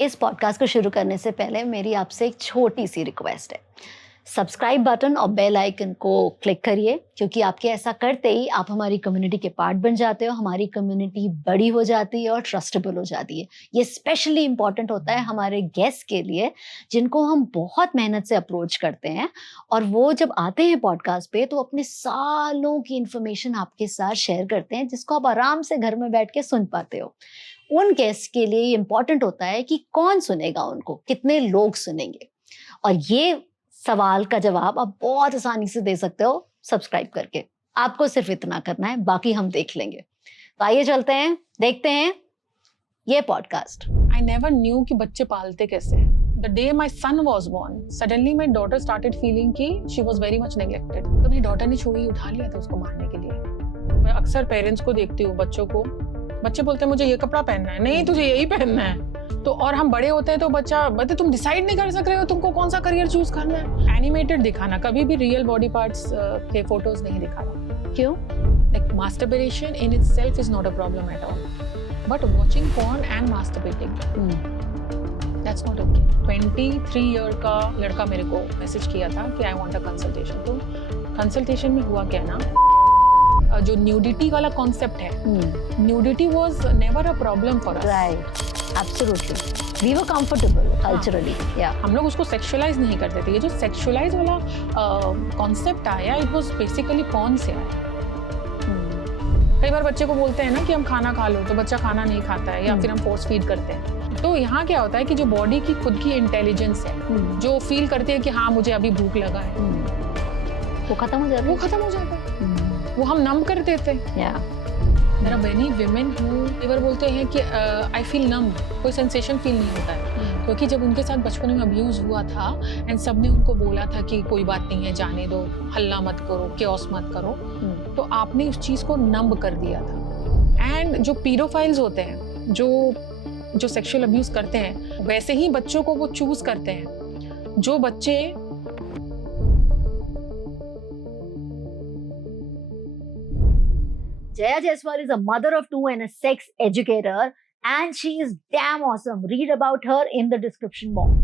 इस पॉडकास्ट को शुरू करने से पहले मेरी आपसे एक छोटी सी रिक्वेस्ट है। सब्सक्राइब बटन और बेल आइकन को क्लिक करिए, क्योंकि आपके ऐसा करते ही आप हमारी कम्युनिटी के पार्ट बन जाते हो। हमारी कम्युनिटी बड़ी हो जाती है और ट्रस्टेबल हो जाती है। ये स्पेशली इंपॉर्टेंट होता है हमारे गेस्ट के लिए, जिनको हम बहुत मेहनत से अप्रोच करते हैं, और वो जब आते हैं पॉडकास्ट पे तो अपने सालों की इंफॉर्मेशन आपके साथ शेयर करते हैं, जिसको आप आराम से घर में बैठ के सुन पाते हो। उन गेस्ट के लिए इम्पोर्टेंट होता है कि कौन सुनेगा उनको, कितने लोग सुनेंगे, और ये सवाल का जवाब आप बहुत आसानी से दे सकते हो सब्सक्राइब करके। आपको सिर्फ इतना करना है, बाकी हम देख लेंगे। तो आइए चलते हैं, देखते हैं ये पॉडकास्ट। I never knew कि बच्चे पालते कैसे। The day my son was born, suddenly my daughter started feeling कि she was very much neglected। तो मेरी डॉटर ने छुरी उठा लिया था उसको मारने के लिए। मैं अक्सर पेरेंट्स को देखती हूँ, बच्चों को, बच्चे बोलते हैं मुझे ये कपड़ा पहनना है, नहीं तुझे यही पहनना है। तो और हम बड़े होते हैं तो बच्चा बोलते तुम डिसाइड नहीं कर सक रहे हो तुमको कौन सा करियर चूज करना है। एनिमेटेड दिखाना, कभी भी रियल बॉडी पार्ट्स के फोटोज नहीं दिखाना। क्यों? Like masturbation in itself is not a problem at all, but watching porn and masturbating, that's not okay। 23 year का लड़का मेरे को मैसेज किया था कि आई वांट अ कंसल्टेशन। तो कंसल्टेशन में हुआ क्या ना, जो न्यूडिटी वाला कॉन्सेप्ट है, nudity was never a problem for us. Right, absolutely, we were comfortable culturally. या हम लोग उसको सेक्सुअलाइज नहीं करते थे। ये जो सेक्सुअलाइज वाला कॉन्सेप्ट आया, इट वाज बेसिकली पॉर्न से आया। कई बार बच्चे को बोलते हैं ना कि हम खाना खा लो, तो बच्चा खाना नहीं खाता है, या फिर हम फोर्स फीड करते हैं। तो यहाँ क्या होता है कि जो बॉडी की खुद की इंटेलिजेंस है, जो फील करती है कि हाँ मुझे अभी भूख लगा है, वो खत्म हो जाता है। वो खत्म हो जाता है। वो हम नम कर देते हैं। या there are many women who कई बार बोलते हैं कि आई फील नम, कोई सेंसेशन फील नहीं होता है, क्योंकि जब उनके साथ बचपन में अब्यूज हुआ था एंड सबने उनको बोला था कि कोई बात नहीं है, जाने दो, हल्ला मत करो, केओस मत करो, तो आपने उस चीज को नम कर दिया था। एंड जो पीडोफाइल्स होते हैं, जो सेक्सुअल अब्यूज करते हैं, वैसे ही बच्चों को वो चूज करते हैं। जो बच्चे Jaya Jaiswal is a mother of two and a sex educator, and she is damn awesome. Read about her in the description box.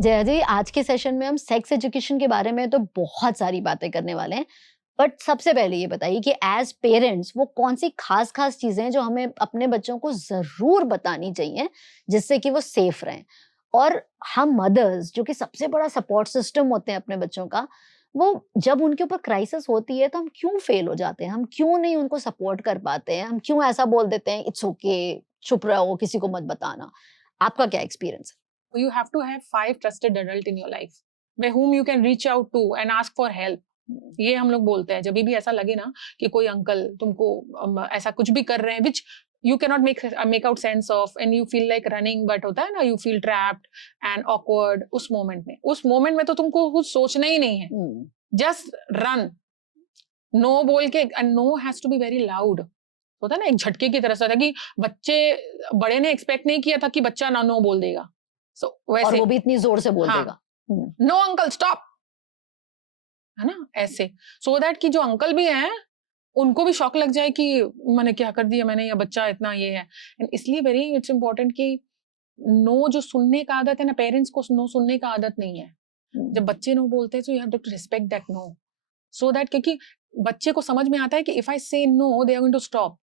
Jaya जी, आज के सेशन में हम सेक्स एजुकेशन के बारे में तो बहुत सारी बातें करने वाले हैं, बट सबसे पहले ये बताइए कि एज पेरेंट्स वो कौन सी खास खास चीजें हैं जो हमें अपने बच्चों को जरूर बतानी चाहिए, जिससे कि वो सेफ रहें। और हम मदर्स, जो कि सबसे बड़ा सपोर्ट सिस्टम होते हैं अपने बच्चों का, वो जब उनके ऊपर क्राइसिस होती है तो हम क्यों फेल हो जाते हैं, हम क्यों नहीं उनको सपोर्ट कर पाते हैं, हम क्यों ऐसा बोल देते हैं इट्स ओके, चुप रहो, किसी को मत बताना। आपका क्या एक्सपीरियंस है? you have to have 5 trusted adult in your life by whom you can reach out to and ask for help। ये हम लोग बोलते हैं जब भी ऐसा लगे ना कि कोई अंकल तुमको ऐसा कुछ भी कर रहे हैं which you cannot make out sense of and you feel like running, but होता है ना, you feel trapped and awkward। उस मोमेंट में तो तुमको कुछ सोचना ही नहीं है, just run। नो बोल के, and no has to be very loud। होता है ना, एक झटके की तरह से होता है कि बच्चे, बड़े ने एक्सपेक्ट नहीं किया था कि बच्चा ना नो बोल देगा, वैसे, और वो भी इतनी जोर से बोल हाँ, देगा, नो अंकल स्टॉप, है ना, ऐसे, सो दैट कि जो अंकल भी हैं उनको भी शॉक लग जाए कि मैंने क्या कर दिया, मैंने, या बच्चा इतना ये है। एंड इसलिए वेरी इट्स इम्पोर्टेंट कि नो जो सुनने का आदत है ना, पेरेंट्स को नो सुनने का आदत नहीं है। जब बच्चे नो बोलते हैं तो you have to respect that no, so that, क्योंकि बच्चे को समझ में आता है कि if I say no they are going to stop.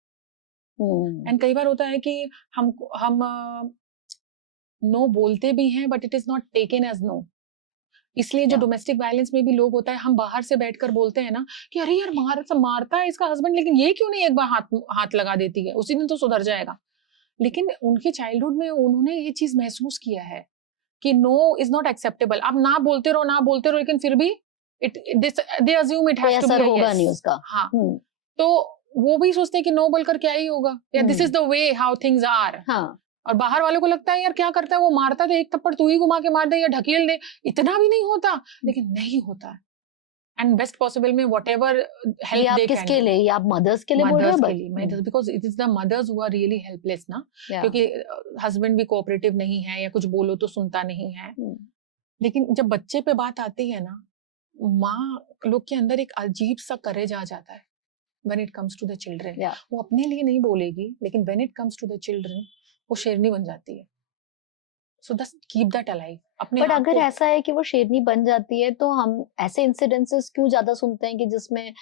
And कई बार होता है कि हम नो बोलते भी हैं but it is not taken as no. इसलिए जो डोमेस्टिक वायलेंस में भी लोग होता है, हम बाहर से बैठकर बोलते हैं ना कि अरे यार मारता है इसका हस्बैंड, लेकिन ये क्यों नहीं एक बार हाथ लगा देती है, उसी दिन तो सुधर जाएगा। लेकिन उनके चाइल्डहुड में उन्होंने ये चीज महसूस किया है कि नो इज नॉट एक्सेप्टेबल। आप ना बोलते रहो, लेकिन फिर भी they assume it has to be होगा नहीं उसका। हाँ, तो वो भी सोचते हैं कि नो बोलकर क्या ही होगा, या this is the way how things are. और बाहर वालों को लगता है यार क्या करता है वो, मारता तो एक थप्पड़ तू ही घुमा के मार दे या ढकेल दे, इतना भी नहीं होता, लेकिन नहीं होता है। एंड बेस्ट पॉसिबल में व्हाटएवर हेल्प दे कैन। किसके लिए? आप मदर्स के लिए बोल रहे हो? Mothers, because it is the mothers who are really helpless ना, क्योंकि हस्बैंड भी कोऑपरेटिव नहीं है, या कुछ बोलो तो सुनता नहीं है। लेकिन जब बच्चे पे बात आती है ना, माँ लोग के अंदर एक अजीब सा करेज आ जाता है when it comes to the children. Yeah. वो अपने लिए नहीं बोलेगी, लेकिन when it comes to the children, वो शेरनी बन जाती है. So just keep that alive. अपने बट आप अगर को ऐसा है कि वो शेरनी बन जाती है तो हम ऐसे इंसिडेंसेस क्यों ज्यादा सुनते हैं कि जिसमें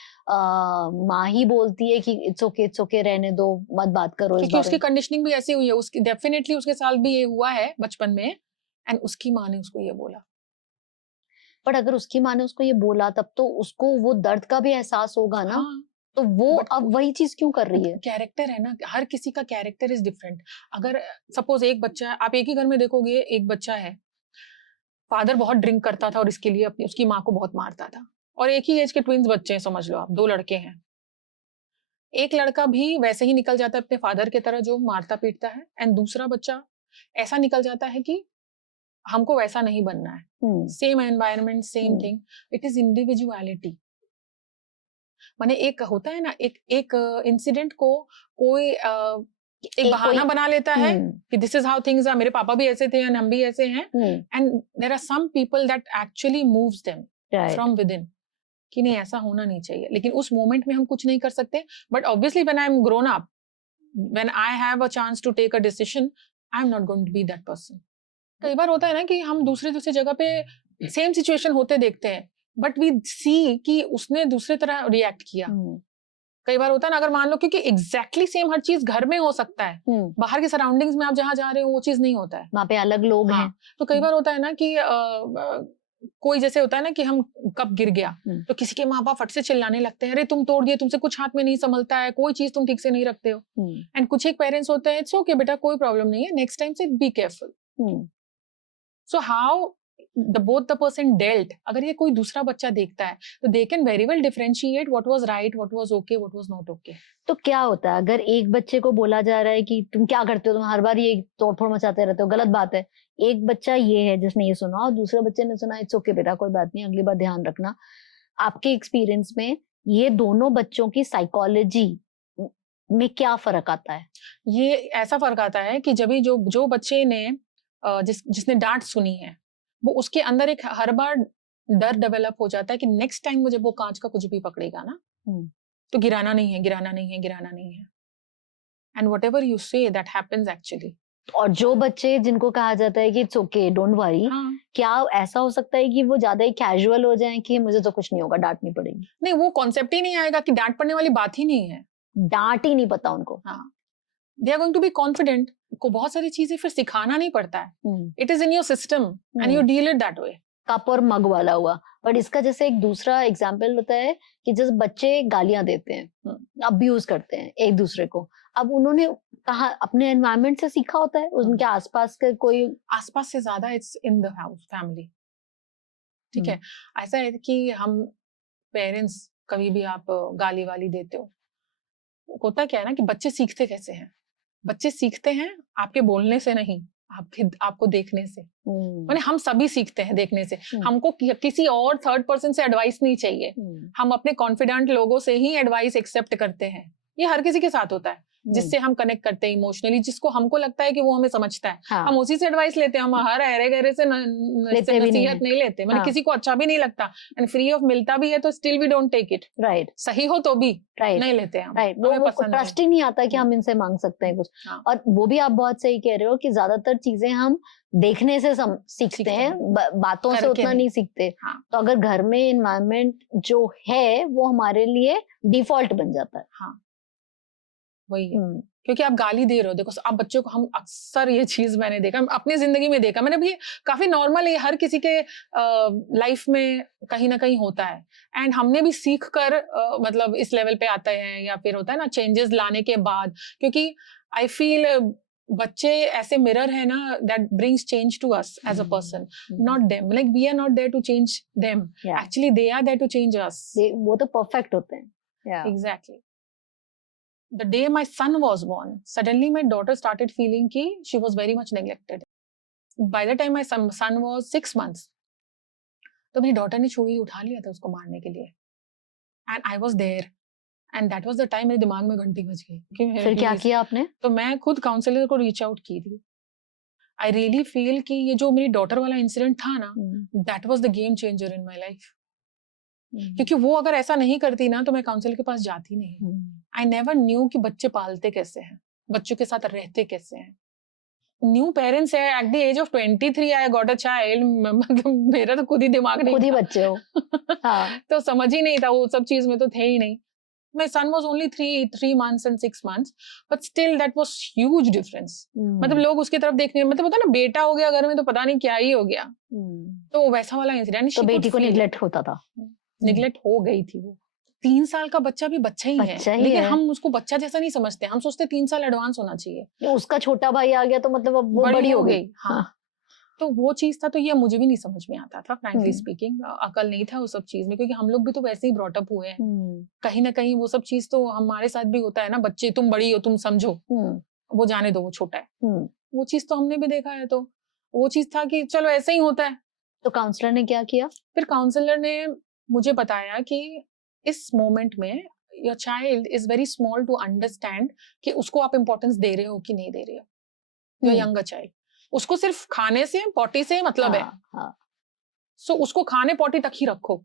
माँ ही बोलती है कि इट्स ओके रहने दो, मत बात करो इस क्योंकि बारे उसकी में. कंडीशनिंग भी ऐसी हुई है, उसकी डेफिनेटली उसके साथ भी ये हुआ है बचपन में, एंड उसकी माँ ने उसको ये बोला. बट अगर उसकी माँ ने उसको ये बोला तब तो उसको वो दर्द का भी एहसास होगा ना. हाँ, तो वो बट अब वही चीज क्यों कर रही है? कैरेक्टर है ना, हर किसी का कैरेक्टर इज डिफरेंट. अगर सपोज एक बच्चा है, आप एक ही घर में देखोगे, एक बच्चा है, फादर बहुत ड्रिंक करता था और इसके लिए अपनी उसकी माँ को बहुत मारता था, और एक ही एज के ट्विंस बच्चे हैं, समझ लो आप, 2 लड़के हैं. एक लड़का भी वैसे ही निकल जाता है अपने फादर की तरह जो मारता पीटता है, एंड दूसरा बच्चा ऐसा निकल जाता है कि हमको वैसा नहीं बनना है. Same environment, same thing. It is individuality. माने एक होता है ना, एक इंसिडेंट को कोई एक बहाना बना लेता है कि this is how things are, मेरे पापा भी ऐसे थे एंड हम भी ऐसे हैं, and there are some people that actually moves them from with in कि नहीं ऐसा होना नहीं चाहिए. लेकिन उस मोमेंट में हम कुछ नहीं कर सकते. But obviously when I am grown up, when I have a chance to take a decision, I am not going to be that person. कई बार होता है ना कि हम दूसरे जगह पे सेम सिचुएशन होते देखते हैं, बट वी सी कि उसने दूसरे तरह रिएक्ट किया. कई बार होता है ना, अगर मान लो क्योंकि एग्जैक्टली सेम हर चीज घर में हो सकता है, बाहर के सराउंडिंग्स में आप जहाँ जा रहे हो वो चीज नहीं होता है, वहाँ पे अलग लोग हैं. तो कई बार होता है ना कि कोई जैसे होता है ना कि हम कप गिर गया तो किसी के माँ बाप फट से चिल्लाने लगते हैं, अरे तुम तोड़ दिए, तुमसे कुछ हाथ में नहीं संभलता है, कोई चीज तुम ठीक से नहीं रखते हो. एंड कुछ एक पेरेंट्स होते हैं, इट्स ओके बेटा, कोई प्रॉब्लम नहीं है, नेक्स्ट टाइम से be careful. So how both the person dealt, अगर ये कोई दूसरा बच्चा देखता है तो they can very well differentiate what was right, what was okay, what was not okay. तो क्या होता है अगर एक बच्चे को बोला जा रहा है कि तुम क्या करते हो, तुम हर बार ये तोड़फोड़ मचाते रहते हो, गलत बात है. एक बच्चा ये है जिसने ये सुना और दूसरे बच्चे ने सुना इट्स ओके बेटा, कोई बात नहीं, अगली बार ध्यान रखना. आपके एक्सपीरियंस में ये दोनों बच्चों की साइकोलॉजी में क्या फर्क आता है? ये ऐसा फर्क आता है कि जब जो बच्चे ने जिसने डांट सुनी है, वो उसके अंदर एक हर बार डर डेवलप हो जाता है कि नेक्स्ट टाइम मुझे वो कांच का कुछ भी पकड़ेगा ना तो गिराना नहीं है, गिराना नहीं है, गिराना नहीं है. And what ever you say that happens actually. और जो बच्चे जिनको कहा जाता है कि इट्स ओके डोंट वरी, क्या ऐसा हो सकता है कि वो ज्यादा ही कैजुअल हो जाए कि मुझे तो कुछ नहीं होगा, डांट नहीं पड़ेगी? नहीं, वो कॉन्सेप्ट ही नहीं आएगा कि डांट पड़ने वाली बात ही नहीं है, डांट ही नहीं पता उनको. They are going to be confident. को बहुत सारी चीजें फिर सिखाना नहीं पड़ता है, it is in your system and you deal it that way. Cup और मग वाला हुआ. बट इसका जैसे एक दूसरा एग्जाम्पल होता है कि जैसे बच्चे गालियां देते हैं, अब्यूज करते हैं एक दूसरे को. अब उन्होंने कहा अपने एनवायरनमेंट से सीखा होता है, उनके आसपास के कोई, आसपास से ज्यादा it's in the house family. ठीक है, ऐसा है कि हम पेरेंट्स कभी भी आप गाली वाली देते हो, होता क्या है ना कि बच्चे सीखते कैसे हैं, बच्चे सीखते हैं आपके बोलने से नहीं, आपको देखने से. माने हम सभी सीखते हैं देखने से. हमको किसी और थर्ड पर्सन से एडवाइस नहीं चाहिए, हम अपने कॉन्फिडेंट लोगों से ही एडवाइस एक्सेप्ट करते हैं. ये हर किसी के साथ होता है जिससे हम कनेक्ट करते हैं इमोशनली, जिसको हमको लगता है कि वो हमें समझता है. हम उसी से एडवाइस लेते हैं, हम हर अरे गहरे से नसीहत नहीं लेते. मतलब किसी को अच्छा भी नहीं लगता एंड फ्री ऑफ मिलता भी है तो still we don't take it. Right, सही हो तो भी नहीं लेते हैं. वो ट्रस्ट ही नहीं आता कि हम इनसे मांग सकते हैं कुछ. और वो भी आप बहुत सही कह रहे हो कि ज्यादातर चीजें हम देखने से सीखते हैं, बातों से उतना नहीं सीखते. तो अगर घर में एनवायरनमेंट जो है वो हमारे लिए डिफॉल्ट बन जाता है. वही है. क्योंकि आप गाली दे रहे हो, देखो आप बच्चों को, हम अक्सर ये चीज मैंने देखा, अपनी जिंदगी में देखा मैंने भी, काफी नॉर्मल है, हर किसी के लाइफ में कहीं ना कहीं होता है. एंड हमने भी सीख कर मतलब इस लेवल पे आते हैं, या फिर होता है ना चेंजेस लाने के बाद. क्योंकि आई फील बच्चे ऐसे मिरर है ना that brings change to us as a person, not them. Like we are not there to change them, actually they are there to change us. वो तो परफेक्ट होते हैं. Exactly. The day my son was born, suddenly my daughter started feeling कि she was very much neglected. By the time my son was 6 months, तो मेरी daughter ने छुरी उठा लिया था उसको मारने के लिए. And I was there. And that was the time मेरे दिमाग में घंटी बज गई. फिर क्या किया आपने? तो मैं खुद काउंसलर को रीच आउट की थी. I really feel कि ये जो मेरी daughter वाला इंसिडेंट था ना, that was the game changer in my life. क्योंकि वो अगर ऐसा नहीं करती ना तो मैं काउंसलर के पास जाती नहीं। आई नेवर न्यू कि बच्चे पालते कैसे हैं, बच्चों के साथ रहते कैसे हैं। न्यू पेरेंट्स है, at the age of 23 I got a child, मतलब मेरा तो खुद ही दिमाग नहीं खुद ही था। बच्चे हो। हाँ। तो समझ ही नहीं था, वो सब चीज में तो थे ही नहीं। My son was only 3 months and 6 months, but still that was huge difference. मतलब लोग उसकी तरफ देखने, मतलब होता है ना, बेटा हो गया घर में तो पता नहीं क्या ही हो गया। तो वैसा वाला इंसिडेंट। तो बेटी को निगलेक्ट होता था। निगलेक्ट हो गई थी वो। 3 साल का बच्चा भी बच्चा ही है, लेकिन हम उसको बच्चा जैसा नहीं समझते, हम सोचते 3 साल एडवांस होना चाहिए। उसका छोटा भाई आ गया तो मतलब अब वो बड़ी हो गई। हाँ। तो वो चीज था, तो ये मुझे भी नहीं समझ में आता था, फ्रैंकली स्पीकिंग। अकल नहीं था उस सब चीज में, क्योंकि हम लोग भी तो वैसे ही ब्रॉट अप हुए हैं। कहीं ना कहीं वो सब चीज तो हमारे साथ भी होता है ना, बच्चे तुम बड़ी हो तुम समझो, वो जाने दो वो छोटा है। वो चीज तो हमने भी देखा है। तो वो चीज था कि चलो ऐसे ही होता है। तो काउंसलर ने क्या किया? फिर काउंसलर ने मुझे बताया कि इस मोमेंट में your child is very small to understand कि उसको आप इम्पोर्टेंस दे रहे हो कि नहीं दे रहे हो। योर यंगर चाइल्ड, उसको सिर्फ खाने से पॉटी से मतलब है। सो उसको खाने पॉटी तक ही रखो।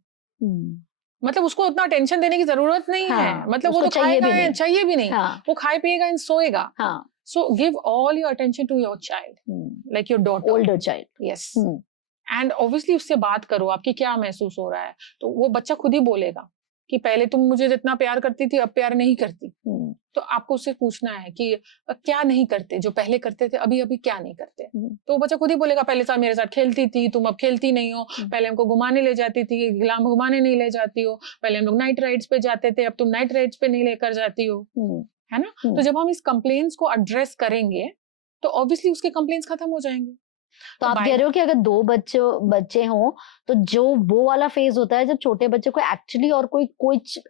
मतलब उसको उतना टेंशन देने की जरूरत नहीं है। मतलब वो तो खाएगा, चाहिए भी नहीं। वो खाए पिएगा एंड सोएगा। So give all your attention to your child, like your daughter, older child. Yes. And obviously उससे बात करो, आपकी क्या महसूस हो रहा है। तो वो बच्चा खुद ही बोलेगा कि पहले तुम मुझे जितना प्यार करती थी अब प्यार नहीं करती। तो आपको उससे पूछना है कि क्या नहीं करते, जो पहले करते थे अभी अभी क्या नहीं करते। तो वो बच्चा खुद ही बोलेगा, पहले साथ मेरे साथ खेलती थी, तुम अब खेलती नहीं हो। पहले हमको घुमाने ले जाती थी, गिलाम घुमाने नहीं ले जाती हो। पहले हम लोग नाइट राइड्स पे जाते थे, अब तुम नाइट राइड्स पे नहीं लेकर जाती हो, है ना। तो जब हम इस कंप्लेंट्स को एड्रेस करेंगे तो ऑब्वियसली उसके कंप्लेंट्स खत्म हो जाएंगे। तो आप कह रहे हो कि अगर 2 बच्चे हों तो जो वो वाला फेज होता है जब छोटे बच्चे को एक्चुअली और कोई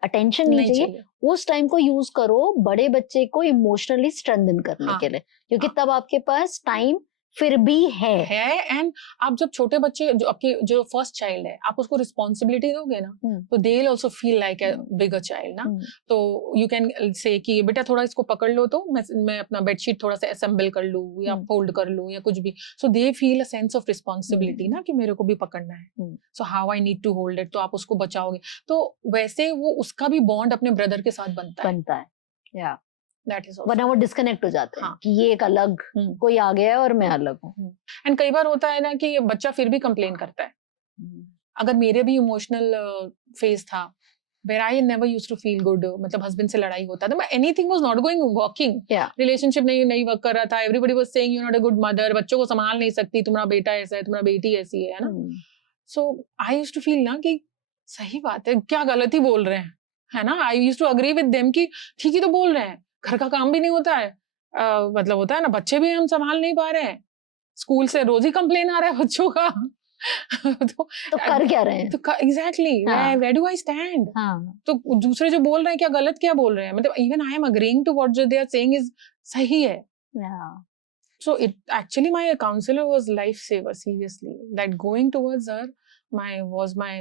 अटेंशन नहीं चाहिए, उस टाइम को यूज करो बड़े बच्चे को इमोशनली स्ट्रेंथन करने के लिए, क्योंकि तब आपके पास टाइम फिर भी है। एंड आप जब छोटे बच्चे, जो आपके जो फर्स्ट चाइल्ड है, आप उसको रिस्पॉन्सिबिलिटी दोगे ना, तो they will also feel like a bigger child ना। तो यू कैन से कि बेटा थोड़ा इसको पकड़ लो, तो मैं अपना बेडशीट थोड़ा सा असेंबल कर लूं या फोल्ड कर लूं या कुछ भी। So they feel a sense of responsibility ना, कि मेरे को भी पकड़ना है। So how I need to hold it. तो आप उसको बचाओगे, तो वैसे वो उसका भी बॉन्ड अपने ब्रदर के साथ बनता है। या वरना वो डिस्कनेक्ट हो जाते हैं कि ये एक अलग कोई आ गया है और मैं अलग हूँ। एंड कई बार होता है ना कि बच्चा फिर भी कंप्लेन करता है। अगर मेरे भी इमोशनल फेज था where I never used to feel good, मतलब हस्बैंड से लड़ाई होता था, anything was not going working, relationship नहीं वर्क कर रहा था, everybody was saying you're not a good mother, बच्चों को संभाल नहीं सकती, तुम्हारा बेटा ऐसा है, तुम्हारा बेटी ऐसी है ना। So I used to feel ना कि सही बात है, क्या गलत ही बोल रहे हैं, है ना। I used to agree with them कि ठीक ही तो बोल रहे हैं, घर का काम भी नहीं होता है, मतलब होता है ना, बच्चे भी हम संभाल नहीं पा रहे हैं, स्कूल से रोज ही कंप्लेन आ रहा है बच्चों का। तो कर क्या रहे हैं? तो exactly where do I stand? तो दूसरे जो बोल रहे हैं क्या गलत क्या बोल रहे हैं, मतलब even I am agreeing to what they are saying is सही है। So it actually my counselor was life saver, seriously, that going towards her was my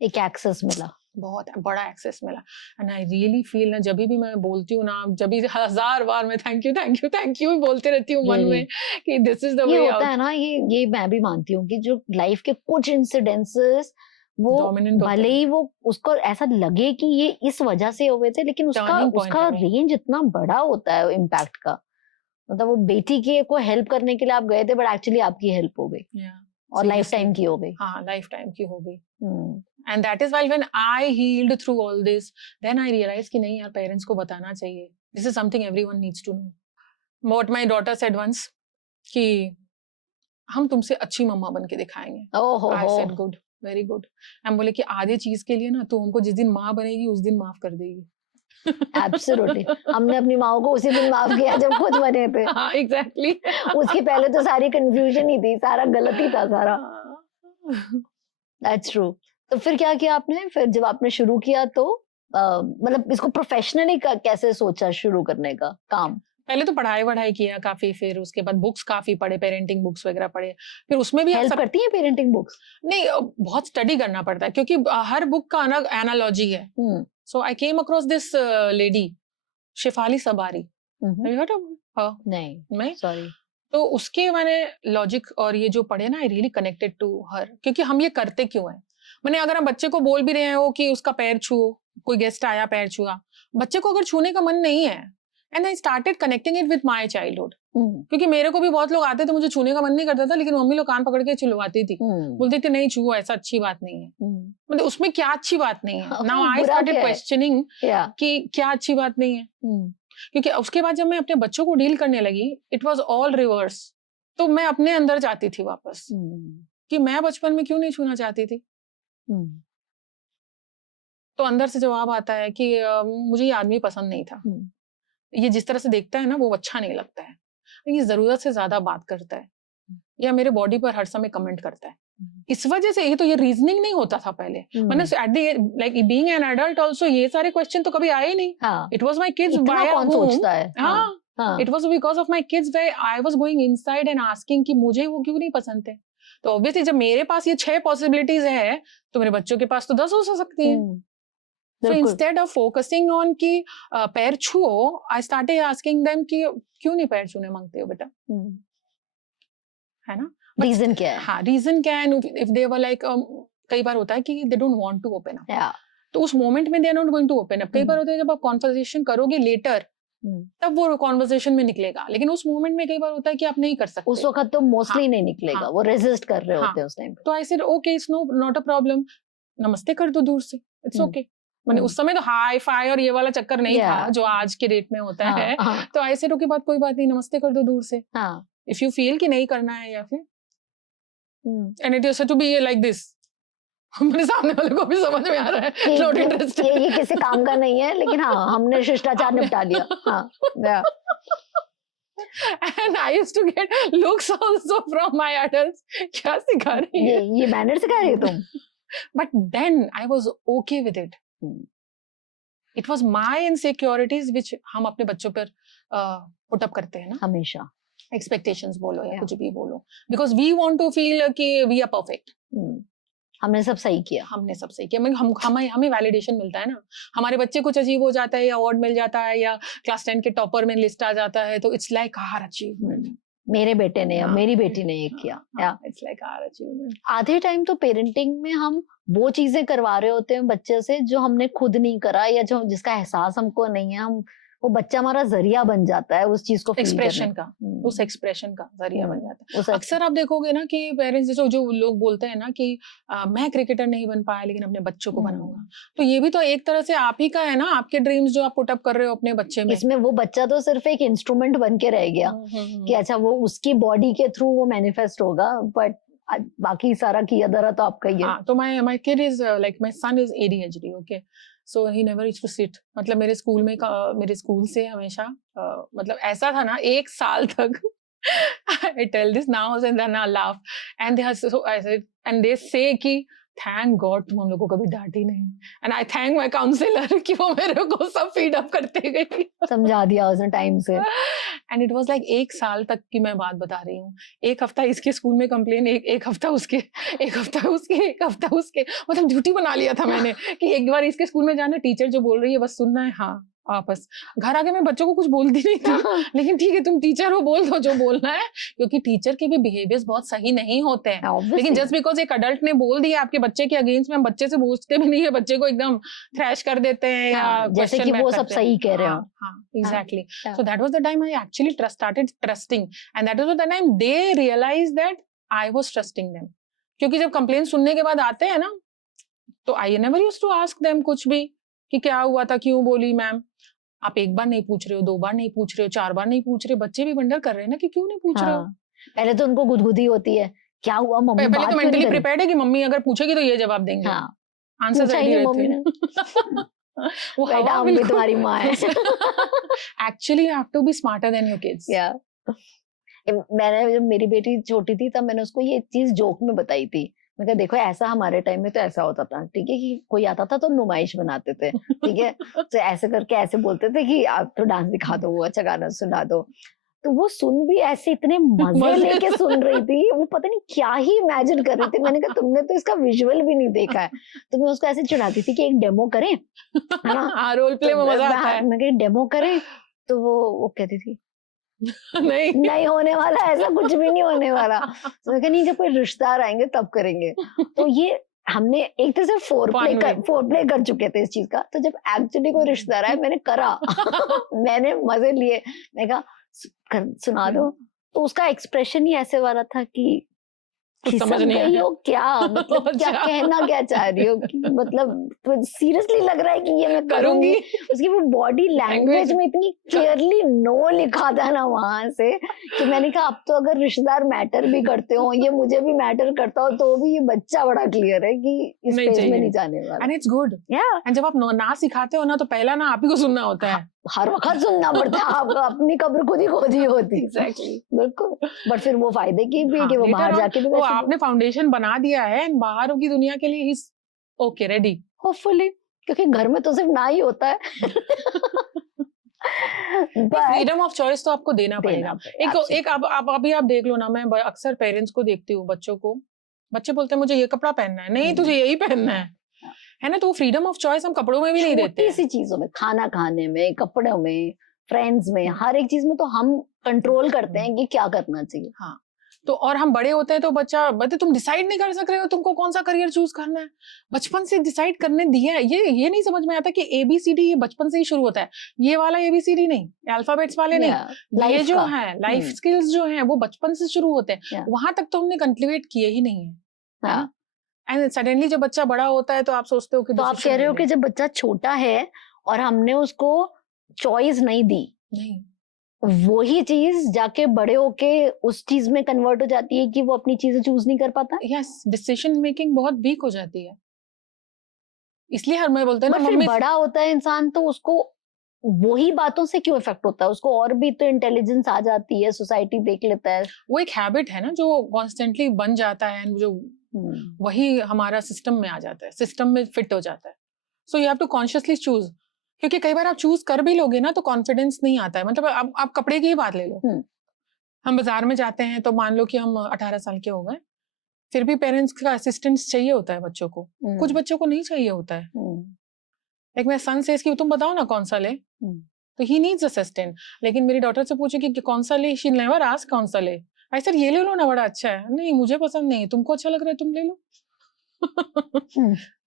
एक एक्सेस मिला, बहुत बड़ा एक्सेस मिला। एंड आई रियली फील ना, जब भी मैं बोलती हूँ ना, जब भी 1000 बार मैं थैंक यू बोलते रहती हूँ मन में कि this is the way out. होता है ना, ये मैं भी मानती हूँ कि जो लाइफ के कुछ इंसिडेंसेस वो भले ही वो उसको ऐसा लगे कि ये इस वजह से हुए थे, लेकिन उसका रेंज इतना बड़ा होता है इम्पैक्ट का। मतलब वो बेटी के को हेल्प करने के लिए आप गए थे, बट एक्चुअली आपकी हेल्प हो गई और लाइफ टाइम की हो गई। हाँ, लाइफ टाइम की हो गई। And that is why when I healed through all this, then I realized कि नहीं यार, पेरेंट्स को बताना चाहिए। This is something everyone needs to know. What my daughter said once कि हम तुमसे अच्छी मम्मा बन के दिखाएंगे। I said good, very good. हम बोले कि आधे चीज के लिए ना तू हमको जिस दिन माँ बनेगी उस दिन माफ कर देगी। Absolutely. हमने अपनी माँ को उसी दिन माफ किया जब खुद बने थे। हाँ, exactly. उसके पहले तो सारी कंफ्यूजन ही थी, सारा गलत ही था सारा। That's true. तो फिर क्या किया आपने? फिर जब आपने शुरू किया तो मतलब इसको प्रोफेशनली कैसे सोचा शुरू करने का काम? पहले तो पढ़ाई किया काफी, फिर उसके बाद बुक्स काफी पढ़े, पेरेंटिंग बुक्स वगैरह पढ़े। फिर उसमें भी हेल्प करती है पेरेंटिंग बुक्स? नहीं, बहुत स्टडी करना पड़ता है क्योंकि हर बुक का अलग एनालॉजी है। So I came across this lady Shefali Sabari. नहीं, सॉरी। तो उसके मैंने लॉजिक और ये जो पढ़े ना, I really connected to her, क्योंकि हम ये करते क्यों हैं। मैंने अगर हम बच्चे को बोल भी रहे हो कि उसका पैर छुओ, कोई गेस्ट आया पैर छुआ, बच्चे को अगर छूने का मन नहीं है, and I started connecting it with my childhood, क्योंकि मेरे को भी बहुत लोग आते थे, मुझे छूने का मन नहीं करता था, लेकिन मम्मी लोग कान पकड़ के छुलवाती थी, बोलती थी नहीं छुओ, ऐसा अच्छी बात नहीं है। मतलब उसमें क्या अच्छी बात नहीं है? नाउ आई स्टार्टेड क्वेश्चनिंग कि क्या अच्छी बात नहीं है, क्योंकि उसके बाद जब मैं अपने बच्चों को डील करने लगी, इट वाज ऑल रिवर्स। तो मैं अपने अंदर जाती थी वापस कि मैं बचपन में क्यों नहीं छूना चाहती थी। तो अंदर से जवाब आता है कि मुझे ये आदमी पसंद नहीं था, ये जिस तरह से देखता है ना वो अच्छा नहीं लगता है, ये जरूरत से ज्यादा बात करता है, या मेरे बॉडी पर हर समय कमेंट करता है। इस वजह से ये रीजनिंग नहीं होता था पहले। मैंने at the like being an adult also ये सारे क्वेश्चन तो कभी आए ही नहीं। It was my kids why कौन सोचता है। It was because of my kids where I was going inside and asking कि मुझे वो क्यों नहीं पसंद थे। तो ऑब्वियसली जब मेरे पास ये 6 पॉसिबिलिटीज है, तो मेरे बच्चों के पास तो 10 हो सकती हैं। So instead of focusing on कि पैर छुओ, I started asking them कि क्यों नहीं पैर छूने मांगते हो बेटा, है ना? रीजन क्या है? हाँ, रीजन क्या है? If they were like कई बार होता है कि they don't want to open up, तो उस मोमेंट में they are not going to open up। कई बार होता है जब आप कॉन्वर्सेशन करोगे लेटर, तब वो कॉन्वर्सेशन में निकलेगा, लेकिन उस मोमेंट में कई बार होता है कि आप नहीं कर सकते, उस वक्त तो मोस्टली नहीं निकलेगा, वो रेजिस्ट कर रहे होते हैं उस टाइम पे। तो I said okay, it's not a problem, नमस्ते कर दो दूर से, it's okay। मैंने उस समय तो हाई फाई और ये वाला चक्कर नहीं था जो आज के डेट में होता है। तो ऐसे के बाद कोई बात नहीं, नमस्ते कर दो दूर से, इफ यू फील कि नहीं करना है, या फिर and it used to be like this. मेरे सामने वाले को भी समझ में आ रहा है नॉट इंटरेस्टेड, ये किसी काम का नहीं है, लेकिन हाँ हमने शिष्टाचार निपटा लिया। And I used to get looks also from my adults, क्या सिखा रही है, ये मैनर सिखा रही है तुम। But then I was okay with it. It was my insecurities which हम अपने बच्चों पर put up करते हैं ना, हमेशा expectations बोलो या कुछ भी बोलो, because we want to feel कि we are perfect। हमने सब सही किया, हमें वैलिडेशन मिलता है ना, हमारे बच्चे कुछ अचीव हो जाता है या अवार्ड मिल जाता है या क्लास 10 के टॉपर में लिस्ट आ जाता है, तो इट्स लाइक आवर अचीवमेंट, मेरे बेटे ने या मेरी बेटी ने ये किया, इट्स लाइक आवर अचीवमेंट। आधे टाइम तो पेरेंटिंग में हम वो चीजें करवा रहे होते हैं बच्चे से जो हमने खुद नहीं करा, या जो जिसका एहसास हमको नहीं है, हम वो बच्चा हमारा जरिया बन जाता है उस चीज को एक्सप्रेशन का, उस एक्सप्रेशन का जरिया बन जाता है। अक्सर आप देखोगे ना कि पेरेंट्स जो लोग बोलते हैं ना कि मैं क्रिकेटर नहीं बन पाया लेकिन अपने बच्चों को बनाऊंगा, तो ये भी तो एक तरह से आप ही का है ना, आपके ड्रीम्स जो आप पुट अप कर रहे हो अपने बच्चे में। इसमें वो बच्चा तो सिर्फ एक इंस्ट्रूमेंट बन के रह गया कि अच्छा वो उसकी बॉडी के थ्रू वो मैनिफेस्ट होगा, बट बाकी सारा किया दरा तो आपका ही है। तो my kid is like my son is ADHD, okay, so he never used to sit। मतलब मेरे स्कूल से हमेशा मतलब ऐसा था ना, 1 साल तक I tell this now and then I laugh and they are so I said and they say कि थैंक गॉड तुम हम लोग को कभी डांटी नहीं, and I thank my counsellor कि वो मेरे को सब फीड अप करते गई, समझा दिया उसने टाइम से। एंड इट वाज लाइक 1 साल तक की मैं बात बता रही हूँ, 1 हफ्ता इसके स्कूल में कंप्लेन, एक हफ्ता उसके, 1 हफ्ता उसके, 1 हफ्ता उसके, मतलब ड्यूटी बना लिया था मैंने कि एक बार इसके स्कूल में जाना, टीचर जो बोल रही है बस सुनना है, हाँ वापस घर आके मैं बच्चों को कुछ बोलती नहीं थी, लेकिन ठीक है तुम टीचर हो, बोल दो जो बोलना है, क्योंकि टीचर के भी बिहेवियर्स बहुत सही नहीं होते हैं। लेकिन जस्ट बिकॉज एक अडल्ट ने बोल दिया आपके बच्चे के अगेंस्ट में, हम बच्चे से पूछते भी नहीं है, बच्चे को एकदम थ्रैश कर देते हैं या जैसे कि वो सब सही कह रहे हो। Exactly, so that was the time I actually started trusting, and that was the time they realise that I was trusting them. क्योंकि जब कंप्लेंट सुनने के बाद आते हैं ना, तो I never used to ask them कुछ भी कि क्या हुआ था, क्यों बोली मैम। आप 1 बार नहीं पूछ रहे हो, 2 बार नहीं पूछ रहे हो, 4 बार नहीं पूछ रहे, बच्चे भी वंडर कर रहे हैं ना कि क्यों नहीं पूछ रहे हो। पहले तो उनको गुदगुदी होती है, क्या हुआ मम्मी, पहले तो मेंटली प्रिपेयर्ड है कि मम्मी अगर पूछेगी तो ये जवाब देंगे, आंसर रेडी रहते हैं। वो बेटा हम भी तुम्हारी माँ है। Actually you have to be smarter than your kids. मैंने जब मेरी बेटी छोटी थी तब मैंने उसको ये चीज जोक में बताई थी, मैं कहा देखो ऐसा हमारे टाइम में तो ऐसा होता था, ठीक है, कि कोई आता था तो नुमाइश बनाते थे, ठीक है, तो ऐसे करके ऐसे बोलते थे कि आप तो डांस दिखा दो, वो अच्छा गाना सुना दो, तो वो सुन भी ऐसे इतने मजे लेके सुन रही थी, वो पता नहीं क्या ही इमेजिन कर रही थी। मैंने कहा तुमने तो इसका विजुअल भी नहीं देखा है, तो मैं उसको ऐसे चिढ़ाती थी कि एक डेमो करें, है ना, रोल प्ले में मजा आता है। मैं कहा डेमो करें, तो वो कहती थी नहीं होने वाला, ऐसा कुछ भी नहीं होने वाला। तो मैं कहा नहीं, जब कोई रिश्तेदार आएंगे तब करेंगे। तो ये हमने एक तरह से Fun way. फोरप्ले कर चुके थे इस चीज का, तो जब एक्चुअली कोई रिश्तेदार आया मैंने करा मैंने मजे लिए, मैं कहा सुना दो, तो उसका एक्सप्रेशन ही ऐसे वाला था कि कुछ समझ खिसक नहीं गई आया। हो क्या, मतलब क्या अच्छा। कहना क्या चाह रही हो कि मतलब सीरियसली लग रहा है कि ये मैं करूंगी। उसकी वो बॉडी लैंग्वेज में इतनी क्लियरली नो लिखा था ना वहां से, कि मैंने कहा अब तो अगर रिश्तेदार मैटर भी करते हो, ये मुझे भी मैटर करता हो, तो भी ये बच्चा बड़ा क्लियर है कि इस नहीं पेज में चाहिए। नहीं जाने वाला। And it's good. या एंड जब आप ना सिखाते हो ना, तो पहला ना आप ही को सुनना होता है। हर वक्त सुनना पड़ता है, आपको अपनी कब्र खुद ही खोदी होती है। एग्जैक्टली। बिल्कुल, बट फिर वो फायदे की भी है कि वो later बाहर on, जाके भी वो वैसे आपने फाउंडेशन बना दिया है एंड बाहर की दुनिया के लिए इज ओके रेडी। होपफुली, क्योंकि घर में तो सिर्फ ना ही होता है। बट फ्रीडम ऑफ चॉइस तो आपको देना देना पड़ेगा। पड़ेगा, एक अब अभी आप देख लो ना, मैं अक्सर पेरेंट्स को देखती हूँ, बच्चों को, बच्चे बोलते हैं मुझे ये कपड़ा पहनना है, नहीं तुझे यही पहनना है ना। तो वो फ्रीडम ऑफ चॉइस हम कपड़ों में भी नहीं देते छोटी हैं। सी चीजों में, खाना खाने में, कपड़ों में, फ्रेंड्स में, हर एक चीज में तो हम कंट्रोल करते हैं कि क्या करना चाहिए। हाँ, तो और हम बड़े होते हैं तो बच्चा बता तुम डिसाइड नहीं कर सक रहे हो तुमको कौन सा करियर चूज करना है। बचपन से डिसाइड करने दिया है। ये नहीं समझ में आता कि ABCD ये बचपन से ही शुरू होता है। ये वाला ABCD नहीं, अल्फाबेट्स वाले नहीं, ये लाइफ जो का है लाइफ स्किल्स जो हैं वो बचपन से शुरू होते हैं। Yeah. वहां तक तो हमने कल्टिवेट किए ही नहीं है। हाँ, एंड सडनली जब बच्चा बड़ा होता है तो आप सोचते हो कि तो आप decision कह रहे हो ले कि ले। जब बच्चा छोटा है और हमने उसको चॉइस नहीं दी, नहीं, वही चीज जाके बड़े होके उस चीज में कन्वर्ट हो जाती है कि वो अपनी चीजें चूज नहीं कर पाता। यस, डिसीजन मेकिंग बहुत वीक हो जाती है। इसलिए हर मैं बोलते हैं ना बट फिर मम्मी, बड़ा होता है इंसान तो उसको वही बातों से क्यों इफेक्ट होता है, उसको और भी तो इंटेलिजेंस आ जाती है, सोसाइटी देख लेता है। वो एक हैबिट है ना जो कॉन्स्टेंटली बन जाता है and जो वही हमारा सिस्टम में आ जाता है, सिस्टम में फिट हो जाता है। So you have to consciously choose, क्योंकि कई बार आप चूज कर भी लोगे ना तो कॉन्फिडेंस नहीं आता है। मतलब आप कपड़े की ही बात ले लो, हम बाजार में जाते हैं तो मान लो कि हम 18 साल के हो गए, फिर भी पेरेंट्स का असिस्टेंस चाहिए होता है बच्चों को। कुछ बच्चों को नहीं चाहिए होता है। लाइक माय सन सेज कि तुम बताओ ना कौन सा ले, तो ही नीड्स असिस्टेंट। लेकिन मेरी डॉटर से पूछे कि कौन सा ले, शी नेवर आस्क कौन सा ले। आई सेड ये ले लो ना, बड़ा अच्छा है। नहीं मुझे पसंद नहीं है, तुमको अच्छा लग रहा है तुम ले लो।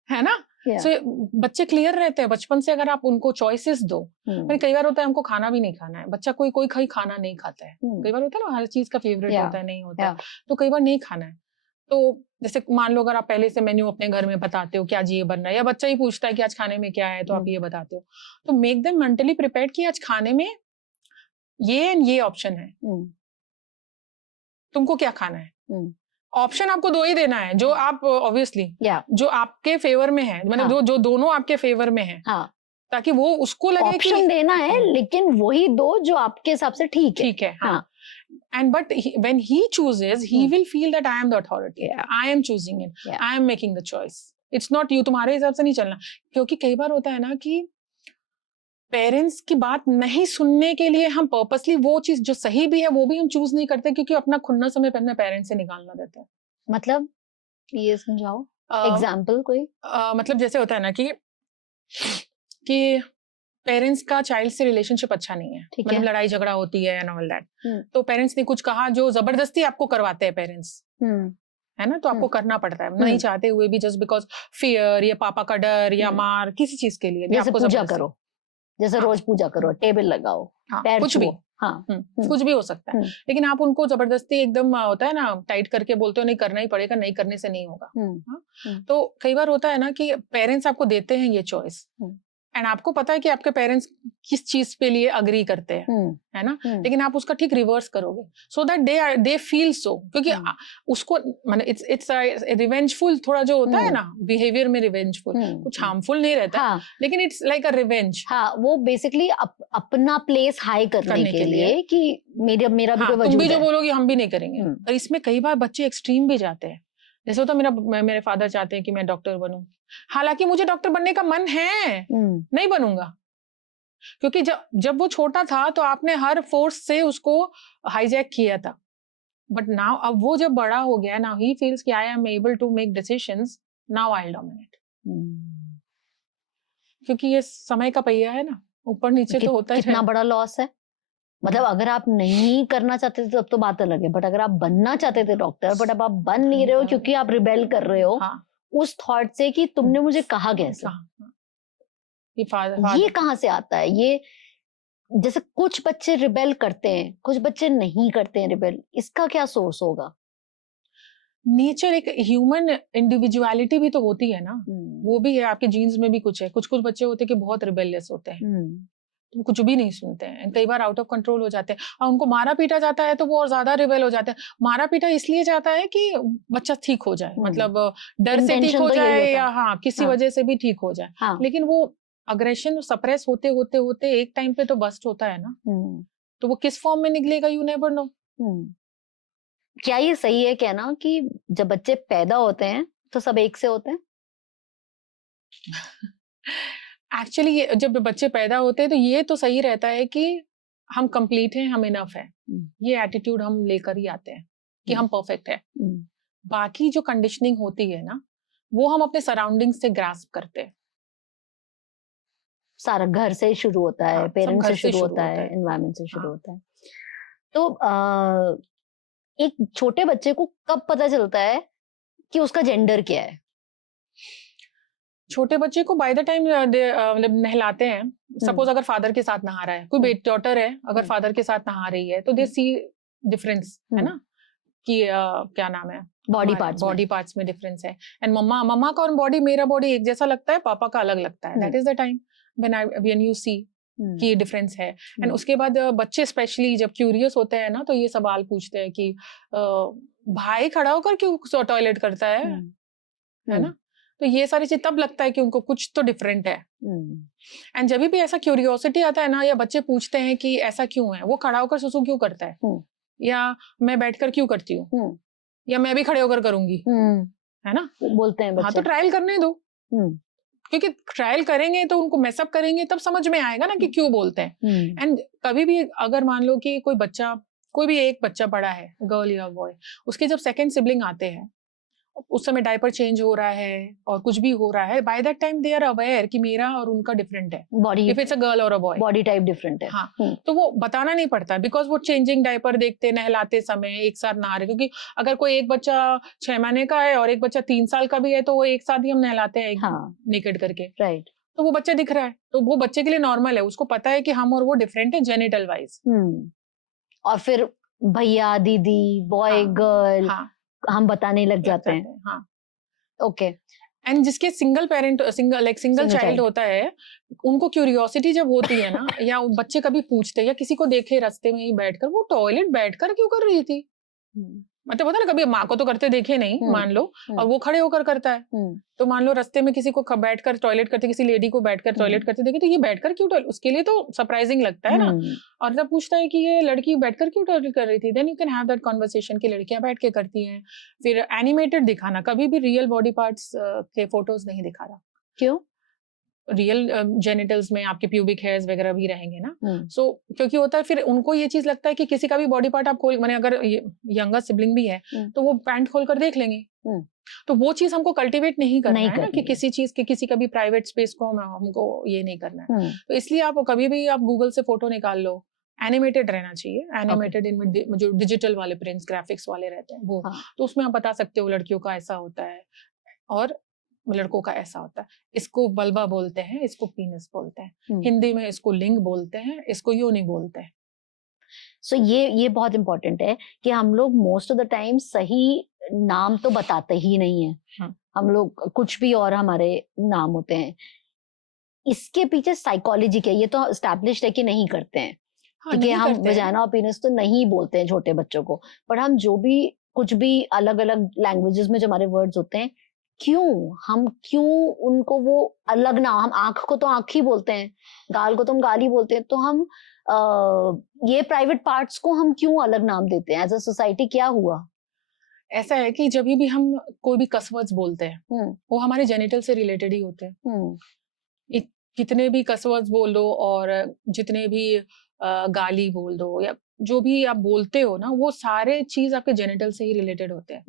है ना। सो बच्चे क्लियर रहते हैं बचपन से अगर आप उनको चॉइसेस दो। पर कई बार होता है हमको खाना भी नहीं खाना है, बच्चा कोई खाना नहीं खाता है। कई बार होता है ना हर चीज का फेवरेट होता है, नहीं होता है, तो कई बार नहीं खाना है। तो जैसे मान लो अगर आप पहले से मेन्यू अपने घर में बताते हो कि आज ये बनना है, या बच्चा ही पूछता है कि आज खाने में क्या है तो आप ये बताते हो, तो मेक देम मेंटली प्रिपेयर्ड कि आज खाने में ये एंड ये ऑप्शन है, तुमको क्या खाना है। ऑप्शन आपको दो ही देना है, जो आप ऑब्वियसली जो आपके फेवर में है, मतलब जो दोनों आपके फेवर में है, ताकि वो उसको लगे कि ऑप्शन देना है, लेकिन वही दो जो आपके हिसाब से ठीक है। हाँ। And but when he chooses, he will feel that I am the authority. I am choosing it. I am making the choice. It's not you. तुम्हारे हिसाब से नहीं चलना। क्योंकि कई बार होता है ना कि पेरेंट्स की बात नहीं सुनने के लिए हम पर्पसली वो चीज जो सही भी है वो भी हम चूज नहीं करते, क्योंकि अपना खुन्ना समय अपने पेरेंट्स से निकालना देते हैं। मतलब ये समझाओ एग्जाम्पल कोई। मतलब जैसे होता है ना कि पेरेंट्स का चाइल्ड से रिलेशनशिप अच्छा नहीं है, मतलब लड़ाई झगड़ा होती है एंड ऑल दैट, तो पेरेंट्स ने कुछ कहा जो जबरदस्ती आपको करवाते हैं पेरेंट्स, है ना, तो आपको करना पड़ता है नहीं चाहते हुए भी, जस्ट बिकॉज फियर या पापा का डर या मार किसी चीज के लिए भी जैसे आपको पूजा करो, जैसे रोज पूजा करो, टेबल लगाओ, कुछ भी, कुछ भी हो सकता है, लेकिन आप उनको जबरदस्ती एकदम होता है ना टाइट करके बोलते हो नहीं करना ही पड़ेगा, नहीं करने से नहीं होगा। तो कई बार होता है ना कि पेरेंट्स आपको देते हैं ये चॉइस एंड आपको पता है कि आपके पेरेंट्स किस चीज पे लिए अग्री करते हैं, है ना, लेकिन आप उसका ठीक रिवर्स करोगे so that they feel so, क्योंकि उसको मतलब इट्स रिवेंजफुल थोड़ा जो होता है ना बिहेवियर में, रिवेंजफुल कुछ हार्मफुल नहीं रहता, लेकिन इट्स लाइक अ रिवेंज। वो बेसिकली अपना प्लेस हाई करने के लिए कि मेरा भी कोई वजूद है। तुम भी जो बोलोगे हम भी नहीं करेंगे। और इसमें कई बार बच्चे एक्सट्रीम भी जाते हैं, जैसे होता मेरे फादर चाहते हैं कि मैं डॉक्टर बनूं, हालांकि मुझे डॉक्टर बनने का मन है, नहीं बनूंगा, क्योंकि जब वो छोटा था तो आपने हर फोर्स से उसको हाईजैक किया था, बट नाउ अब वो जब बड़ा हो गया, नाउ ही फील्स कि I am able to make decisions, now I will dominate, क्योंकि ये समय का पहिया है ना, ऊपर नीचे तो होता है। कितना बड़ा लॉस है, मतलब अगर आप नहीं करना चाहते थे तब तो बात अलग है, बट अगर आप बनना चाहते थे डॉक्टर, बट अब आप बन नहीं रहे हो क्योंकि आप रिबेल कर रहे हो, उस थॉट से कि तुमने मुझे कहा कैसे? हाँ, ये ये फादर कहाँ से आता है? ये जैसे कुछ बच्चे रिबेल करते हैं, कुछ बच्चे नहीं करते हैं रिबेल, इसका क्या सोर्स होगा? नेचर, एक ह्यूमन इंडिविजुअलिटी भी तो होती है ना, वो भी है, आपके जीन्स में भी कुछ है। कुछ कुछ बच्चे होते हैं कि बहुत रिबेलियस होते हैं, तो वो कुछ भी नहीं सुनते हैं, कई बार आउट ऑफ कंट्रोल हो जाते हैं, और उनको मारा पीटा जाता है तो वो और ज्यादा रिबेल हो जाते हैं। मारा पीटा इसलिए जाता है कि बच्चा ठीक हो जाए, मतलब डर से ठीक इंटेंशन हो तो यही जाए होता या है। हाँ किसी हाँ। वजह से भी ठीक हो जाए, हाँ। लेकिन वो अग्रेशन सप्रेस होते होते होते एक टाइम पे तो बस्ट होता है ना, तो वो किस फॉर्म में निकलेगा, यू नेवर नो। क्या ये सही है कहना कि जब बच्चे पैदा होते हैं तो सब एक से होते हैं? एक्चुअली जब बच्चे पैदा होते हैं तो ये तो सही रहता है कि हम कंप्लीट हैं, हम इनफ है, ये एटीट्यूड हम लेकर ही आते हैं कि हम परफेक्ट है। बाकी जो कंडीशनिंग होती है ना, वो हम अपने सराउंडिंग से ग्रास्प करते हैं। सारा घर से शुरू होता है, हाँ, सब पेरेंट्स घर से शुरू होता है, एनवायरनमेंट से शुरू हाँ। होता है। तो एक छोटे बच्चे को कब पता चलता है कि उसका जेंडर क्या है? छोटे बच्चे को बाय द टाइम मतलब नहलाते हैं, सपोज अगर फादर के साथ नहा रहा है, कोई बेटी डॉटर है अगर फादर के साथ नहा रही है, तो दे सी डिफरेंस, है ना, कि क्या नाम है, बॉडी पार्ट्स में डिफरेंस है। एंड मम्मा का और बॉडी, मेरा बॉडी एक जैसा लगता है, पापा का अलग लगता है। That is the time when you see कि ये डिफरेंस है। एंड उसके बाद बच्चे स्पेशली जब क्यूरियस होते हैं ना, तो ये सवाल पूछते हैं कि भाई खड़ा होकर क्यों टॉयलेट करता है ना, तो ये सारी चीज तब लगता है कि उनको कुछ तो डिफरेंट है। एंड जब भी ऐसा क्यूरियोसिटी आता है ना, या बच्चे पूछते हैं कि ऐसा क्यों है, वो खड़ा होकर सुसु क्यों करता है, या मैं बैठकर क्यों करती हूँ, या मैं भी खड़े होकर करूंगी, है ना, बोलते हैं बच्चे। हाँ, तो ट्रायल करने दो, क्योंकि ट्रायल करेंगे तो उनको मेसअप करेंगे तब समझ में आएगा ना कि क्यों बोलते हैं। एंड कभी भी अगर मान लो कि कोई भी एक बच्चा बड़ा है, गर्ल या बॉय, उसके जब सेकंड सिबलिंग आते हैं, उस समय डायपर चेंज हो रहा है और कुछ भी हो रहा है, by that time they are aware कि मेरा और उनका डिफरेंट है, body, if it's a girl और a boy, body type different है। हाँ, तो वो बताना नहीं पड़ता, बिकॉज वो चेंजिंग डायपर देखते, नहलाते समय एक साथ नहा रहे, क्योंकि अगर कोई एक बच्चा 6 महीने का है और एक बच्चा 3 साल का भी है, तो वो एक साथ ही हम नहलाते हैं, हाँ, नेकेड करके, राइट, तो वो बच्चा दिख रहा है, तो वो बच्चे के लिए नॉर्मल है, उसको पता है कि हम और वो डिफरेंट है जेनिटल वाइज। और फिर भैया दीदी, बॉय गर्ल, हम बताने लग जाते हैं। हाँ, ओके। एंड जिसके सिंगल चाइल्ड होता है, उनको क्यूरियोसिटी जब होती है ना, या बच्चे कभी पूछते हैं, या किसी को देखे रास्ते में ही बैठकर, वो टॉयलेट बैठकर क्यों कर रही थी, मतलब पता ना, कभी माँ को तो करते देखे नहीं, मान लो, और वो खड़े होकर करता है, तो मान लो रास्ते में किसी को बैठकर टॉयलेट करते, किसी लेडी को बैठकर टॉयलेट करते देखे, तो ये बैठकर क्यों टॉयलेट, उसके लिए तो सरप्राइजिंग लगता है ना। और जब पूछता है कि ये लड़की बैठकर क्यों टॉयलेट कर रही थी, then you can have that conversation कि लड़कियां बैठ के करती हैं। फिर एनिमेटेड दिखाना, कभी भी रियल बॉडी पार्ट्स के फोटोज नहीं दिखाना। क्यों? रियल जेनिटल्स में आपके प्यूबिक हेयर्स वगैरह भी रहेंगे ना, सो क्योंकि होता है, फिर उनको ये चीज लगता है कि किसी का भी बॉडी पार्ट आप खोल, मैंने अगर यंगर सिबलिंग भी है तो वो पैंट खोल कर देख लेंगे, तो वो चीज हमको कल्टीवेट नहीं करना है ना, कि किसी चीज के, किसी का भी प्राइवेट स्पेस को हमको ये नहीं करना है। तो इसलिए आप कभी भी आप गूगल से फोटो निकाल लो, एनिमेटेड रहना चाहिए, एनिमेटेड इनमें जो डिजिटल वाले प्रिंट्स ग्राफिक्स वाले रहते हैं वो, तो उसमें आप बता सकते हो लड़कियों का ऐसा होता है और लड़कों का ऐसा होता है, इसको बल्बा बोलते हैं, इसको पीनस बोलते हैं, हिंदी में इसको लिंग बोलते हैं, इसको योनि बोलते हैं। सो ये बहुत इंपॉर्टेंट है कि हम लोग मोस्ट ऑफ द टाइम सही नाम तो बताते ही नहीं है, हम लोग कुछ भी और हमारे नाम होते हैं। इसके पीछे साइकोलॉजी क्या है, ये तो एस्टैब्लिश्ड है कि नहीं करते हैं, क्योंकि हम वजाना और पीनस तो नहीं बोलते हैं छोटे बच्चों को, पर हम जो भी कुछ भी अलग अलग लैंग्वेजेस में जो हमारे वर्ड्स होते हैं, क्यों उनको वो अलग नाम, हम आंख को तो आंख ही बोलते हैं, गाल को तो हम गाल ही बोलते हैं, तो हम ये प्राइवेट पार्ट्स को हम क्यों अलग नाम देते हैं? एज अ सोसाइटी क्या हुआ? ऐसा है कि जब भी हम कोई भी कसवर्ड्स बोलते हैं वो हमारे जेनिटल से रिलेटेड ही होते हैं। कितने भी कसवर्ड्स बोल लो और जितने भी गाली बोल दो या जो भी आप बोलते हो ना, वो सारे चीज आपके जेनिटल से ही रिलेटेड होते हैं।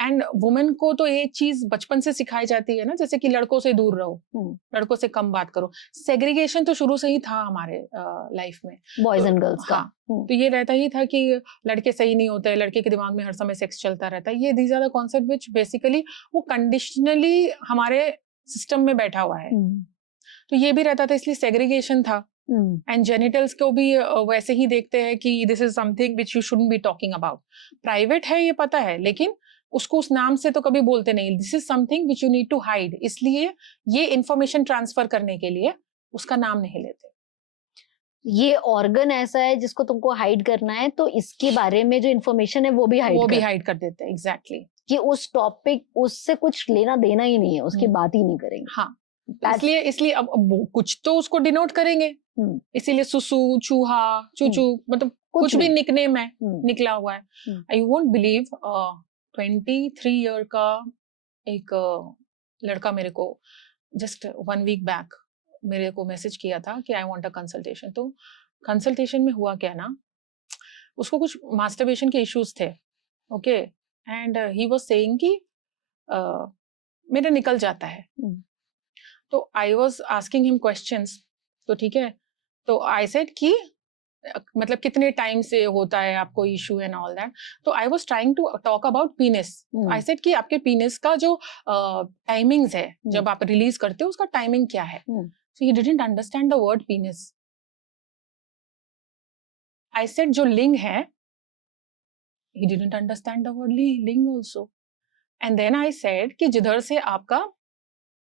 एंड वुमेन को तो एक चीज बचपन से सिखाई जाती है ना, जैसे कि लड़कों से दूर रहो, लड़कों से कम बात करो। सेग्रीगेशन तो शुरू से ही था हमारे लाइफ में, बॉयज एंड गर्ल्स का। हाँ, तो ये रहता ही था कि लड़के सही नहीं होते, लड़के के दिमाग में हर समय सेक्स चलता रहता है। ये these are the concept which basically वो कंडीशनली हमारे सिस्टम में बैठा हुआ है। तो ये भी रहता था, इसलिए सेग्रीगेशन था। एंड जेनिटल्स को भी वैसे ही देखते हैं कि this is something which you shouldn't be talking about. Private है ये पता है, लेकिन उसको उस नाम से तो कभी बोलते नहीं। This is something which you need to hide, इसलिए ये इंफॉर्मेशन ट्रांसफर करने के लिए उसका नाम नहीं लेते। ये ऑर्गन ऐसा है जिसको तुमको हाइड करना है, तो इसके बारे में जो इन्फॉर्मेशन है वो भी हाइड कर देते हैं। एग्जैक्टली, कि उस टॉपिक उससे कुछ लेना देना ही नहीं है, उसकी बात ही नहीं करेंगे। हाँ, इसलिए अब कुछ तो उसको डिनोट करेंगे, इसीलिए सुसु, चूहा, चूचू, मतलब कुछ भी निकनेम है निकला हुआ है। आई वोंट बिलीव 23 ईयर का एक लड़का मेरे को जस्ट 1 वीक बैक मेरे को मैसेज किया था कि आई वांट अ कंसल्टेशन। तो कंसल्टेशन में हुआ क्या ना, उसको कुछ मास्टरबेशन के इश्यूज थे, okay, and he was saying कि मेरा निकल जाता है। तो I was asking him questions, तो ठीक है, तो आई सेड कि मतलब कितने टाइम से होता है आपको इशू एंड ऑल दैट। तो I was trying to talk about penis. I said कि आपके पीनिस का जो टाइमिंग्स है, जब आप रिलीज करते हो उसका टाइमिंग क्या है। So he didn't understand the word penis. I said जो लिंग है, he didn't understand the word लिंग also. And then I said कि जिधर से आपका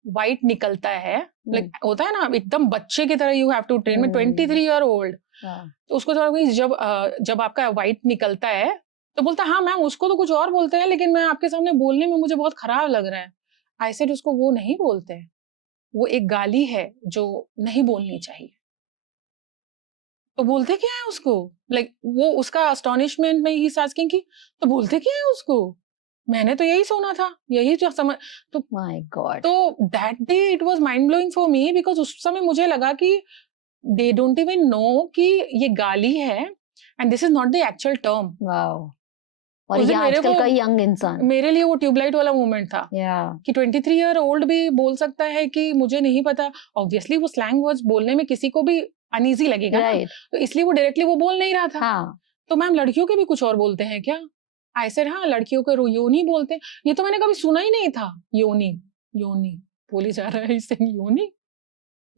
वाइट निकलता है, लाइक होता है ना एकदम बच्चे की तरह, यू हैव टू ट्रेन। में 23 ईयर ओल्ड, तो उसको थोड़ा जब आपका वाइट निकलता है तो बोलता है हाँ मैम, उसको तो कुछ और बोलते हैं, लेकिन मैं आपके सामने बोलने में मुझे बहुत खराब लग रहा है। आई सेड उसको वो नहीं बोलते हैं, वो एक गाली है जो नहीं बोलनी चाहिए। तो बोलते क्या है उसको, लाइक वो उसका अस्टॉनिशमेंट में ही आस्किंग की तो बोलते क्या है उसको, मैंने तो यही सुना था, यही जो समझ। तो माय गॉड, तो that day it was mind blowing for me, because उस समय मुझे लगा कि दे डोंट इवन नो कि ये गाली है and this is not the actual term. Wow, और ये आजकल का यंग इंसान, मेरे लिए वो ट्यूबलाइट वाला मोमेंट था कि 23 ईयर ओल्ड भी बोल सकता है कि मुझे नहीं पता। ऑब्वियसली वो स्लैंग वर्ड्स बोलने में किसी को भी अनईजी लगेगा, तो इसलिए वो डायरेक्टली वो बोल नहीं रहा था। तो मैम लड़कियों के भी कुछ और बोलते हैं क्या? आई सेड हाँ, लड़कियों को योनी बोलते हैं। ये तो मैंने कभी सुना ही नहीं था। योनी योनी बोली जा रहा है, इसे योनी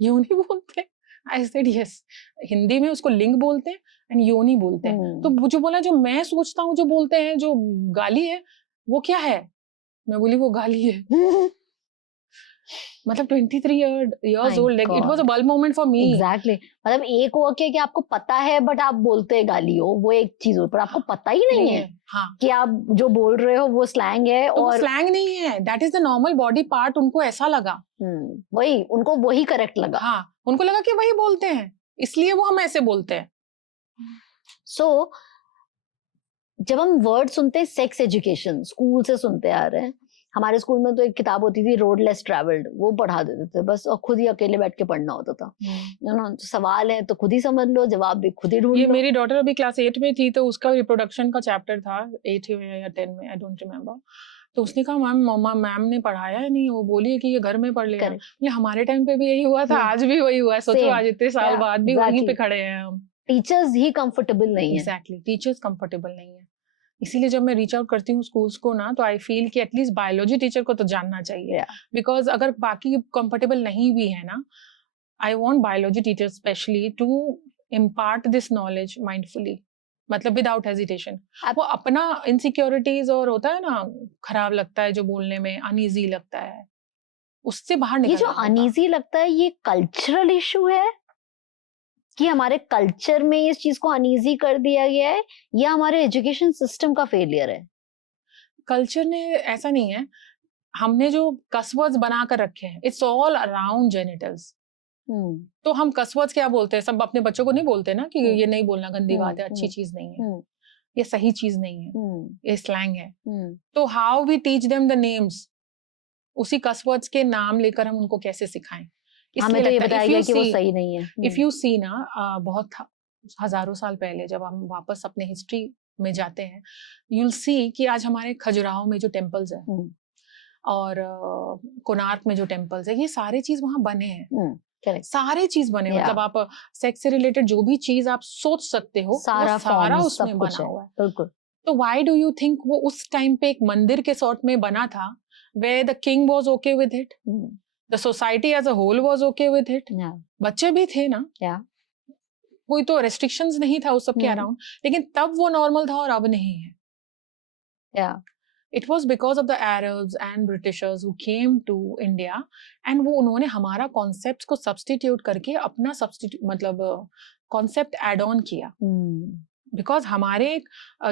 योनी बोलते हैं। आई सेड यस, हिंदी में उसको लिंग बोलते हैं एंड योनी बोलते हैं। तो जो बोला, जो मैं सोचता हूँ जो बोलते हैं जो गाली है, वो क्या है? मैं बोली वो गाली है। मतलब 23 years old, like it was a bulb moment for me. Exactly. मतलब एक वो क्या कि आपको पता है बट आप बोलते गाली हो, वो एक चीज हो, पर आपको पता ही नहीं है कि आप जो बोल रहे हो वो स्लैंग है। तो और स्लैंग नहीं है, that is the normal body part. उनको ऐसा लगा, वही उनको वही करेक्ट लगा। हाँ, उनको लगा कि वही बोलते हैं, इसलिए वो हम ऐसे बोलते हैं। सो जब हम वर्ड सुनते हैं, सेक्स एजुकेशन स्कूल से सुनते आ रहे हैं। हमारे स्कूल में तो एक किताब होती थी, रोड लेस ट्रेवल्ड, वो पढ़ा देते थे बस, और खुद ही अकेले बैठ के पढ़ना होता था। ना सवाल है तो खुद ही समझ लो, जवाब भी खुद ही ढूंढ लो। ये मेरी डॉटर अभी क्लास 8 में थी, तो उसका रिप्रोडक्शन का चैप्टर था 8 में या 10 में, आई डोंट रिमेम्बर। तो उसने कहा मैम मम्मा मैम ने पढ़ाया है नहीं, वो बोली है कि ये घर में पढ़ लेगा। हमारे टाइम पे भी यही हुआ था, आज भी वही हुआ है। सोचो आज इतने साल बाद भी वहीं पे खड़े हैं हम। टीचर्स ही कंफर्टेबल नहीं है। एग्जैक्टली, टीचर्स कंफर्टेबल नहीं है। इसीलिए जब मैं रीच आउट करती हूँ स्कूल्स को ना, तो आई फील कि एटलीस्ट बायोलॉजी टीचर को तो जानना चाहिए, बिकॉज अगर बाकी कंफर्टेबल नहीं भी है ना, I want biology teacher specially to impart this knowledge mindfully, मतलब विदाउट हेजिटेशन। वो अपना इनसिक्योरिटीज और होता है ना, खराब लगता है जो बोलने में, अनईजी लगता है, उससे बाहर निकलना। ये जो अनईजी लगता है, ये कल्चरल इशू है कि हमारे कल्चर में इस चीज को अनईजी कर दिया गया है, या हमारे एजुकेशन सिस्टम का फेलियर है? कल्चर ने ऐसा नहीं है, हमने जो कसवर्ड्स बना कर रखे हैं, इट्स ऑल अराउंड जेनिटल्स। तो हम कसवर्ड्स क्या बोलते हैं, सब अपने बच्चों को नहीं बोलते ना कि ये नहीं बोलना, गंदी बात है, अच्छी चीज नहीं है, ये सही चीज नहीं है, ये स्लैंग है। तो how we teach them the names, उसी कसवर्ड्स के नाम लेकर हम उनको कैसे सिखाएं? हमें तो ये बताया गया कि वो सही नहीं है। इफ यू सी ना, बहुत हजारों साल पहले जब हम वापस अपने हिस्ट्री में जाते हैं, you'll see कि आज हमारे खजुराहो में जो टेम्पल्स है और कोणार्क में जो टेम्पल्स है, ये सारे चीज वहां बने हैं। करेक्ट, सारे चीज बने, Yeah. मतलब आप सेक्स से रिलेटेड जो भी चीज आप सोच सकते हो, सारा वो सारा forms, उसमें सब कुछ बना है, हुआ है। बिल्कुल। तो व्हाई डू यू थिंक वो उस टाइम पे एक मंदिर के सॉर्ट में बना था, where the king was okay with it, the society as a whole was okay with it, Yeah. बच्चे भी थे ना, Yeah. कोई तो रेस्ट्रिक्शंस नहीं था उस सब के अराउंड, लेकिन तब वो नॉर्मल था और अब नहीं है। Yeah. It was because of the Arabs and Britishers who came to India, and वो उन्होंने हमारा कॉन्सेप्ट को सब्स्टिट्यूट करके अपना मतलब कॉन्सेप्ट एड ऑन किया। बिकॉज हमारे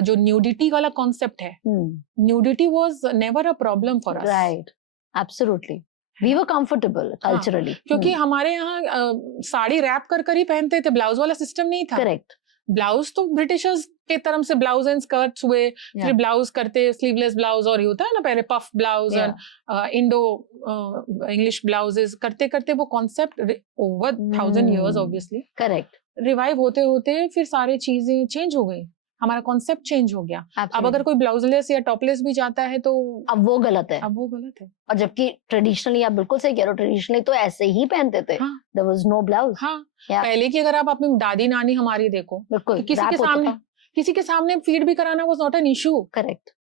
जो न्यूडिटी वाला कॉन्सेप्ट है, nudity was never a problem for us. Right. Absolutely. We were comfortable culturally. क्योंकि हमारे यहाँ साड़ी रैप कर ही पहनते थे, ब्लाउज वाला सिस्टम नहीं था। Correct. ब्लाउज तो ब्रिटिशर्स के तरफ से ब्लाउज एंड स्कर्ट्स हुए, फिर ब्लाउज करते स्लीवलेस ब्लाउज, और ये होता है ना पहले puff blouse and Indo English blouses करते करते वो concept over 1000 years obviously Correct. Revive होते होते फिर सारी चीजें चेंज हो गई, हमारा कॉन्सेप्ट चेंज हो गया। अब Absolutely. अगर कोई ब्लाउजलेस या टॉपलेस भी जाता है तो अब वो गलत है। अब वो गलत है। और जबकि ट्रेडिशनली, आप बिल्कुल सही कह रहे हो, ट्रेडिशनली तो ऐसे ही पहनते थे। हाँ। There was no blouse. हाँ, Yeah. पहले की अगर आप अपनी दादी नानी हमारी देखो, बिल्कुल, कि किसी के सामने फीड भी कराना was not an issue, correct,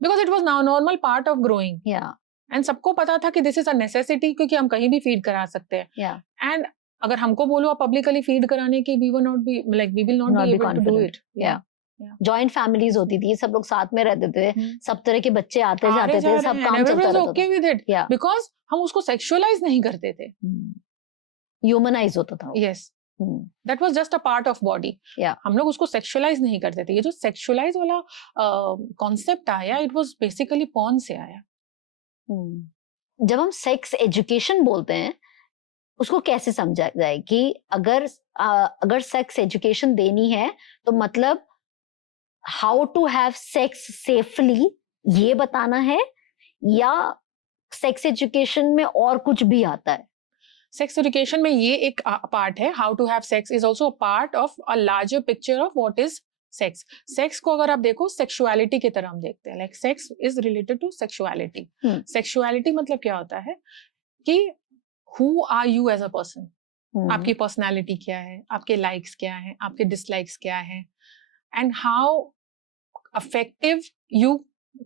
because it was now normal part of growing. या एंड सबको पता था कि दिस इज अ नेसेसिटी, क्योंकि हम कहीं भी फीड करा सकते हैं। या एंड अगर हमको बोलो आप पब्लिकली फीड कराने की, we will not be able to do it. या जॉइंट फैमिलीज होती थी, सब लोग साथ में रहते थे, सब तरह के बच्चे आते जाते थे, सब काम चलता रहता ओके विद इट, बिकॉज हम उसको सेक्सुअलाइज नहीं करते थे, ह्यूमनाइज होता था। Yes, that was just a part of body. हम लोग उसको सेक्सुअलाइज नहीं करते थे। ये जो सेक्सुअलाइज वाला कॉन्सेप्ट आया, इट वाज बेसिकली पॉर्न से आया। जब हम सेक्स एजुकेशन बोलते हैं, उसको कैसे समझा जाए कि अगर सेक्स एजुकेशन देनी है तो मतलब how to have sex safely ये बताना है, या सेक्स एजुकेशन में और कुछ भी आता है? सेक्स एजुकेशन में ये एक पार्ट है, how to have sex is also a part of a larger picture of what is sex. Sex को अगर आप देखो सेक्सुअलिटी की तरह हम देखते हैं, like sex is related to sexuality. Sexuality मतलब क्या होता है कि who are you as a person, आपकी पर्सनालिटी क्या है, आपके लाइक्स क्या है, आपके डिसलाइक्स क्या है, and how affective you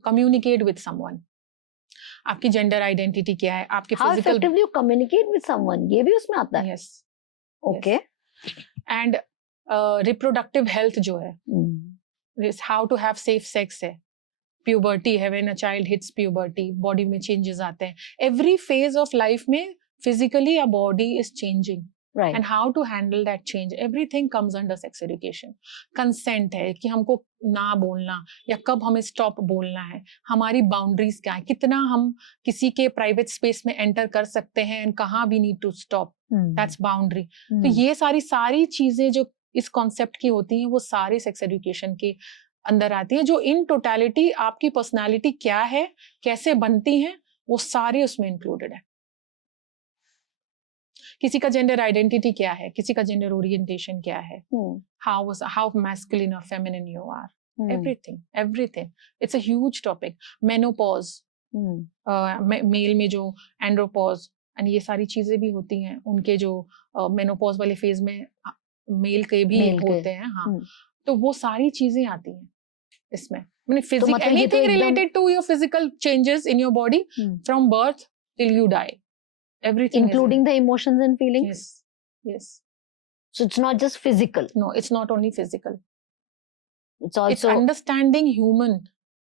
communicate with someone. आपकी जेंडर आइडेंटिटी क्या है, आपके How physical effectively you communicate with someone, ये भी उसमें आता है। Yes, okay, and reproductive health जो है, how to have safe sex है, प्यूबर्टी है, when a child hits puberty, body में चेंजेस आते हैं, एवरी फेज ऑफ लाइफ में physically a body is changing, right, and how to handle that change, everything comes under sex education. Consent है कि हमको ना बोलना या कब हमें स्टॉप बोलना है, हमारी बाउंड्रीज क्या है, कितना हम किसी के प्राइवेट स्पेस में एंटर कर सकते हैं, एंड कहाँ we need to stop, that's boundary. तो ये सारी चीजें जो इस कॉन्सेप्ट की होती हैं, वो सारे सेक्स एजुकेशन के अंदर आती हैं, जो इन टोटलिटी आपकी पर्सनैलिटी क्या है, कैसे बनती हैं, वो सारे उसमें इंक्लूडेड है। किसी का जेंडर आइडेंटिटी क्या है, किसी का जेंडर ओरिएंटेशन क्या है, हाउ मैस्कुलिन और feminine you are, everything it's a huge topic. Menopause, male में जो एंड्रोपॉज एंड ये सारी चीजें भी होती हैं, उनके जो मेनोपॉज वाले फेज में मेल के भी होते हैं, हाँ, तो वो सारी चीजें आती हैं इसमें। Anything related to your physical changes in your body from birth till you die, everything, including the emotions and feelings. Yes. So it's not just physical. No, it's not only physical. It's also it's understanding human,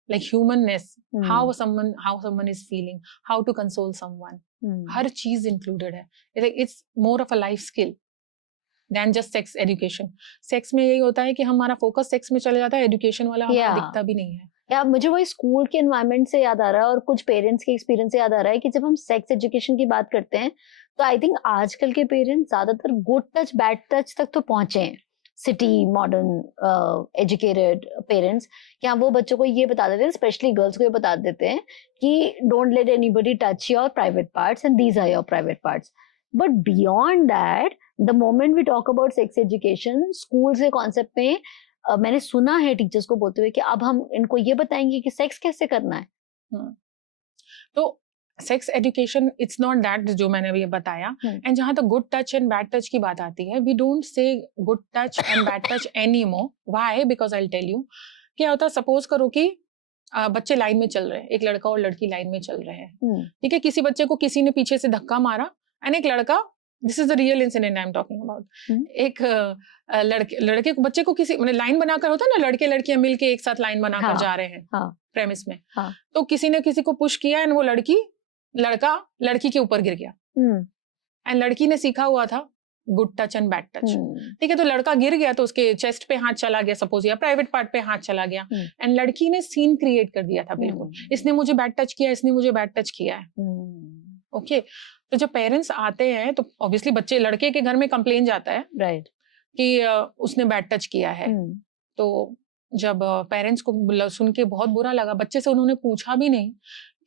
like humanness, how someone is feeling, how to console someone. हर चीज included है. It's more of a life skill than just sex education. Sex में यही होता है कि हमारा focus sex में चला जाता है, एजुकेशन वाला हमारा दिखता भी नहीं है। या मुझे वही स्कूल के एनवायरनमेंट से याद आ रहा है और कुछ पेरेंट्स के एक्सपीरियंस से याद आ रहा है कि जब हम सेक्स एजुकेशन की बात करते हैं, तो आई थिंक आजकल के पेरेंट्स ज्यादातर गुड टच बैड टच तक तो पहुंचे हैं, सिटी मॉडर्न एजुकेटेड पेरेंट्स, क्या वो बच्चों को ये बता देते हैं, स्पेशली गर्ल्स को ये बता देते हैं कि don't let anybody touch your private parts and these are your private parts. But beyond that the moment we talk about sex education, school के कॉन्सेप्ट में मैंने सुना है टीचर्स को बोलते हुए कि अब हम इनको ये बताएंगे कि सेक्स कैसे करना है. हम्म। तो sex education it's not that जो मैंने अभी बताया. एंड जहां तक good touch and bad touch की बात आती है, we don't say good touch and bad touch any more. Why? Because I will tell you. क्या होता है, सपोज करो कि बच्चे लाइन में चल रहे हैं, एक लड़का और लड़की लाइन में चल रहे हैं, ठीक है. किसी बच्चे को किसी ने पीछे से धक्का मारा एंड एक लड़का, this is the real incident I am talking about, एक लड़के को, बच्चे को किसी मतलब लाइन बनाकर, होता है ना लड़के लड़कियां मिलके एक साथ लाइन बनाकर जा रहे हैं प्रेमिस में, तो किसी ने किसी को पुश किया एंड वो लड़का लड़की के ऊपर गिर गया. एंड लड़की ने सीखा हुआ था good touch and bad touch, ठीक है. तो लड़का गिर गया तो उसके चेस्ट पे हाथ चला गया सपोज, या प्राइवेट पार्ट पे हाथ चला गया, एंड लड़की ने सीन क्रिएट कर दिया था बिल्कुल, इसने मुझे बैड टच किया, इसने मुझे बैड टच किया है. ओके. तो जब पेरेंट्स आते हैं तो ऑब्वियसली बच्चे, लड़के के घर में कंप्लेन जाता है, राइट, कि उसने बैड टच किया है. तो जब पेरेंट्स को सुन के बहुत बुरा लगा, बच्चे से उन्होंने पूछा भी नहीं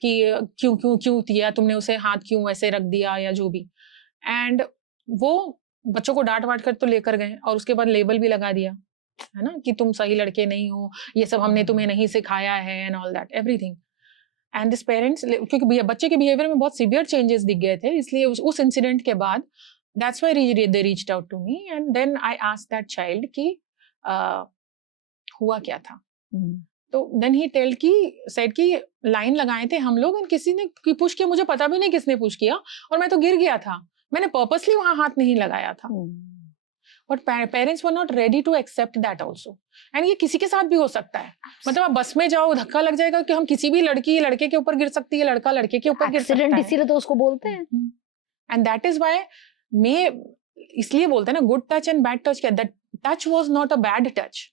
कि क्यों क्यों क्यों किया तुमने, उसे हाथ क्यों ऐसे रख दिया या जो भी. एंड वो बच्चों को डांट वाट कर तो लेकर गए और उसके बाद लेबल भी लगा दिया, है ना, कि तुम सही लड़के नहीं हो, ये सब हमने तुम्हें नहीं सिखाया है and all that everything. And this parents, क्योंकि बच्चे के बिहेवियर में बहुत सीवियर चेंजेस दिख गए थे, इसलिए उस इंसिडेंट के बाद that's why they reached out to me and then I asked that child कि हुआ क्या था. तो देन ही सेड कि लाइन लगाए थे हम लोग, किसी ने पुश किया, मुझे पता भी नहीं किसने पुश किया, और मैं तो गिर गया था, मैंने पर्पसली वहां हाथ नहीं लगाया था. But parents were not ready to accept that also. And ये किसी के साथ भी हो सकता है, मतलब आप बस में जाओ, धक्का लग जाएगा कि हम किसी भी लड़की लड़के के ऊपर गिर सकती है, लड़का लड़के के ऊपर गिर सकता है, इसीलिए तो उसको बोलते हैं. एंड दैट इज व्हाई इसलिए बोलते हैं ना good touch and bad touch. क्या that touch was not a bad touch,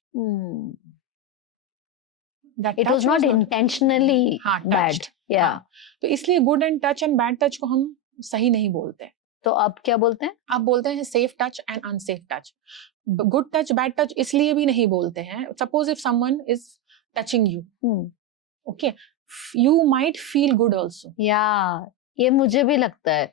It was not intentionally bad. Yeah. तो इसलिए good and touch and bad touch को हम सही नहीं बोलते. तो आप क्या बोलते हैं? आप बोलते हैं safe touch and unsafe touch. Good touch bad touch इसलिए भी नहीं बोलते हैं. Suppose if someone is touching you, okay, you might feel good also. या ये मुझे भी लगता है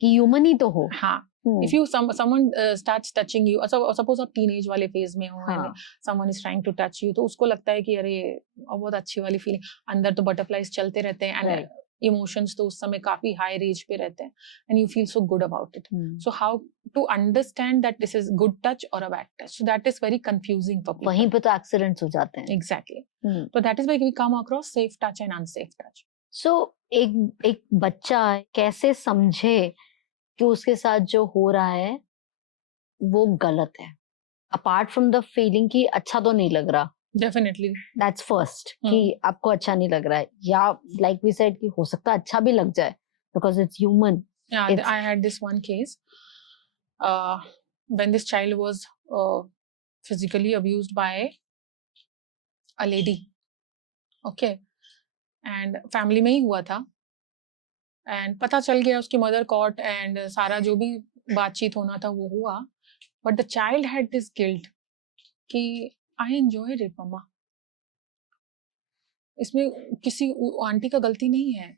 कि ह्यूमन ही तो हो. हाँ. If you someone starts touching you, suppose आप टीनेज वाले फेज में हो and someone is trying to touch you, तो उसको लगता है कि अरे बहुत अच्छी वाली फीलिंग, अंदर तो बटरफ्लाइज चलते रहते हैं एंड इमोशंस तो उस समय काफी हाई रेंज पे रहते हैं and you feel so good about it. So how to understand that this is good touch or a bad touch? So that is very confusing for people. वहीं पे तो एक्सीडेंट्स हो जाते हैं. एग्जैक्टली. तो that is why we come across safe touch and unsafe touch. So एक बच्चा कैसे समझे कि उसके साथ जो हो रहा है वो गलत है, अपार्ट फ्रॉम द फीलिंग कि अच्छा तो नहीं लग रहा. डेफिनेटली दैट्स फर्स्ट कि आपको अच्छा नहीं लग रहा है, या लाइक वी सेड कि हो सकता है अच्छा भी लग जाए because it's human. I had this one case when this child was physically abused by a lady. Okay. And family में ही हुआ था एंड पता चल गया, उसकी मदर कॉट एंड सारा जो भी बातचीत होना था वो हुआ. But the child had this guilt कि आई एंजॉयड इट मम्मा, इसमें किसी आंटी का गलती नहीं है,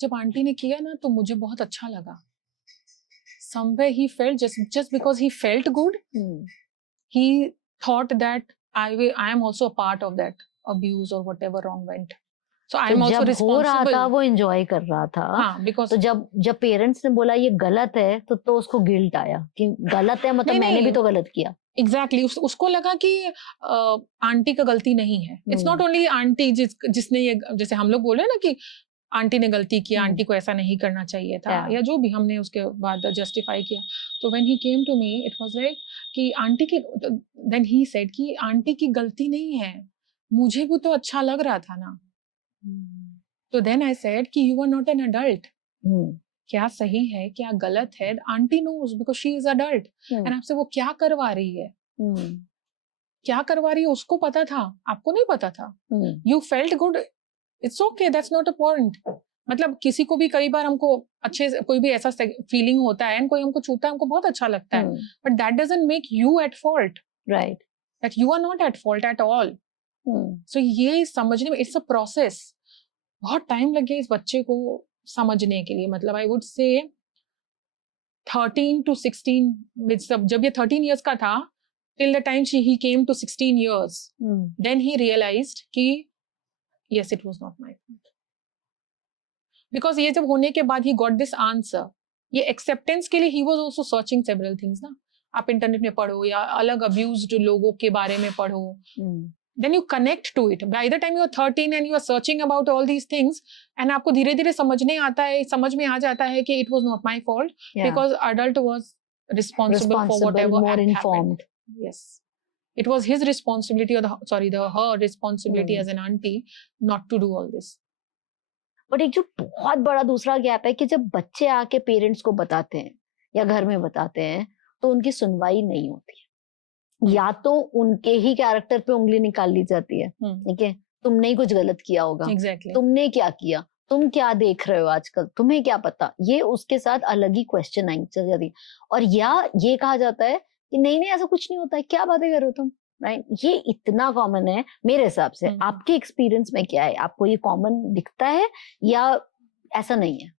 जब आंटी ने किया ना तो मुझे बहुत अच्छा लगा. somewhere he felt just because he felt good, he thought that I am also a part of that abuse or whatever wrong went. So I am also responsible. हो रहा था वो एंजॉय कर रहा था. हाँ, because तो जब पेरेंट्स ने बोला ये गलत है तो उसको गिल्ट आया कि गलत है, मतलब मैंने भी तो गलत किया. एग्जैक्टली. उसको लगा कि आंटी का गलती नहीं है. इट्स नॉट ओनली आंटी जिसने ये, जैसे हम लोग बोले ना कि आंटी ने गलती किया, आंटी को ऐसा नहीं करना चाहिए था, या जो भी हमने उसके बाद जस्टिफाई किया. तो when he came to me it was like कि आंटी की, देन ही सेड कि आंटी की गलती नहीं है, मुझे भी तो अच्छा लग रहा था ना. तो देन आई सेड कि you are not an adult. क्या सही है क्या गलत है, aunty knows because she is adult. And आपसे वो क्या करवा रही है, क्या करवा रही है उसको पता था, आपको नहीं पता था. You felt good, it's okay, that's not a point. मतलब किसी को भी कई बार हमको अच्छे कोई भी ऐसा फीलिंग होता है एंड कोई हमको छूता है, हमको बहुत अच्छा लगता है, but that doesn't make you at fault. Right. That you are not at fault at all. So ये समझने में इट्स अ प्रोसेस. बहुत टाइम लग गया इस बच्चे को समझने के लिए. मतलब आई वुड से 13 to 16 जब ये 13 years का था, till the time he came to 16 years, then he realized कि yes, it was not my fault. Because ये जब होने के बाद he got this answer, ये acceptance के लिए he was also searching several things ना. आप इंटरनेट में पढ़ो या अलग अब्यूज्ड लोगों के बारे में पढ़ो. Then you connect to it. By the time you are 13 and you are searching about all these things, and आपको धीरे धीरे समझ में आ जाता है कि it was not my fault, because adult was responsible for whatever more had informed. happened. Yes, it was his responsibility, or her responsibility as an auntie not to do all this. But एक जो बहुत बड़ा दूसरा gap है कि जब बच्चे आके पेरेंट्स को बताते हैं या घर में बताते हैं तो उनकी सुनवाई नहीं होती है, या तो उनके ही कैरेक्टर पे उंगली निकाल ली जाती है. ठीक है, तुमने ही कुछ गलत किया होगा. Exactly. तुमने क्या किया, तुम क्या देख रहे हो आजकल, तुम्हें क्या पता, ये उसके साथ अलग ही क्वेश्चन आई चल जाती है. और या ये कहा जाता है कि नहीं नहीं ऐसा कुछ नहीं होता है, क्या बातें कर रहे हो तुम, राइट. ये इतना कॉमन है मेरे हिसाब से. आपके एक्सपीरियंस में क्या है, आपको ये कॉमन दिखता है या ऐसा नहीं है?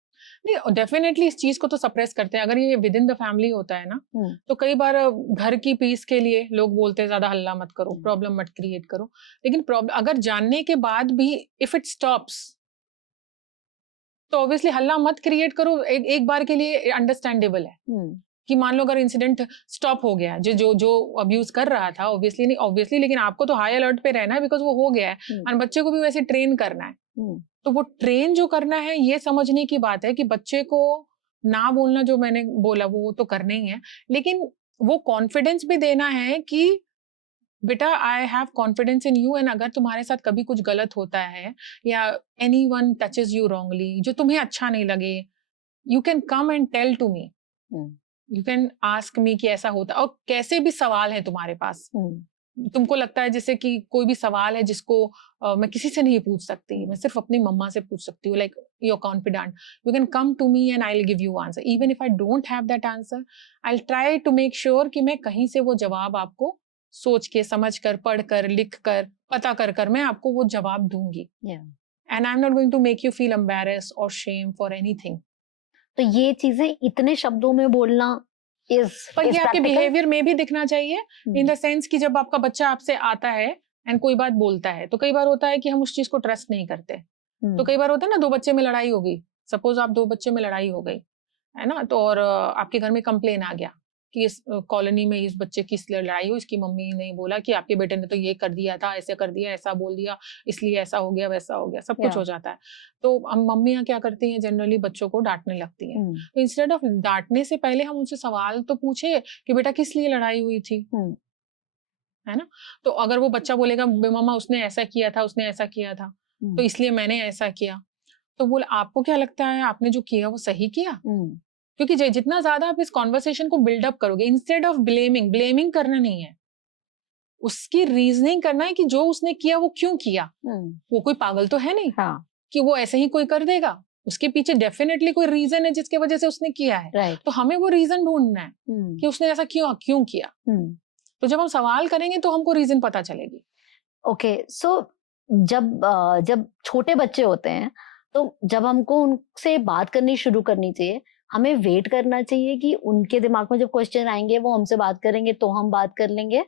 नहीं, डेफिनेटली इस चीज को तो सप्रेस करते हैं. अगर ये विद इन द फैमिली होता है ना, तो कई बार घर की पीस के लिए लोग बोलते हैं ज्यादा हल्ला मत करो, प्रॉब्लम मत क्रिएट करो. लेकिन प्रॉब्लम अगर जानने के बाद भी इफ इट स्टॉप्स, तो ऑब्वियसली हल्ला मत क्रिएट करो. एक बार के लिए अंडरस्टैंडेबल है कि मान लो अगर इंसिडेंट स्टॉप हो गया, जो अब्यूज कर रहा था, ऑब्वियसली लेकिन आपको तो हाई अलर्ट पे रहना है बिकॉज वो हो गया है, और बच्चे को भी वैसे ट्रेन करना है. तो वो ट्रेन जो करना है, ये समझने की बात है कि बच्चे को ना बोलना, जो मैंने बोला वो तो करना ही है, लेकिन वो कॉन्फिडेंस भी देना है कि बेटा I have confidence in you, and अगर तुम्हारे साथ कभी कुछ गलत होता है या एनीवन टचेस यू रॉन्गली, जो तुम्हें अच्छा नहीं लगे, you can come and tell to me, you can ask me कि ऐसा होता. और कैसे भी सवाल है तुम्हारे पास, तुमको लगता है जैसे कि कोई भी सवाल है जिसको मैं किसी से नहीं पूछ सकती, मैं सिर्फ अपनी मम्मा से पूछ सकती हूँ, like you are confident, you can come to me and I will give you answer. Even if I don't have that answer, I will try to make sure कि मैं कहीं से वो जवाब आपको सोच के, समझ कर, पढ़ कर, लिख कर, पता कर मैं आपको वो जवाब दूंगी. And I am not going to make you feel embarrassed और शेम फॉर एनीथिंग. तो ये चीजें इतने शब्दों में बोलना पर ये आपके बिहेवियर में भी दिखना चाहिए, इन द सेंस कि जब आपका बच्चा आपसे आता है एंड कोई बात बोलता है, तो कई बार होता है कि हम उस चीज को ट्रस्ट नहीं करते. तो कई बार होता है ना, दो बच्चे में लड़ाई हो गई, सपोज आप दो बच्चे में लड़ाई हो गई है ना, तो और आपके घर में कंप्लेन आ गया कि इस कॉलोनी में इस बच्चे की इसलिए लड़ाई हो, इसकी मम्मी ने बोला कि आपके बेटे ने तो ये कर दिया था, ऐसे कर दिया, ऐसा बोल दिया, इसलिए ऐसा हो गया, वैसा हो गया, सब कुछ हो जाता है. तो हम मम्मियाँ क्या करती हैं, जनरली बच्चों को डांटने लगती हैं. तो इंस्टेड ऑफ डांटने से पहले हम उनसे सवाल तो पूछे कि बेटा किस लिए लड़ाई हुई थी, है ना. तो अगर वो बच्चा बोलेगा मम्मा उसने ऐसा किया था, उसने ऐसा किया था, तो इसलिए मैंने ऐसा किया, तो बोले आपको क्या लगता है आपने जो किया वो सही किया? क्योंकि जितना ज्यादा आप इस कॉन्वर्सेशन को बिल्डअप करोगे, इंस्टेड ऑफ ब्लेमिंग करना नहीं है, उसकी रीजनिंग करना है कि जो उसने किया वो क्यों किया. वो कोई पागल तो है नहीं कि वो ऐसे ही कोई कर देगा, उसके पीछे डेफिनेटली कोई रीजन है जिसके वजह से उसने किया है. तो हमें वो रीजन ढूंढना है कि उसने ऐसा क्यों किया. तो जब हम सवाल करेंगे तो हमको रीजन पता चलेगी. ओके, सो जब छोटे बच्चे होते हैं तो जब हमको उनसे बात करनी शुरू करनी चाहिए, हमें वेट करना चाहिए कि उनके दिमाग में जब क्वेश्चन आएंगे वो हमसे बात करेंगे तो हम बात कर लेंगे,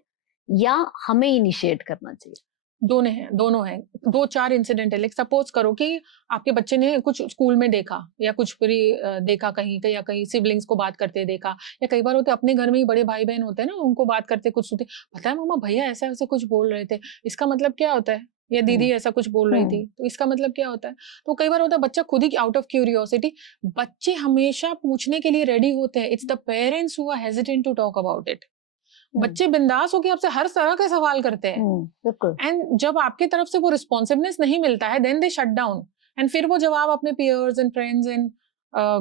या हमें इनिशिएट करना चाहिए? दोनों है. 2-4 इंसिडेंट है. लाइक सपोज करो कि आपके बच्चे ने कुछ स्कूल में देखा या कुछ देखा कहीं सिबलिंग्स को बात करते देखा, या कई बार होते अपने घर में ही बड़े भाई बहन होते हैं ना, उनको बात करते कुछ सुनते, पता है मम्मा भैया ऐसा ऐसा कुछ बोल रहे थे, इसका मतलब क्या होता है, या दीदी ऐसा कुछ बोल रही थी, तो इसका मतलब क्या होता है. तो कई बार होता है बच्चा खुद ही आउट ऑफ क्यूरियोसिटी, बच्चे हमेशा पूछने के लिए रेडी होते हैं. It's the parents who are hesitant to talk about it. बच्चे बिंदास होकर आपसे हर तरह के सवाल करते हैं, एंड जब आपकी तरफ से वो रिस्पॉन्सिवनेस नहीं मिलता है, then they shut down, and फिर वो जवाब अपने peers and friends and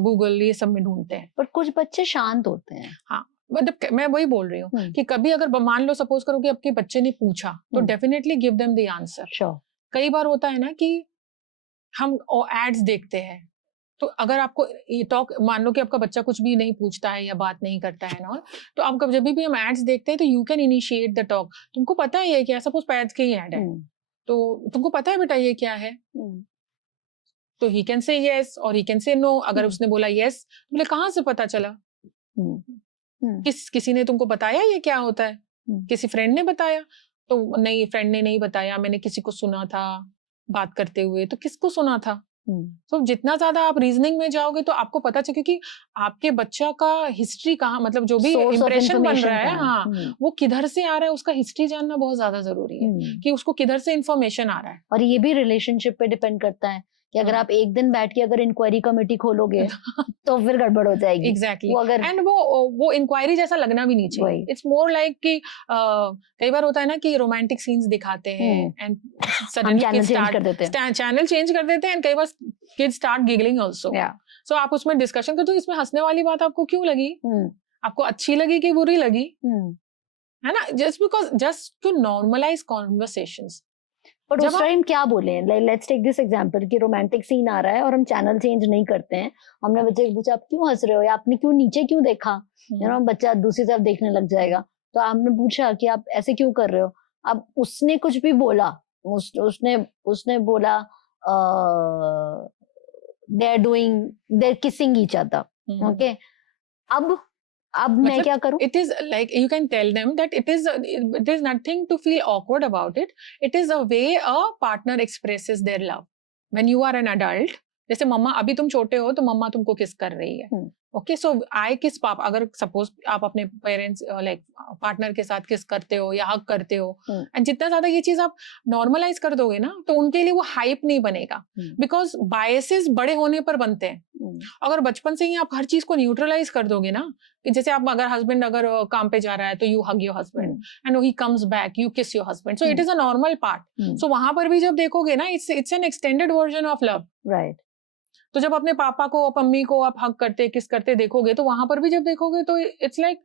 Google ये सब में ढूंढते हैं. पर कुछ बच्चे शांत होते हैं. हाँ, मतलब मैं वही बोल रही हूँ कि कभी अगर मान लो सपोज करो कि आपके बच्चे ने पूछा, तो definitely give them the answer. कई बार होता है ना कि हम एड्स देखते हैं, तो अगर आपको मान लो कि आपका बच्चा कुछ भी नहीं पूछता है या बात नहीं करता है ना, तो आप जब भी हम एड्स देखते हैं तो you can initiate the talk. तुमको पता है क्या, सपोज पैड्स की एड है, तो तुमको पता है बेटा ये क्या है, तो ही कैन से यस और ही कैन से नो. अगर उसने बोला यस, बोले कहाँ से पता चला, किसी ने तुमको बताया ये क्या होता है? किसी फ्रेंड ने बताया? तो नहीं, फ्रेंड ने नहीं बताया, मैंने किसी को सुना था बात करते हुए। तो किसको सुना था? तो जितना ज्यादा आप रीजनिंग में जाओगे तो आपको पता चले कि आपके बच्चा का हिस्ट्री कहाँ, मतलब जो भी Source of इम्प्रेशन बन information रहा है, कहाँ है? हाँ, वो किधर से आ रहा है, उसका हिस्ट्री जानना बहुत ज्यादा जरूरी है कि उसको किधर से इंफॉर्मेशन आ रहा है। और ये भी रिलेशनशिप पे डिपेंड करता है कि अगर हाँ। आप एक दिन बैठ के अगर इंक्वायरी कमेटी खोलोगे तो फिर गड़बड़ हो जाएगी। एग्जैक्टली, वो अगर एंड वो इंक्वायरी जैसा लगना भी नहीं चाहिए। वही। इट्स मोर लाइक कि कई बार होता है ना कि रोमांटिक सीन्स दिखाते हैं एंड हम सडनली चैनल चेंज कर देते हैं। चैनल चेंज कर देते हैं एंड कई बार किड्स स्टार्ट गिगलिंग आल्सो। सो आप उसमें डिस्कशन करते हो, इसमें हंसने वाली बात आपको क्यों लगी? आपको अच्छी लगी कि बुरी लगी? है ना, just to normalise conversations. But उस टाइम क्या बोले, लेट्स टेक दिस एग्जांपल कि रोमांटिक सीन आ रहा है और हम चैनल चेंज नहीं करते हैं। हमने बच्चे को पूछा आप क्यों हंस रहे हो या आपने क्यों नीचे क्यों देखा, बच्चा दूसरी तरफ देखने लग जाएगा। तो हमने पूछा कि आप ऐसे क्यों कर रहे हो। अब उसने कुछ भी बोला, उसने बोला they're kissing each other. Okay. अब मैं क्या करूं? It is like you can tell them that it is nothing to feel awkward about it. It is a way a partner expresses their love. When you are an adult, जैसे मम्मा, अभी तुम छोटे हो तो मम्मा तुमको किस कर रही है, ओके, सो आई किस पापा, अगर सपोज आप अपने पेरेंट्स लाइक पार्टनर के साथ किस करते हो या हग करते हो, एंड जितना ज्यादा ये चीज आप नॉर्मलाइज कर दोगे ना तो उनके लिए वो हाइप नहीं बनेगा, बिकॉज बायसेस बड़े होने पर बनते हैं। अगर बचपन से ही आप हर चीज को न्यूट्रलाइज कर दोगे ना, कि जैसे आप अगर हस्बैंड अगर काम पे जा रहा है तो you hug your husband and he comes back, you kiss your husband, so it is a normal part. So वहां पर भी जब देखोगे ना, it's an extended version of love, right. तो जब अपने पापा को, मम्मी को आप हग करते, किस करते देखोगे, तो वहां पर भी जब देखोगे तो it's like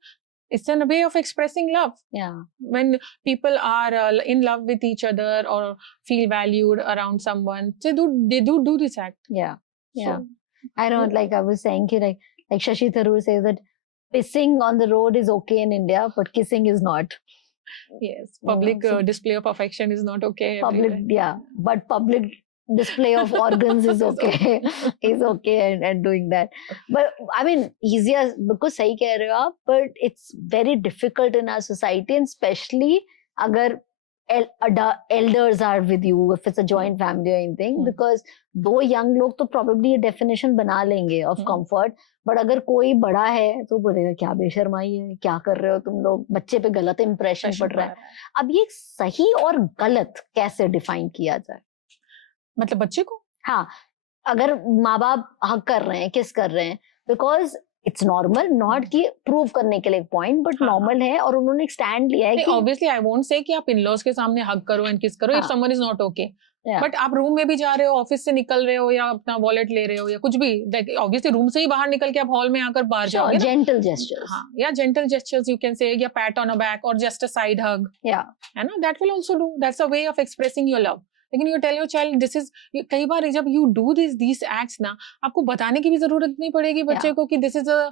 it's a way of expressing love. Yeah. When people are in love with each other or feel valued around someone, they do this act. Yeah. Yeah. So, I don't, like I was saying, like Shashi Tharoor says that pissing on the road is okay in India, but kissing is not. Yes. Public display of affection is not okay. Public, yeah. But public display of organs is okay. Is okay and doing that. But I mean, easier because सही कह रहे हो आप, but it's very difficult in our society, and especially अगर elders are with you, if it's a joint family or anything, because दो young लोग तो probably ये definition बना लेंगे of comfort, but अगर कोई बड़ा है तो बोलेगा क्या बेशर्माई है, क्या कर रहे हो तुम लोग, बच्चे पे गलत impression पड़ रहा है। अब ये सही और गलत कैसे define किया जाए? मतलब बच्चे को, हाँ, अगर माँ बाप हक कर रहे हैं, किस कर रहे हैं, बिकॉज इट्स नॉर्मल, नॉट कि प्रूव करने के लिए एक पॉइंट, बट नॉर्मल है, और उन्होंने एक स्टैंड लिया है कि ऑब्वियसली आई वोंट से कि आप इन-लॉज के सामने हक करो एंड किस करो if someone is not okay, but आप रूम में भी जा रहे हो, ऑफिस से निकल रहे हो या अपना वॉलेट ले रहे हो या कुछ भी, ऑब्वियसली रूम से ही बाहर निकल के आप हॉल में आकर बाहर जाओगे ना, जेंटल जेस्चर्स, हाँ, या gentle gestures you can say, या pat on a back or just a side hug, या है ना, that will also do, that's a way of expressing your love. लेकिन you tell your child this is, कई बार जब you do this acts ना, आपको बताने की भी जरूरत नहीं पड़ेगी बच्चे को कि this is a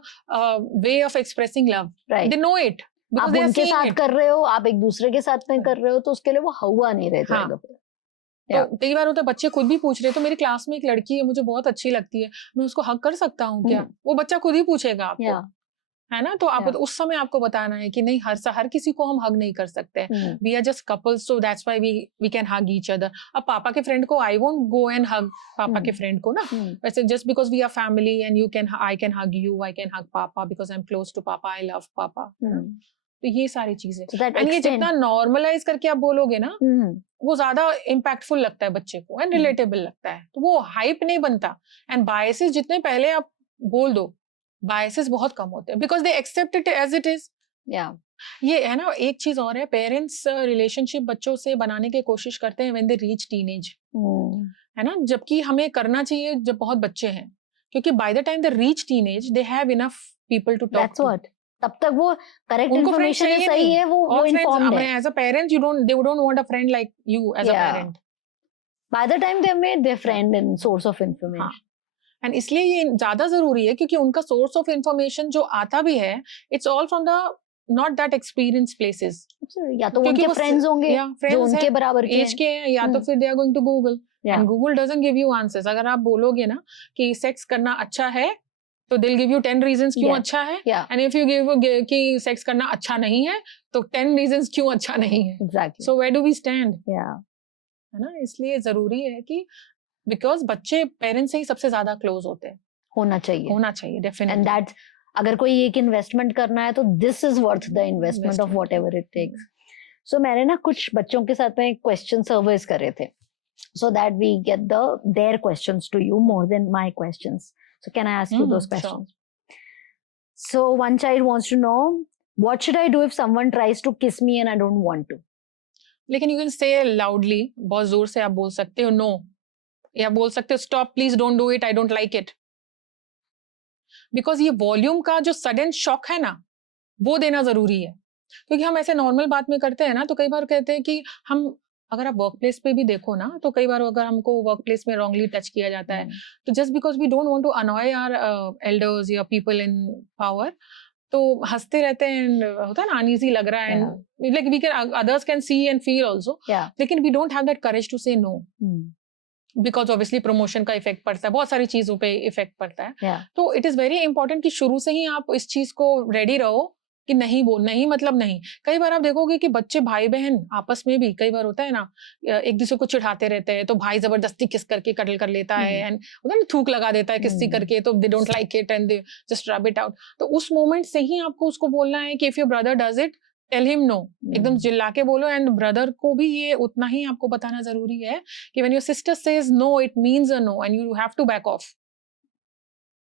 way of expressing love, they know it, आप उनके साथ कर रहे हो, आप एक दूसरे के साथ में कर रहे हो, तो उसके लिए वो हुआ नहीं रह जाएगा। तो कई बार होता है बच्चे खुद भी पूछ रहे हैं, तो मेरी क्लास में एक लड़की है, मुझे बहुत अच्छी लगती है, मैं उसको हग कर सकता हूँ क्या? वो बच्चा खुद ही पूछेगा आपको, है ना, तो आप उस समय आपको बताना है कि नहीं, हर किसी को हम हग नहीं कर सकते, we are just couples, so that's why we can hug each other. अब पापा के फ्रेंड को I won't go and hug पापा के फ्रेंड को ना, वैसे just because we are family and I can hug you, I can hug papa because I am close to papa, I love पापा। तो ये सारी चीजें, एंड ये जितना नॉर्मलाइज करके आप बोलोगे ना, वो ज्यादा इम्पैक्टफुल लगता है बच्चे को एंड रिलेटेबल लगता है, तो वो हाइप नहीं बनता, एंड बायसेस जितने पहले आप बोल दो, बायसेस बहुत कम होते हैं, because they accept it as it is. ये है ना, एक चीज और है, पेरेंट्स रिलेशनशिप बच्चों से बनाने की कोशिश करते हैं व्हेन दे रीच टीनेज, है ना, जबकि हमें करना चाहिए जब बहुत बच्चे हैं, क्योंकि by the time they reach teenage they have enough people to talk to, तब तक वो करेक्ट इन्फॉर्मेशन सही है, वो इन्फॉर्म्ड है। As a parent they don't want a friend like you as a parent, by the time they made their friend and source of information, and इसलिए ये ज्यादा जरूरी है, क्योंकि उनका सोर्स ऑफ इंफॉर्मेशन जो आता भी है, it's all from the not that experience places, या तो उनके फ्रेंड्स होंगे जो उनके बराबर के एज के हैं, या तो फिर they are going to Google, and Google doesn't give you answers. अगर आप बोलोगे ना कि सेक्स करना अच्छा है, तो they'll give you 10 reasons क्यों Yeah. अच्छा है, Yeah, and if you give कि सेक्स करना अच्छा नहीं है, तो 10 reasons क्यों अच्छा नहीं है. exactly. So where do we stand? Yeah. है ना, इसलिए जरूरी है कि बिकॉज बच्चे पेरेंट्स से ही सबसे ज्यादा क्लोज होते हैं, होना चाहिए. And definitely. that अगर कोई एक इन्वेस्टमेंट करना है तो this is worth the investment of whatever it takes. So मैंने ना कुछ बच्चों के साथ में क्वेश्चन सर्वेस करे थे, so that we get their questions to you more than my questions. So can I ask you those questions? So one child wants to know, what should I do if someone tries to kiss me and I don't want to? लेकिन you can से loudly, बहुत जोर से आप बोल सकते हो no, या बोल सकते हो stop please don't do it, I don't like it. Because ये वॉल्यूम का जो सडन शॉक है ना, वो देना जरूरी है. क्योंकि हम ऐसे नॉर्मल बात में करते हैं ना, तो कई बार कहते हैं कि हम, अगर आप वर्क प्लेस पे भी देखो ना, तो कई बार अगर हमको वर्क प्लेस में रॉन्गली टच किया जाता है, तो just because we don't want to annoy our elders या पीपल इन पावर, तो हंसते रहते हैं, होता है ना, अनईजी लग रहा है, like we can, others can see and feel also, लेकिन we don't have that courage to say no, because obviously promotion का इफेक्ट पड़ता है, बहुत सारी चीजों पे इफेक्ट पड़ता है. तो इट इज वेरी इंपॉर्टेंट कि शुरू से ही आप इस चीज को रेडी रहो कि नहीं बोल, नहीं मतलब नहीं. कई बार आप देखोगे कि बच्चे भाई बहन आपस में भी, कई बार होता है ना, एक दूसरे को चिढ़ाते रहते हैं, तो भाई जबरदस्ती किस करके कटल कर लेता है, एंड होता है ना, थूक लगा देता है किसी करके, तो they don't like it and they just rub it out. तो उस मोमेंट से ही आपको उसको बोलना है कि if your brother does it, tell him no, एकदम चिल्ला के बोलो. एंड ब्रदर को भी ये उतना ही आपको बताना जरूरी है कि when your sister says no, it means a no and you have to back off,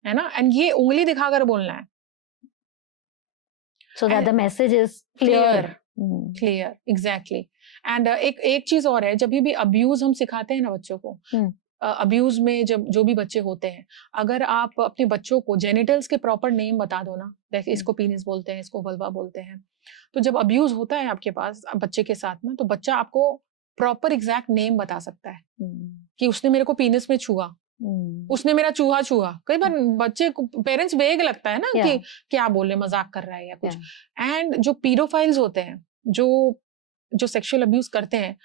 है ना. एंड ये उंगली दिखाकर बोलना है, so that the message is clear. Exactly. And एक चीज और है, जब भी अब्यूज हम सिखाते हैं ना बच्चों को, अब्यूज में जब जो भी बच्चे होते हैं, अगर आप अपने बच्चों को जेनिटल्स के प्रॉपर नेम बता दो ना, जैसे इसको पीनिस बोलते हैं, इसको वल्वा बोलते हैं, तो जब अब्यूज होता है आपके पास बच्चे के साथ ना, तो बच्चा आपको प्रॉपर एग्जैक्ट नेम बता सकता है कि उसने मेरे को पीनिस में छुआ, उसने मेरा चूहा छुआ. कई बार बच्चे को, पेरेंट्स वेग लगता है ना कि क्या बोल रहे, मजाक कर रहा है या कुछ. एंड जो पीडोफाइल्स होते हैं, जो सेक्सुअल अब्यूज करते हैं,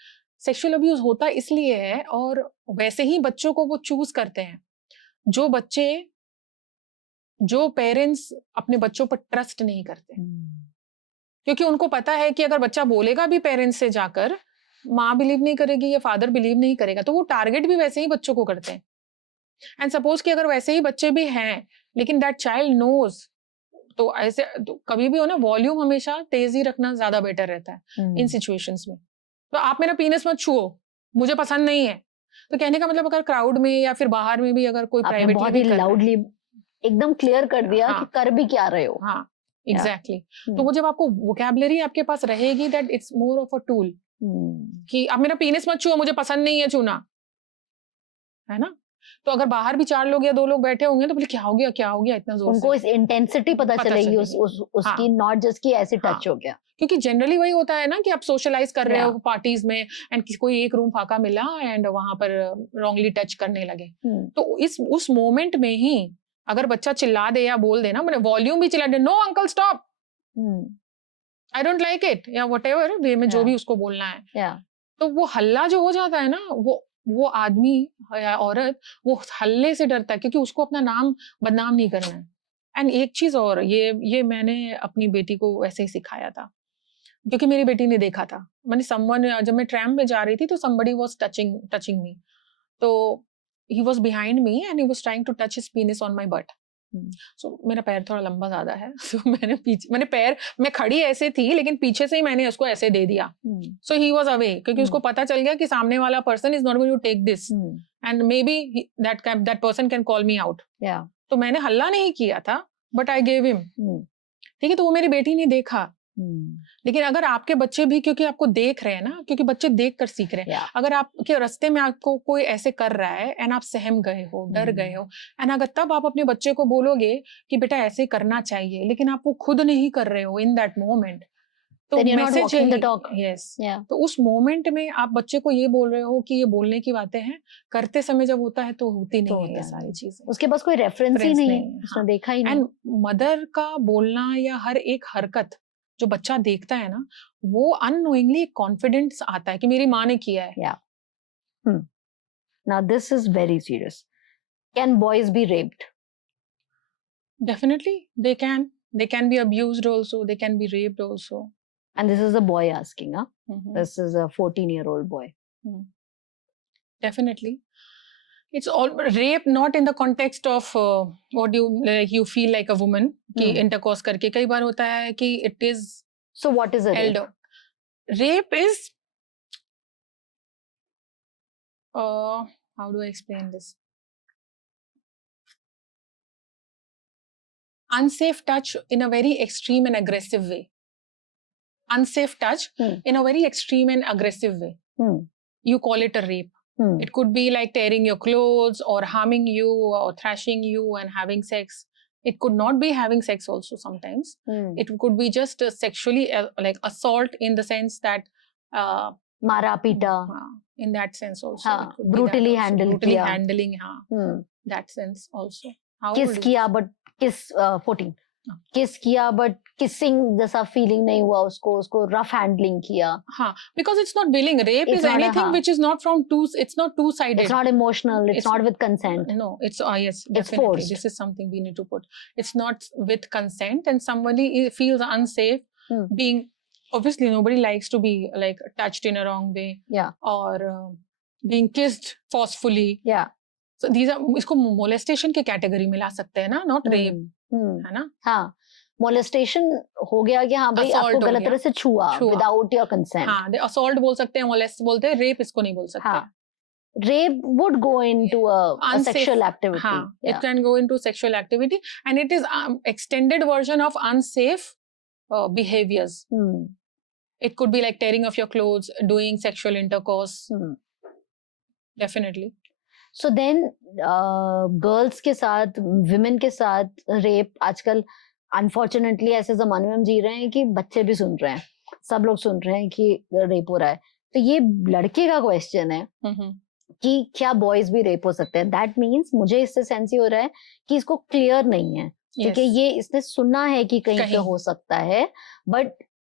सेक्सुअल अब्यूज होता इसलिए है, और वैसे ही बच्चों को वो चूज करते हैं जो पेरेंट्स अपने बच्चों पर ट्रस्ट नहीं करते. क्योंकि उनको पता है कि अगर बच्चा बोलेगा भी पेरेंट्स से जाकर, माँ बिलीव नहीं करेगी या फादर बिलीव नहीं करेगा, तो वो टारगेट भी वैसे ही बच्चों को करते हैं. एंड सपोज कि अगर वैसे ही बच्चे भी हैं, लेकिन दैट चाइल्ड नोज, तो ऐसे तो कभी भी हो ना, वॉल्यूम हमेशा तेज ही रखना ज्यादा बेटर रहता है इन सिचुएशंस में. तो आप मेरा पीनस मत छुओ, मुझे पसंद नहीं है, तो कहने का मतलब अगर क्राउड में या फिर बाहर में भी अगर कोई प्राइवेटली बहुत ही लाउडली एकदम क्लियर कर दिया कि कर भी क्या रहे हो. हाँ, एग्जैक्टली. तो वो जब आपको वोकैबुलरी आपके पास रहेगी, that it's more of a tool, कि आप मेरा पीनस मत छुओ, मुझे पसंद नहीं है छूना, है ना. तो अगर बाहर भी 4 लोग या 2 लोग बैठे होंगे, तो बोले क्या हो गया इतना जोर से, उनको इस इंटेंसिटी पता चलेगी उसकी, नॉट जस्ट कि ऐसे टच हो गया. क्योंकि जनरली वही होता है ना कि आप सोशलाइज कर रहे हो पार्टीज में, एंड कोई एक रूम फाका मिला एंड वहां पर रॉन्गली टच करने लगे. तो उस मोमेंट में ही अगर बच्चा चिल्ला दे या बोल दे ना, मैंने वॉल्यूम भी चिल्ला दे, no uncle stop, I don't like it, या व्हाटएवर वे में जो भी उसको बोलना है, तो वो हल्ला जो हो जाता है ना, वो आदमी या औरत वो हल्ले से डरता है, क्योंकि उसको अपना नाम बदनाम नहीं करना है. एंड एक चीज और, ये मैंने अपनी बेटी को वैसे ही सिखाया था, क्योंकि मेरी बेटी ने देखा था, मैंने जब मैं ट्रैम में जा रही थी, तो somebody was touching me, तो he was behind me and he was trying to touch his penis on my butt. So मेरा पैर थोड़ा लंबा ज्यादा है, so मैं खड़ी ऐसे थी, लेकिन पीछे से ही मैंने उसको ऐसे दे दिया. So he was away, क्योंकि उसको पता चल गया कि सामने वाला person is not going to take this, and maybe that person can call me out. तो मैंने हल्ला नहीं किया था, but I gave him. ठीक है, तो वो मेरी बेटी ने देखा. लेकिन अगर आपके बच्चे भी, क्योंकि आपको देख रहे हैं ना, क्योंकि बच्चे देख कर सीख रहे हैं, अगर आपके रास्ते में आपको कोई ऐसे कर रहा है एंड आप सहम गए हो, डर गए हो, एंड अगर तब आप अपने बच्चे को बोलोगे कि बेटा ऐसे करना चाहिए, लेकिन आप वो खुद नहीं कर रहे हो इन दैट मोमेंट, तो मैसेज है, तो उस मोमेंट में आप बच्चे को ये बोल रहे हो कि ये बोलने की बातें हैं, करते समय जब होता है तो होती नहीं है ये सारी चीजें, उसके पास कोई रेफरेंस ही नहीं है, उसने देखा ही नहीं. एंड मदर का बोलना या हर एक हरकत जो बच्चा देखता है ना, वो अननोइंगली कॉन्फिडेंस आता है कि मेरी माँ ने किया है. Now this is very serious. Can boys be raped? Definitely, they can be abused also, they can be raped also. And this is a boy asking, huh? Mhm. This is a 14-year-old boy. Definitely, it's all rape, not in the context of what you feel like a woman कि intercourse करके कई बार होता है कि it is So what is a rape? elder. Rape is how do I explain this? Unsafe touch in a very extreme and aggressive way. Unsafe touch in a very extreme and aggressive way. You call it a rape. It could be like tearing your clothes or harming you or thrashing you and having sex. It could not be having sex also sometimes. It could be just sexually like assault in the sense that Mara pita. In that sense also. हाँ, brutally handled brutally किया. handling, हाँ. That sense also. How किस किया but किस 14 किस किया but kissing जैसा feeling नहीं हुआ उसको rough handling किया. हाँ, because it's not willing. Rape It's is not anything which is not from it's not two-sided. It's not emotional. It's not with consent. No, it's yes, It's definitely. forced. This is something we need to put. It's not with consent, and somebody feels unsafe being. Obviously, nobody likes to be like touched in a wrong way. Yeah. Or being kissed forcefully. Yeah. So these are इसको molestation के category में ला सकते हैं ना, not rape. है ना? हाँ. Molestation हो गया कि हाँ भाई आपको गलत तरह से छुआ without your consent. हाँ, assault बोल सकते हैं, molest बोलते हैं, rape इसको नहीं बोल सकते. हाँ. Rape would go into a sexual activity. हाँ, it can go into sexual activity, and it is extended version of unsafe behaviors. It could be like tearing off your clothes, doing sexual intercourse. Definitely. So then, girls के साथ, women के साथ rape आजकल unfortunately ऐसे ज़माने में हम जी रहे हैं कि बच्चे भी सुन रहे हैं, सब लोग सुन रहे हैं कि rape हो रहा है. तो ये लड़के का question है कि क्या boys भी rape हो सकते हैं. That means मुझे इससे sense ही हो रहा है कि इसको clear नहीं है, क्योंकि ये इसने सुना है कि कहीं पे हो सकता है, but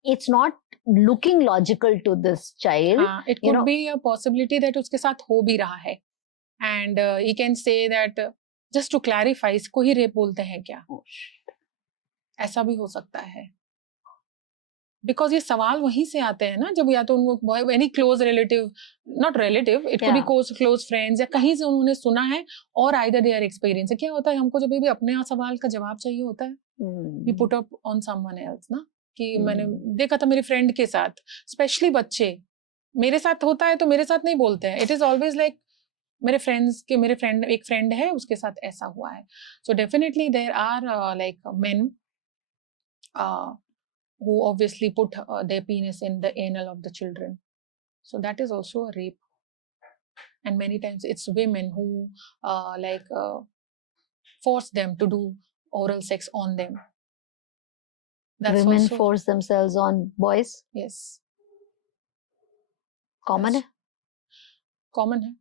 it's not looking logical to this child. It could be a possibility that उसके साथ हो भी रहा है. And he can say that just to clarify, इसको ही rape बोलते हैं क्या? ऐसा भी हो सकता है. Because ये सवाल वहीं से आते हैं ना, जब या तो उनको any close relative, not relative, it could be close friends, या कहीं से उन्होंने सुना है, और either they are experiencing. क्या होता है, हमको जब भी अपने सवाल का जवाब चाहिए होता है, we put up on someone else ना, कि मैंने देखा था मेरी friend के साथ, especially बच्चे, मेरे साथ होता है तो मेरे साथ नहीं बोलते हैं. It is always like मेरे friend एक friend है, उसके साथ ऐसा हुआ है. So definitely there are like men who obviously put their penis in the anal of the children. So that is also a rape. And many times it's women who force them to do oral sex on them. That's women also, force themselves on boys? Yes. Common है? Common है.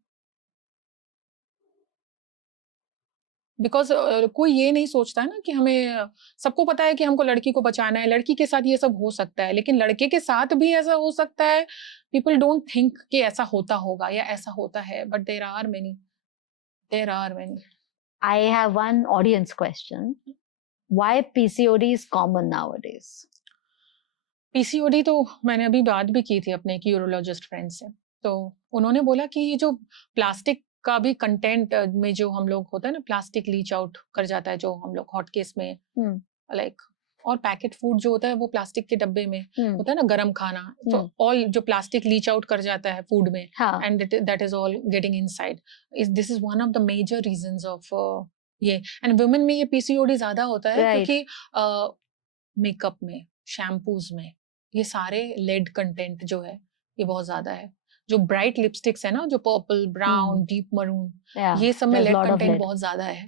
Because कोई ये नहीं सोचता है ना कि हमें, सबको पता है कि हमको लड़की को बचाना है, लड़की के साथ ये सब हो सकता है, लेकिन लड़के के साथ भी ऐसा हो सकता है. पीपल डोंट थिंक कि ऐसा होता होगा या ऐसा होता है, but there are many. I have one audience question. Why PCOD is common nowadays? PCOD तो मैंने अभी बात भी की थी अपने एक यूरोलॉजिस्ट फ्रेंड से, तो उन्होंने बोला कि ये जो प्लास्टिक का भी कंटेंट में जो हम लोग होता है ना, प्लास्टिक लीच आउट कर जाता है, जो हम लोग हॉट केस में लाइक, और पैकेट फूड जो होता है वो प्लास्टिक के डब्बे में होता है ना, गरम खाना, तो ऑल जो प्लास्टिक लीच आउट कर जाता है फूड में, and that is all getting inside. This is one of the major reasons of ये. एंड वुमेन में ये पीसीओडी ज्यादा होता है क्योंकि मेकअप में, शैम्पूज में ये सारे लेड कंटेंट जो है ये बहुत ज्यादा है. जो ब्राइट लिपस्टिक्स है ना, जो पर्पल, ब्राउन, डीप मरून, ये सब में लेड कंटेंट बहुत ज्यादा है.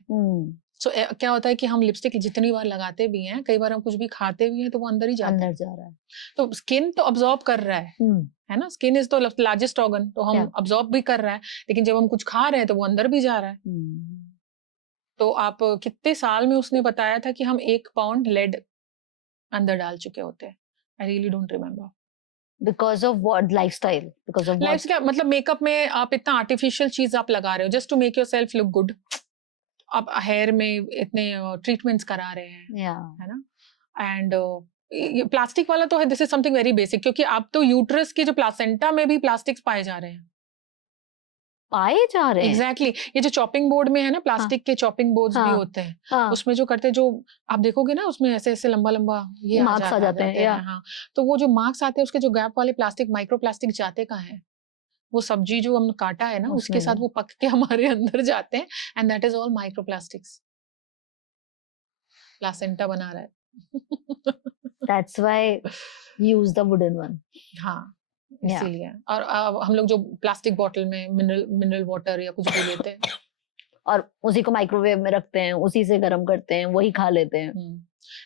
सो क्या होता है कि हम लिपस्टिक जितनी बार लगाते भी हैं, कई बार हम कुछ भी खाते भी हैं तो वो अंदर ही जा रहा है. तो स्किन तो अब्सॉर्ब कर रहा है ना, स्किन इज तो लार्जेस्ट ऑर्गन, तो हम अब्सॉर्ब भी कर रहा है, लेकिन जब हम कुछ खा रहे हैं तो वो अंदर भी जा रहा है. तो आप कितने साल में उसने बताया था कि हम 1 पाउंड लेड अंदर डाल चुके होते हैं. I really don't remember. Because of what? Lifestyle? Because of what? Lifestyle मतलब मेकअप में आप इतना आर्टिफिशियल चीज आप लगा रहे हो just to make yourself look good. आप हेयर में इतने ट्रीटमेंट्स करा रहे हैं, Yeah. है ना? एंड प्लास्टिक वाला तो है, this is something very basic, क्योंकि अब तो यूट्रस के जो प्लासेंटा में भी प्लास्टिक्स पाए जा रहे हैं। पाए जा रहे हैं? एग्जैक्टली ये जो चॉपिंग बोर्ड में है ना, प्लास्टिक के चॉपिंग बोर्ड्स भी हाँ, होते हैं, हाँ, उसमें जो करते हैं, जो आप देखोगे ना, उसमें ऐसे ऐसे लंबा लंबा ये मार्क्स आ जाते हैं, या हाँ। तो वो जो मार्क्स आते हैं, उसके जो गैप वाले प्लास्टिक, माइक्रो प्लास्टिक जाते कहाँ है? वो सब्जी जो हमने काटा है ना, उसके उसमें साथ वो पक के हमारे अंदर जाते हैं, and that is all micro plastics. Placenta बना रहा है। that's why use the wooden one. हाँ, Yeah. इसीलिए। और हम लोग जो प्लास्टिक बॉटल में मिनरल वाटर या कुछ भी लेते हैं, और उसी को माइक्रोवेव में रखते हैं, उसी से गर्म करते हैं, वही खा लेते हैं।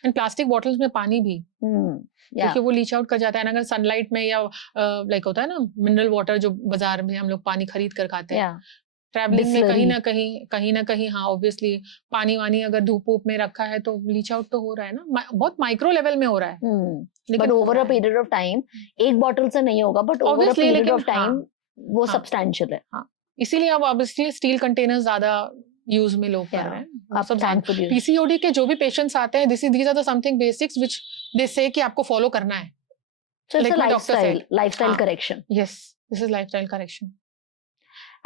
एंड प्लास्टिक बॉटल्स में पानी भी, या क्योंकि वो लीच आउट कर जाता है ना, अगर सनलाइट में, या लाइक होता है ना मिनरल वाटर जो बाजार में हम लोग पानी खरीद कर खाते हैं, या ट्रैवलिंग में बिस्लरी। कहीं ना कहीं, हाँ ऑब्वियसली पानी वानी अगर धूप वूप में रखा है तो लीच आउट तो हो रहा है ना, बहुत माइक्रो लेवल में हो रहा है, बट लेकिन हो ओवर रहा अ है। पीरियड ऑफ टाइम, एक बॉटल से नहीं होगा, but over a Obviously, period लेकिन ऑफ टाइम वो हाँ, सब्सटैंशियल है। हाँ, इसीलिए अब ऑब्वियसली स्टील कंटेनर्स ज्यादा यूज में लोग कर Yeah. रहे हैं, वो अब सब ज्यादा। thankfully पीसीओडी के जो भी पेशेंट्स आते हैं, these are the something basics which they say कि आपको फॉलो करना है। so it's Like a my doctor said. lifestyle हाँ, correction. yes, this is lifestyle correction.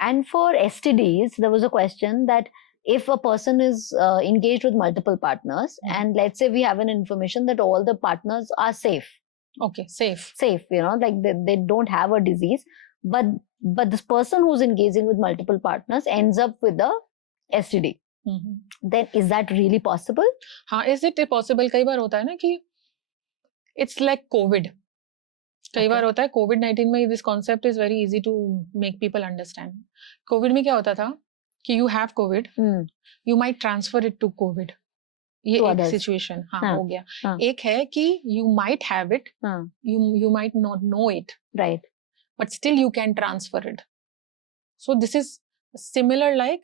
And for STDs, there was a question that if a person is engaged with multiple partners, and let's say we have an information that all the partners are safe, Okay, safe. like they don't have a disease, but this person who's engaging with multiple partners ends up with a STD, then is that really possible? हाँ, is it possible? कई बार होता है ना कि it's like COVID. कई बार होता है COVID-19 में, this concept is very easy to make people understand. COVID में क्या होता था कि you have COVID, you might transfer it to COVID. ये To एक others. सिचुएशन हाँ, हो गया। हाँ. एक है कि you might have it, you might not know it, Right. but still you can transfer it. So this is similar like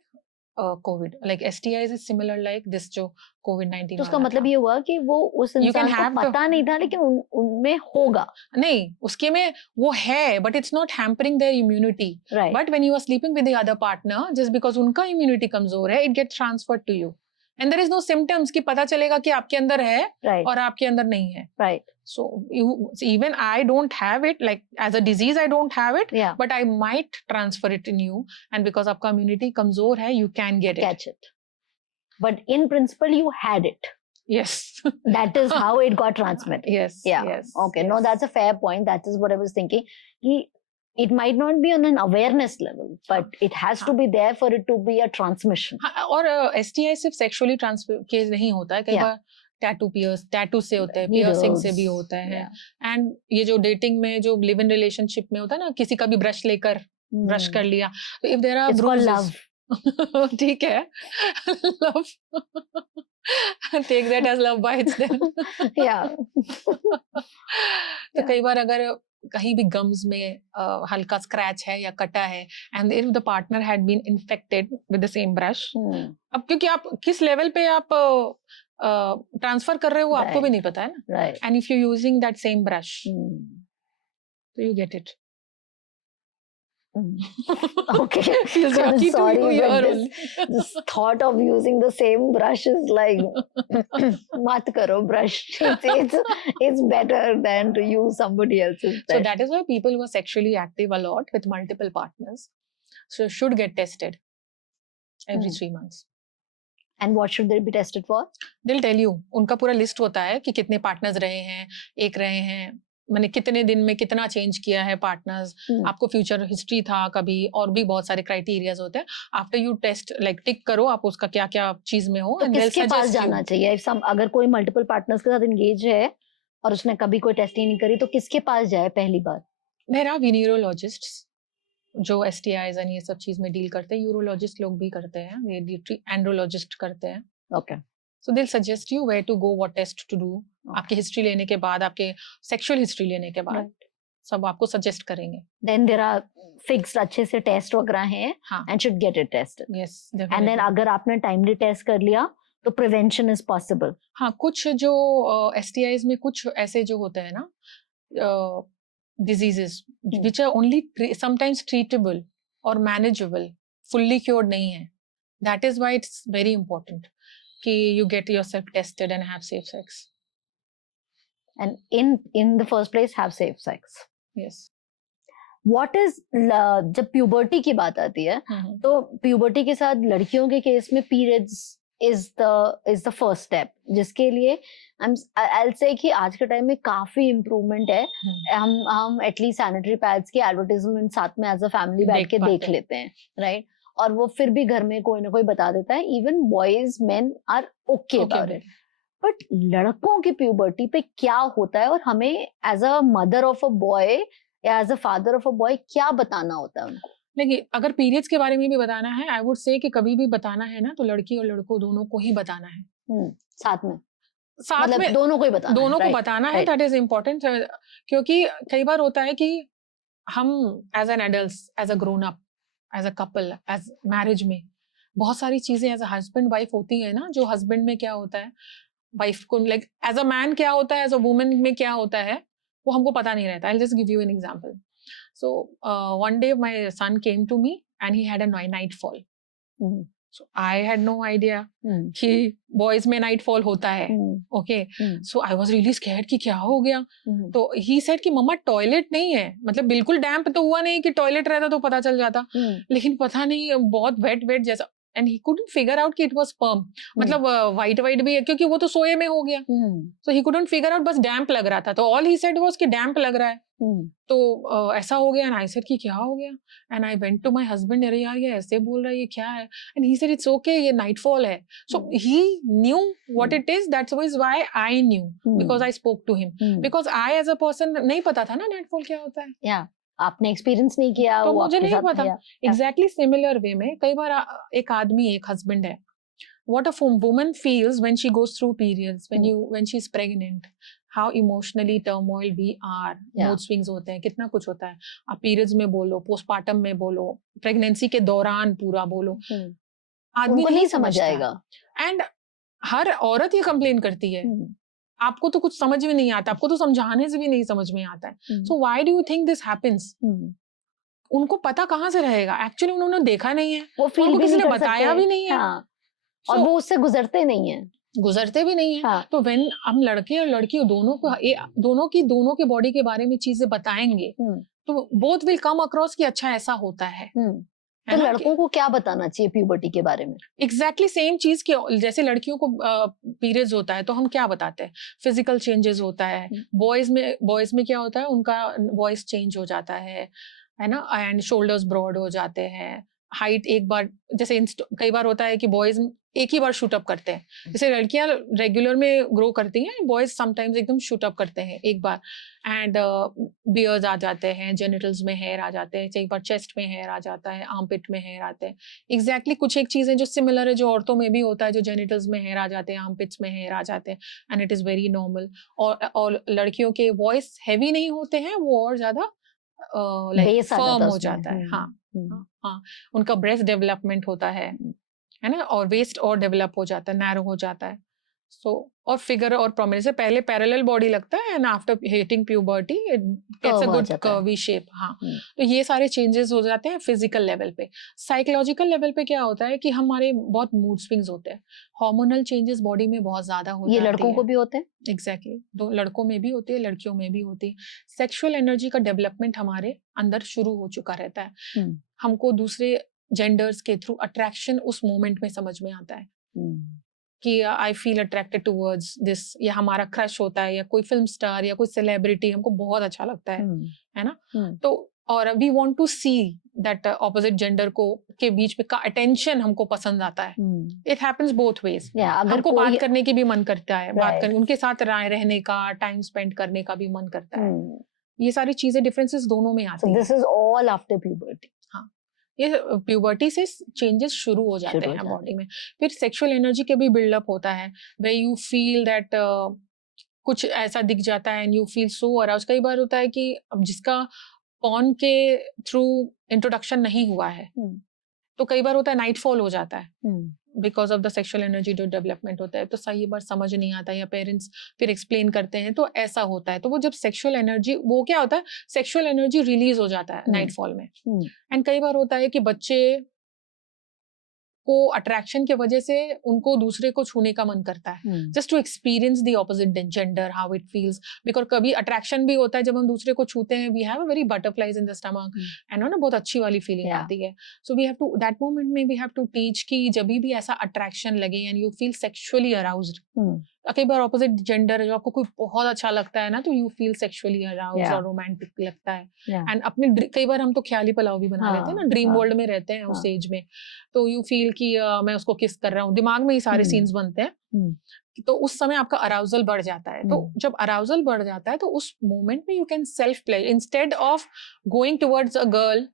COVID, like STIs is similar like this जो COVID-19 तो उसका वाला मतलब था। ये हुआ कि वो उस You can इंसान को have the- पता नहीं था, लेकिन उनमें होगा। नहीं, उसके में वो है, but it's not hampering their immunity. Right. But when you are sleeping with the other partner, just because उनका immunity कमजोर है, it gets transferred to you. And there is no symptoms कि पता चलेगा कि आपके अंदर है Right. और आपके अंदर नहीं है. Right. So even I don't have it, like as a disease I don't have it, Yeah. but I might transfer it in you, and because आपका immunity कमजोर है, you can get it. Catch it. But in principle, you had it. Yes. That is how it got transmitted. Yes. Yeah. Yes. Okay. Yes. No, that's a fair point. That is what I was thinking. It might not be on an awareness level, but it has to be there for it to be a transmission. हाँ, और STI सिर्फ sexually transfer के नहीं होता है, कई बार tattoo से होता है, पियर्सिंग से भी होता है, एंड ये जो डेटिंग में, जो लिव इन रिलेशनशिप में होता है ना, किसी का भी ब्रश लेकर ब्रश कर लिया, तो इफ देयर आर bruises, ठीक है, love, take that as love bites then. Yeah. तो कई बार अगर कहीं भी गम्स में हल्का स्क्रैच है या कटा है, and if the partner had been infected with the same brush, अब क्योंकि आप किस लेवल पे आप ट्रांसफर कर रहे हो, आपको भी नहीं पता है ना, Right. And if you using that same brush, तो you get it. Okay. Feels I'm yucky to sorry, you but here this, only. this thought of using the same brush is like, mat karo brush. It's better than to use somebody else's brush. So that is why people who are sexually active a lot with multiple partners should get tested every 3 months. And what should they be tested for? They'll tell you, उनका पूरा list होता है कि कितने partners रहे हैं, एक रहे हैं, मैंने कितने दिन में कितना चेंज किया है पार्टनर्स, आपको फ्यूचर हिस्ट्री था कभी, और भी बहुत सारे क्राइटेरियाज होते हैं। आफ्टर यू टेस्ट, लाइक टिक करो आप उसका क्या क्या चीज में हो, तो किसके पास जाना चाहिए? अगर कोई मल्टीपल पार्टनर्स के साथ एंगेज है और उसने कभी कोई टेस्टिंग नहीं करी, तो किसके पास जाए पहली बार? देयर आर वीनिरोलॉजिस्ट्स जो STIs एंड ये सब चीज में डील करते हैं, यूरोलॉजिस्ट लोग भी करते हैं, एंड्रोलॉजिस्ट करते हैं। Okay. So they'll suggest you where to go, what test to do. आपकी हिस्ट्री लेने के बाद, आपके सेक्सुअल हिस्ट्री लेने के बाद, सब आपको सजेस्ट करेंगे। Then there are fixed अच्छे से टेस्ट वगैरह हैं, and should get it tested. Yes, definitely. And then अगर आपने टाइमली टेस्ट कर लिया, तो प्रिवेंशन इज पॉसिबल। हाँ, कुछ जो STIs में कुछ ऐसे जो होते हैं ना diseases which are only sometimes treatable और manageable, fully cured नहीं है, That is why it's very important कि you get yourself tested and have safe sex. And in the first place have safe sex. Yes. What is जब puberty की बात आती है तो प्यूबर्टी के साथ लड़कियों के केस में periods is the first step जिसके लिए I'll say कि आज के टाइम में काफी इम्प्रूवमेंट है. हम एटलीस्ट सैनिटरी पैड्स की एडवर्टाइजमेंट साथ में एज अ फैमिली बैठ के देख लेते हैं, राइट? और वो फिर भी घर में कोई ना कोई बता देता है. Even boys men are okay about it. But लड़कों की प्यूबर्टी पे क्या होता है और हमें as a mother of a boy या as a father of a boy क्या बताना होता है उनको? देखिए, अगर पीरियड्स के बारे में भी बताना है, आई वुड से कि कभी भी बताना है ना तो लड़की और लड़कों दोनों को ही बताना है. साथ में मतलब में दोनों को ही बताना दोनों को बताना है. That is important. क्योंकि कई बार होता है कि हम as an adult, as a grown up, as a couple, as marriage में बहुत सारी चीजें एज अ हस्बैंड वाइफ होती है ना, जो हस्बैंड में क्या होता है, वाइफ को लाइक एज अ मैन क्या होता है, एज अ वुमन में क्या होता है, वो हमको पता नहीं रहता. I just give you an example. So one day my son came to me and he had a night fall. So I had no idea कि boys में night fall होता है. Okay. So I was really scared कि क्या हो गया. तो he said कि मम्मा टॉयलेट नहीं है, मतलब बिल्कुल डैम्प तो हुआ नहीं कि टॉयलेट रहता तो पता चल जाता, लेकिन पता नहीं बहुत वेट जैसा. And he couldn't figure out कि it was sperm. मतलब white भी है क्योंकि वो तो सोए में हो गया. So he couldn't figure out, बस डैम्प लग रहा था. तो all he said was कि डैम्प लग रहा है. तो ऐसा हो गया. And I said कि क्या हो गया. And I went to my husband, अरे यार ये ऐसे बोल रहा है, ये क्या है. And he said it's okay, ये nightfall है. So he knew what it is. That's why I knew because I spoke to him. Because I as a person नहीं पता था ना nightfall क्या होता है. Yeah. आपने एक्सपीरियंस नहीं किया, तो वो मुझे नहीं पता. एग्जैक्टली सिमिलर वे में कई बार एक आदमी, एक हस्बैंड है, what a woman feels when she goes through periods, when she's pregnant, how emotionally turmoil we are, mood swings होते हैं, कितना कुछ होता है. आप पीरियड्स में बोलो, पोस्टमार्टम में बोलो, प्रेगनेंसी के दौरान पूरा बोलो, आदमी नहीं समझ आएगा. एंड हर औरत ये कंप्लेन करती है, आपको तो कुछ समझ में नहीं आता, आपको तो समझाने से भी नहीं समझ में आता है. So why do you think this happens? उनको पता कहाँ से रहेगा? एक्चुअली उन्होंने देखा नहीं है, उनको किसी ने बताया भी नहीं है. और वो उससे गुजरते नहीं है. तो व्हेन हम लड़के और लड़की दोनों के बॉडी के बारे में चीजें बताएंगे तो बोथ विल कम अक्रॉस कि अच्छा ऐसा होता है. तो लड़कों को क्या बताना चाहिए प्यूबर्टी के बारे में? एग्जैक्टली सेम चीज के. जैसे लड़कियों को पीरियड्स होता है तो हम क्या बताते हैं, फिजिकल चेंजेस होता है. बॉयज में क्या होता है, उनका वॉइस चेंज हो जाता है ना, एंड शोल्डर्स ब्रॉड हो जाते हैं, हाइट एक बार, जैसे कई बार होता है कि बॉयज एक ही बार शूट अप करते हैं, जैसे लड़कियां रेगुलर में ग्रो करती हैं, बॉयज समटाइम्स एकदम शूट अप करते हैं एक बार, एंड बियर्स आ जाते हैं, जेनिटल्स में हेयर आ जाते हैं, एक बार चेस्ट में हेयर आ जाता है, आर्मपिट में हेयर आते हैं. एग्जैक्टली कुछ एक चीजें जो सिमिलर है, जो औरतों में भी होता है, जो जेनिटल्स में हेयर आ जाते हैं, आर्मपिट्स में हेयर आ जाते हैं, and it is very normal. और लड़कियों के वॉइस हैवी नहीं होते हैं, वो और ज्यादा लाइक फर्म हो जाता है. हाँ, उनका ब्रेस्ट डेवलपमेंट होता है ना, और वेस्ट और डेवलप हो जाता है, नैरो हो जाता है. सो और फिगर और प्रोमिनेंस से पहले पैरेलल बॉडी लगता है, and after hitting puberty it gets a good curvy shape. हाँ, तो ये सारे चेंजेस हो जाते हैं फिजिकल लेवल पे. साइकोलॉजिकल लेवल पे क्या होता है कि हमारे बहुत मूड स्विंग्स होते हैं, हार्मोनल चेंजेस बॉडी में बहुत ज्यादा होते हैं. ये लड़कों को भी होते हैं? एग्जैक्टली, दो लड़कों में भी होती है, लड़कियों में भी होती है. सेक्सुअल एनर्जी का डेवलपमेंट हमारे अंदर शुरू हो चुका रहता है. हमको दूसरे जेंडर्स के थ्रू अट्रैक्शन उस मोमेंट में समझ में आता है कि I feel attracted towards this, या हमारा क्रश होता है, या कोई फिल्म स्टार या कोई सेलिब्रिटी हमको बहुत अच्छा लगता है ना. तो और we want to see that opposite gender को के बीच में का अटेंशन हमको पसंद आता है. It happens both ways. हमको बात करने की भी मन करता है, बात करने, उनके साथ रहने का, टाइम स्पेंड करने का भी मन करता है. ये सारी चीजें डिफरेंसेस दोनों में आती है. This is all after puberty. हाँ, ये प्यूबर्टी से चेंजेस शुरू हो जाते हैं बॉडी में. फिर सेक्सुअल एनर्जी के भी बिल्डअप होता है, वे यू फील दैट कुछ ऐसा दिख जाता है, and you feel so aroused. कई बार होता है कि अब जिसका पॉर्न के थ्रू इंट्रोडक्शन नहीं हुआ है, तो कई बार होता है नाइट फॉल हो जाता है because of the sexual energy जो डेवलपमेंट होता है. तो सही बार समझ नहीं आता, या पेरेंट्स फिर एक्सप्लेन करते हैं, तो ऐसा होता है. तो वो जब सेक्सुअल एनर्जी, वो क्या होता है, सेक्सुअल एनर्जी रिलीज हो जाता है नाइट फॉल में. एंड कई बार होता है कि बच्चे को अट्रैक्शन की वजह से उनको दूसरे को छूने का मन करता है, just to experience the opposite gender, how it feels. Because कभी अट्रैक्शन भी होता है जब हम दूसरे को छूते हैं, we have a very butterflies in the stomach and ना बहुत अच्छी वाली फीलिंग Yeah. आती है। So we have to that moment में वी हैव टू टीच कि जब भी ऐसा अट्रैक्शन लगे and you feel sexually aroused, कई बार ऑपोजिट जेंडर जो आपको कोई बहुत अच्छा लगता है ना, तो you feel sexually aroused Yeah. और रोमांटिक लगता है। Yeah. एंड अपने कई बार हम तो ख्याली पलाव भी बना लेते हैं ना, ड्रीम वर्ल्ड में रहते हैं उस एज में, तो यू फील कि मैं उसको किस कर रहा हूँ, दिमाग में ही सारे सीन्स बनते हैं। तो उस समय आपका अराउजल बढ़ जाता है। तो जब अराउजल बढ़ जाता है तो उस मोमेंट में you can self play instead of going towards a girl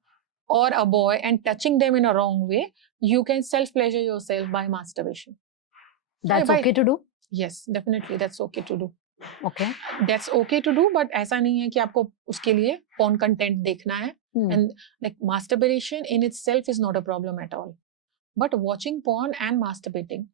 or a boy and touching them in a wrong way, you can self pleasure yourself by masturbation. That's okay to do? Yes, definitely that's okay to do. Okay. That's okay to do, but ऐसा नहीं है कि आपको उसके लिए porn content देखना है। And like masturbation in itself is not a problem at all, but watching porn and masturbating,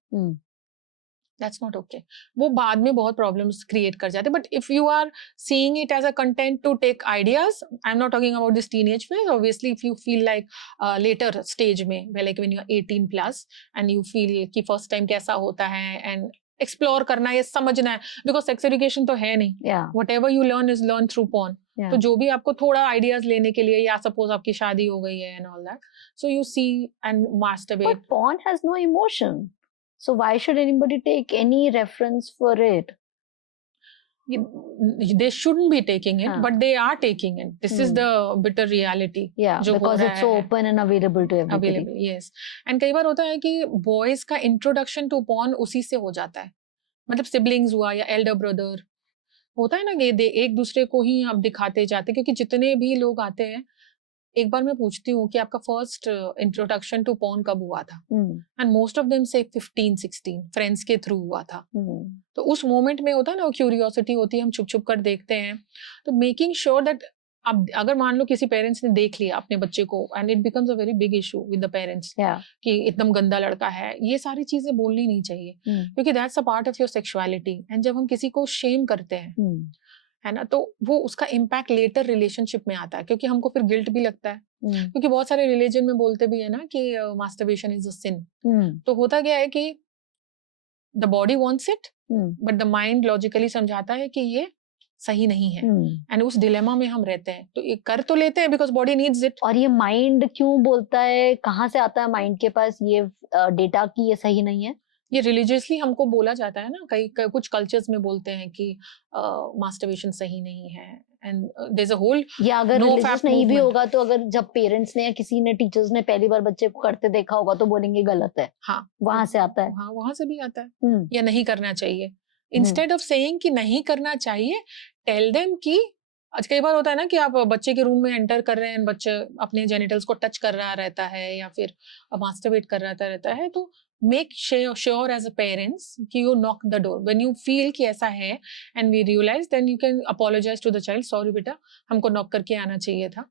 that's not okay. वो बाद में बहुत problems create कर जाते हैं। But if you are seeing it as a content to take ideas, I'm not talking about this teenage phase. Obviously, if you feel like later stage में, where like when you're 18 plus and you feel कि first time कैसा होता है and explore करना है, समझना है, because sex education तो है नहीं। Yeah. Whatever you learn is learned through porn. Yeah. तो जो भी आपको थोड़ा ideas लेने के लिए, या suppose आपकी शादी हो गई है and all that, so you see and masturbate. But porn has no emotion. So why should anybody take any reference for it? They shouldn't be taking it, but they are taking it. This is the bitter reality. Yeah, because it's so open and available to everybody. Available, yes. And कई बार होता है कि boys का introduction to porn उसी से हो जाता है। मतलब siblings हुआ या elder brother, होता है ना कि एक दूसरे को ही आप दिखाते जाते, क्योंकि जितने भी लोग आते हैं, एक बार मैं पूछती हूँ कि आपका फर्स्ट इंट्रोडक्शन टू पॉर्न कब हुआ था, एंड मोस्ट ऑफ देम से 15-16 फ्रेंड्स के थ्रू हुआ था। तो उस मोमेंट में होता है ना, क्यूरियोसिटी होती है, हम छुप छुप कर देखते हैं। तो मेकिंग श्योर दैट अब अगर मान लो किसी पेरेंट्स ने देख लिया अपने बच्चे को and it becomes a very big issue with the parents कि एकदम गंदा लड़का है, ये सारी चीजें बोलनी नहीं चाहिए, क्योंकि that's a part of your sexuality. And जब हम किसी को शेम करते हैं, है ना, तो वो उसका इम्पैक्ट लेटर रिलेशनशिप में आता है, क्योंकि हमको फिर गिल्ट भी लगता है, क्योंकि बहुत सारे रिलीजन में बोलते भी है ना कि मास्टरबेशन इज अ सिन। तो होता क्या है कि the body wants it, but the mind logically समझाता है कि ये सही नहीं है, एंड उस डिलेमा में हम रहते हैं। तो ये कर तो लेते हैं बिकॉज बॉडी नीड्स इट। और ये माइंड क्यों बोलता है, कहाँ से आता है माइंड के पास ये डेटा कि ये सही नहीं है? ये रिलीजियसली हमको बोला जाता है ना, कुछ कल्चर्स में बोलते हैं कि मास्टरबेशन सही नहीं है, and there is a hole, या अगर रिलीजियस नहीं भी होगा तो अगर जब पेरेंट्स ने या किसी ने टीचर्स ने पहली बार बच्चे को करते देखा होगा तो बोलेंगे गलत है। हाँ, वहां से आता है। हाँ, वहां से भी आता है, या नहीं करना चाहिए। इंस्टेड ऑफ सेइंग कि नहीं करना चाहिए, टेल देम कि आज कई बार होता है ना कि आप बच्चे के रूम में एंटर कर रहे हैं, बच्चा अपने जेनिटल्स को टच कर रहा रहता है या फिर मास्टरबेट कर रहा रहता है, तो make sure as a parents कि you knock the door when you feel कि ऐसा है and we realise, then you can apologise to the child, sorry बेटा, हमको नॉक करके आना चाहिए था।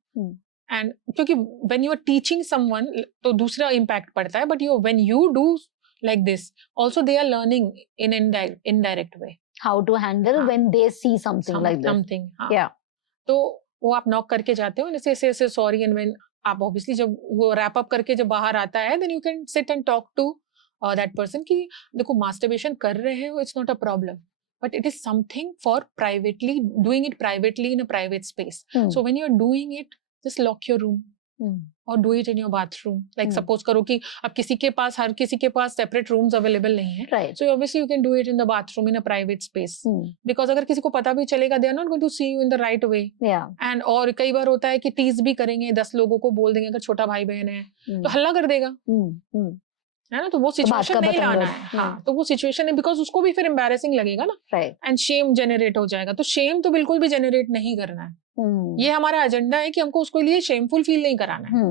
एंड क्योंकि when you are teaching someone तो दूसरा इम्पैक्ट पड़ता है, but when you do like this also they are learning in indirect way how to handle when they see something like this. Yeah, तो वो आप नॉक करके जाते हो ऐसे सॉरी, एंड व्हेन आप ऑब्वियसली जब वो रैप अप करके जब बाहर आता है, then you can sit and talk to that person कि देखो मास्टरबेशन कर रहे हो, it's not a problem, but it is something for privately doing it privately in a private space. So when you're doing it, just lock your room or do it in your bathroom. Like suppose करो कि अब हर किसी के पास separate rooms available नहीं है, right? So obviously you can do it in the bathroom in a private space, because अगर किसी को पता भी चलेगा, they are not going to see you in the right way. Yeah. And और कई बार होता है कि टीज भी करेंगे, 10 लोगों को बोल देंगे, अगर छोटा भाई बहन है तो हल्ला कर देगा, है ना, तो वो सिचुएशन नहीं लाना है। हाँ, तो वो सिचुएशन है, बिकॉज उसको भी फिर एम्बैरेसिंग लगेगा ना, एंड शेम जनरेट हो जाएगा। तो शेम तो बिल्कुल भी जनरेट नहीं करना है, ये हमारा एजेंडा है कि हमको उसको लिए शेमफुल फील नहीं कराना है।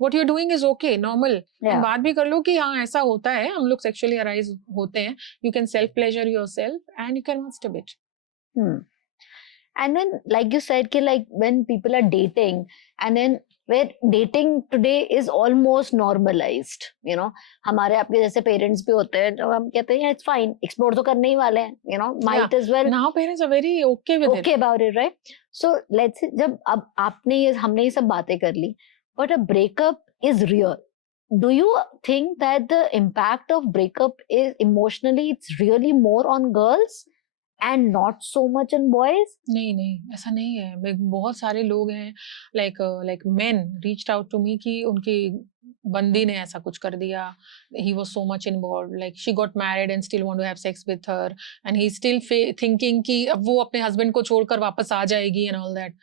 What you are doing is okay, normal, बात भी कर लो कि हाँ ऐसा होता है, हम लोग सेक्सुअली अराइज होते हैं, you can self pleasure yourself and you can masturbate. And when, like you said, कि like when people are dating, and then where dating today is almost normalized, you know, हमारे आपके जैसे parents भी होते हैं, जब हम कहते हैं it's fine, explore तो करने ही वाले हैं, you know, might as well. Now parents are very okay with it. Okay about it, right? So let's say जब अब हमने ये सब बातें कर ली, but a breakup is real. do you think that the impact of breakup is emotionally, it's really more on girls and not so much on boys? नहीं ऐसा नहीं है। बहुत सारे लोग हैं like men reached out to me कि उनकी बंदी ने ऐसा कुछ कर दिया, he was so much involved, like she got married and still want to have sex with her and he still thinking कि अब वो अपने हस्बैंड को छोड़कर वापस आ जाएगी एंड ऑल दैट।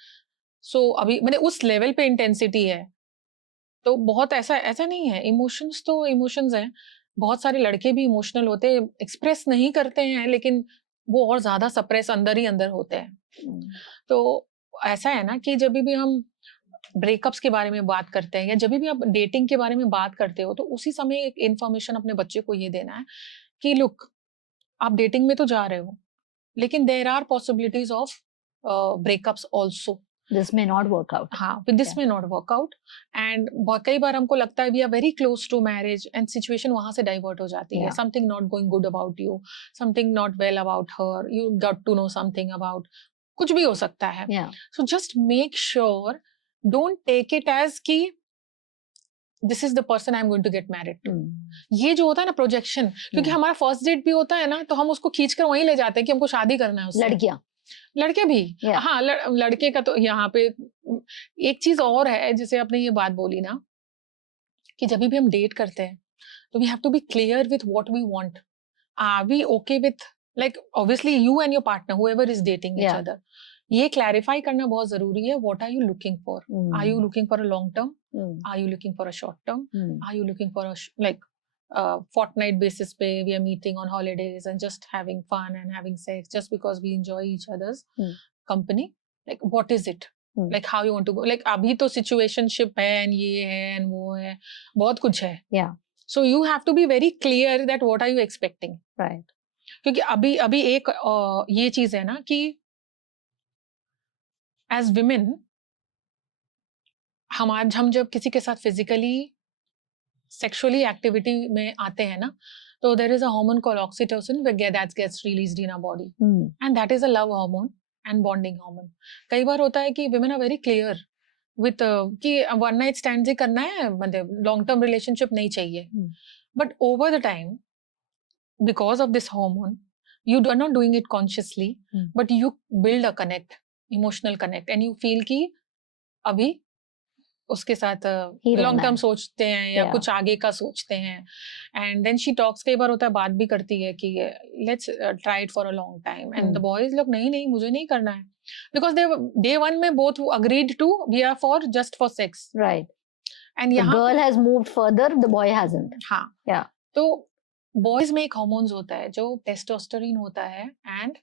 सो अभी मैंने उस लेवल पे इंटेंसिटी है। तो बहुत ऐसा ऐसा नहीं है, इमोशंस तो इमोशंस हैं। बहुत सारे लड़के भी इमोशनल होते हैं, एक्सप्रेस नहीं करते हैं, लेकिन वो और ज्यादा सप्रेस अंदर ही अंदर होते हैं। तो ऐसा है ना कि जब भी हम ब्रेकअप्स के बारे में बात करते हैं या जब भी आप डेटिंग के बारे में बात करते हो, तो उसी समय एक इन्फॉर्मेशन अपने बच्चे को ये देना है कि लुक, आप डेटिंग में तो जा रहे हो, लेकिन there are possibilities of breakups also. This may not work out. हाँ, this may not work out and कई बार हमको लगता है we are very close to marriage and situation वहां से डाइवर्ट हो जाती है। Yeah. Something not going good about you, something not well about her, you got to know something about, कुछ भी हो सकता है। Yeah. So just make sure, don't take it as कि this is the person I am going to get married to. ये जो होता है ना प्रोजेक्शन, क्योंकि हमारा फर्स्ट डेट भी होता है ना, तो हम उसको खींच कर वहीं ले जाते हैं कि हमको शादी करना है उससे। लड़कियां, लड़के भी Yeah. हाँ, लड़के का तो यहाँ पे एक चीज और है, जैसे आपने ये बात बोली ना कि जब भी हम डेट करते हैं तो we have to be clear with what we want. Are we okay with, like obviously you and your partner whoever is dating each Yeah. Other, ये क्लैरिफाई करना बहुत जरूरी है। What are you looking for? Are you looking for a long term? Are you looking for a short term? Are you looking for a fortnight basis pay? We are meeting on holidays and just having fun and having sex just because we enjoy each other's company. Like, what is it? Like, how you want to go? Like, अभी तो situationship है and ये है and वो है, बहुत कुछ है. Yeah. So you have to be very clear that what are you expecting? Right. क्योंकि अभी एक ये चीज है ना कि as women हम जब किसी के साथ फिजिकली सेक्सुअली एक्टिविटी में आते हैं ना, तो there is a hormone called oxytocin that gets released in our body and that is a love hormone and bonding hormone. कई बार होता है कि women are very clear with कि वन नाइट स्टैंड ही करना है, मतलब लॉन्ग टर्म रिलेशनशिप नहीं चाहिए, but over the time because of this hormone you are not doing it consciously, but you build a connect, emotional connect, and you feel कि अभी उसके साथ लॉन्ग टर्म सोचते हैं या कुछ आगे का सोचते हैं। एंड देन शी टॉक्स, कई बार होता है बात भी करती है कि let's try it for a long time, and the boys लोग नहीं मुझे नहीं करना है, बिकॉज दे डे वन में both agreed to we are for just for sex, right, and यहाँ girl has moved further, the boy hasn't. हाँ, या तो बॉयज में एक हार्मोन्स होता है जो टेस्टोस्टेरोन होता है, एंड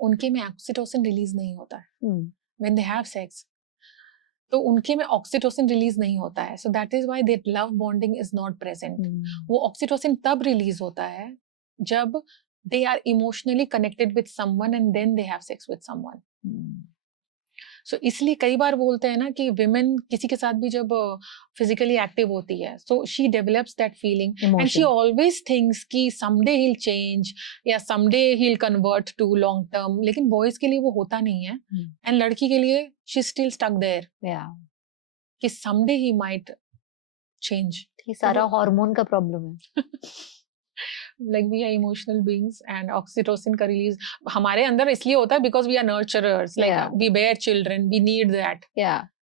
उनके में ऑक्सीटोसिन रिलीज नहीं होता है व्हेन दे हैव सेक्स, तो उनके में ऑक्सीटोसिन रिलीज नहीं होता है, so that is why there love bonding is not present. वो ऑक्सीटोसिन तब रिलीज होता है जब they are emotionally connected with someone and then they have sex with someone. So इसलिए कई बार बोलते हैं ना कि विमेन किसी के साथ भी जब फिजिकली एक्टिव होती है, so she develops that feeling and she always thinks कि समडे ही विल चेंज या someday he will convert to long term, लेकिन बॉयज के लिए वो होता नहीं है, एंड लड़की के लिए शी स्टिल स्टक देयर कि समडे ही माइट चेंज। ये सारा हार्मोन का प्रॉब्लम है। like we are emotional beings and oxytocin का release हमारे अंदर इसलिए होता है because we are nurturers, like we bear children, we need that.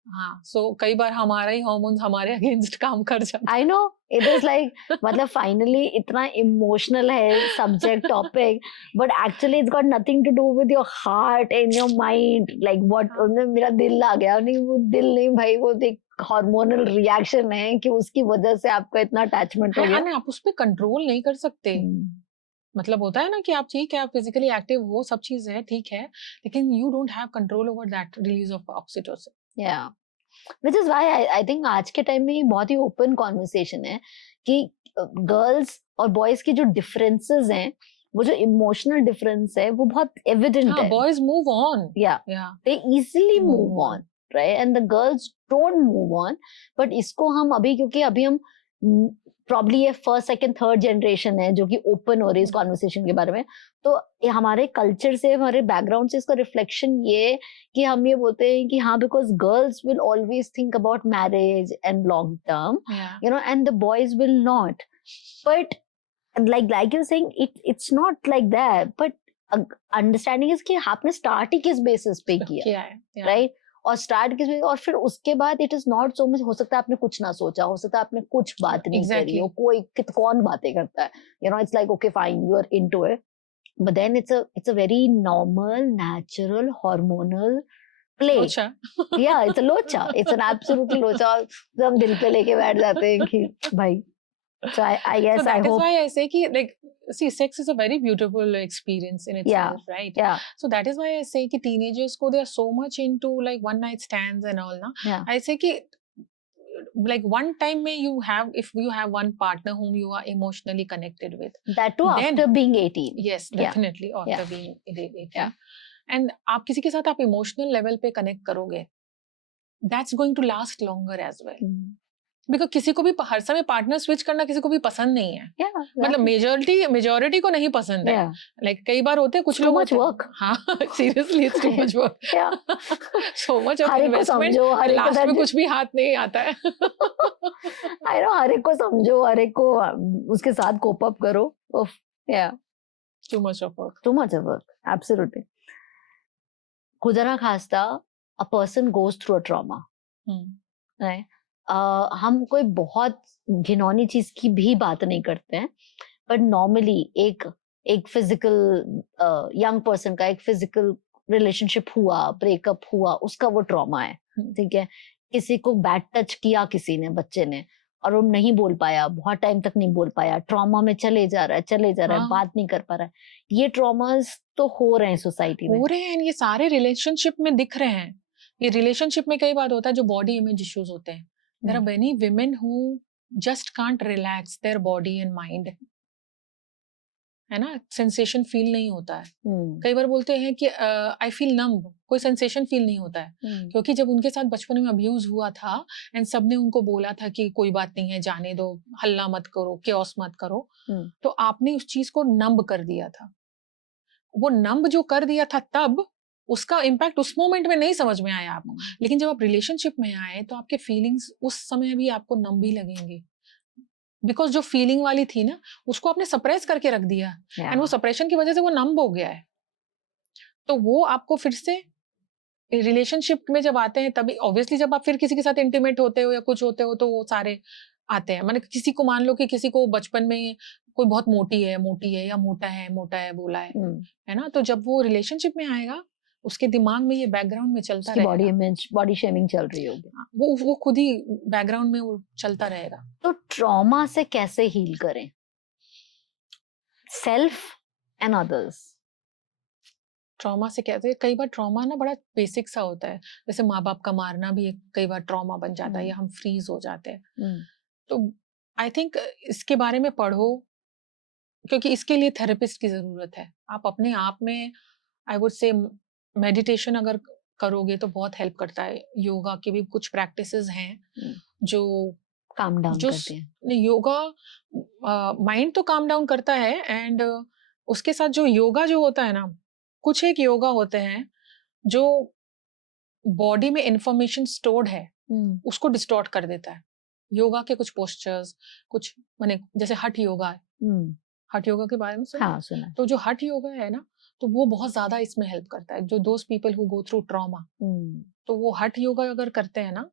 हाँ, so कई बार हमारा ही hormones हमारे against काम कर जाते हैं। I know, it is like मतलब finally इतना emotional है subject topic, but actually it's got nothing to do with your heart and your mind, like what मेरा दिल आ गया, नहीं वो दिल नहीं भाई, वो एक हार्मोनल रिएक्शन है कि उसकी वजह से आपका इतना अटैचमेंट हो गया। आप उस पे कंट्रोल नहीं कर सकते। मतलब होता है ना कि आप ठीक है, आप फिजिकली एक्टिव हो, सब चीज है, ठीक है, लेकिन you don't have control over that release of oxytocin. Yeah which is why I think आज के टाइम में ये बहुत ही ओपन कॉन्वर्सेशन है कि गर्ल्स और बॉयज की जो डिफरेंसेस हैं, वो जो इमोशनल डिफरेंस है वो बहुत एविडेंट है। Boys move on, they easily move on, right? And the girls don't move on, but इसको हम अभी, क्योंकि अभी हम प्रॉब्ली ये फर्स्ट सेकंड थर्ड जनरेशन है जो कि ओपन हो रही है इस हम्म। कॉन्वर्सेशन के बारे में, तो ये हमारे कल्चर से, हमारे बैकग्राउंड से इसका रिफ्लेक्शन ये कि हम ये बोलते हैं कि हाँ, because girls will always think about marriage and long term, Yeah. you know, and the boys will not. But like you're saying, it's not like that. But understanding is कि आपने स्टार्ट ही किस बेसिस पे किया, किया है, yeah. Right? और start किस और फिर उसके बाद it is not so much, हो सकता है आपने कुछ ना सोचा, हो सकता है आपने कुछ बात नहीं करी Exactly. हो, कौन बातें करता है, you know, it's like okay fine, you are into it, but then it's a very normal, natural, hormonal play. लोचा. Yeah, it's a लोचा, it's an absolutely लोचा, जो हम दिल पे लेके बैठ जाते हैं कि भाई. So I guess So I that is hope. why I say कि like see, sex is a very beautiful experience in itself, right? Yeah, So that is why I say कि teenagers को they are so much into like one night stands and all ना. yeah, I say कि like one time may you have, if you have one partner whom you are emotionally connected with, that too then after being 18. yes, Yeah. definitely after Yeah. being 18. Yeah. And आप किसी के साथ आप emotional level पे connect करोगे, that's going to last longer as well. Because किसी को भी हर समय पार्टनर स्विच करना किसी को भी पसंद नहीं है. Yeah, मतलब मेजोरिटी को नहीं पसंद है. yeah, लाइक कई बार होते हैं कुछ It's too लोग much होते हैं- work. हाँ, seriously it's too much work. yeah. So much of her एक को इन्वेस्टमेंट, समझो, हर एक को लास्ट में समझो. कुछ भी हाथ नहीं आता है. I know, हर एक को समझो, हर एक को उसके साथ कोप अप करो. Oof, yeah, too much of work. too much of work, absolutely. खुदा ना खास्ता, a person goes through a trauma, right? हम कोई बहुत घिनौनी चीज की भी बात नहीं करते हैं, बट नॉर्मली एक फिजिकल यंग पर्सन का एक फिजिकल रिलेशनशिप हुआ, ब्रेकअप हुआ, उसका वो ट्रॉमा है. ठीक है, किसी को बैड टच किया किसी ने, बच्चे ने, और वो नहीं बोल पाया, बहुत टाइम तक नहीं बोल पाया, ट्रॉमा में चले जा रहा है, हाँ. बात नहीं कर पा रहा है. ये ट्रॉमास तो हो रहे हैं सोसाइटी में. हो रहे हैं, ये सारे रिलेशनशिप में दिख रहे हैं. ये रिलेशनशिप में कई बार होता है जो बॉडी इमेज इश्यूज होते हैं. There are many women who just can't relax their body and mind, है ना, सेंसेशन फील नहीं होता है. कई बार बोलते हैं कि आई फील नम्ब, कोई सेंसेशन फील नहीं होता है, क्योंकि जब उनके साथ बचपन में अब्यूज हुआ था एंड सबने उनको बोला था कि कोई बात नहीं है, जाने दो, हल्ला मत करो, केओस मत करो, तो आपने उस चीज को नम्ब कर दिया था. वो नम्ब जो कर दिया था तब उसका इम्पैक्ट उस मोमेंट में नहीं समझ में आया आपको, लेकिन जब आप रिलेशनशिप में आए तो आपके फीलिंग्स उस समय भी आपको नम्ब ही लगेंगे, बिकॉज जो फीलिंग वाली थी ना उसको आपने सप्रेस करके रख दिया, एंड वो सप्रेशन की वजह से वो नम्ब हो गया है. तो वो आपको फिर से रिलेशनशिप में जब आते हैं तभी ऑब्वियसली, जब आप फिर किसी के साथ इंटीमेट होते हो या कुछ होते हो तो वो सारे आते हैं. मैंने किसी को, मान लो कि किसी को बचपन में कोई बहुत मोटी है या मोटा है बोला है ना, तो जब वो रिलेशनशिप में आएगा उसके दिमाग में ये बैकग्राउंड में चलता रहेगा, बॉडी इमेज, बॉडी शेमिंग चल रही होगी, वो खुद ही बैकग्राउंड में वो चलता रहेगा. तो ट्रॉमा से कैसे हील करें, सेल्फ एंड अदर्स? ट्रॉमा से कहते हैं, कई बार ट्रॉमा ना बड़ा बेसिक सा होता है, जैसे माँ बाप का मारना भी एक कई बार ट्रॉमा बन जाता है, या हम फ्रीज हो जाते हैं. तो आई थिंक इसके बारे में पढ़ो, क्योंकि इसके लिए थेरेपिस्ट की जरूरत है. आप अपने आप में, आई वुड से, मेडिटेशन अगर करोगे तो बहुत हेल्प करता है. योगा की भी कुछ प्रैक्टिसेस हैं जो काम डाउन जो करते हैं. योगा माइंड तो काम डाउन करता है, एंड उसके साथ जो योगा जो होता है ना, कुछ एक योगा होते हैं जो बॉडी में इंफॉर्मेशन स्टोर्ड है उसको डिस्टॉर्ट कर देता है. योगा के कुछ पोस्चर्स, कुछ माने जैसे हठ योगा है, हठ योगा के बारे में सुना? हाँ, सुना. तो जो हठ योगा है ना, तो वो बहुत ज्यादा इसमें हेल्प करता है. जो those people who go through trauma, तो वो हठ योगा अगर करते हैं ना,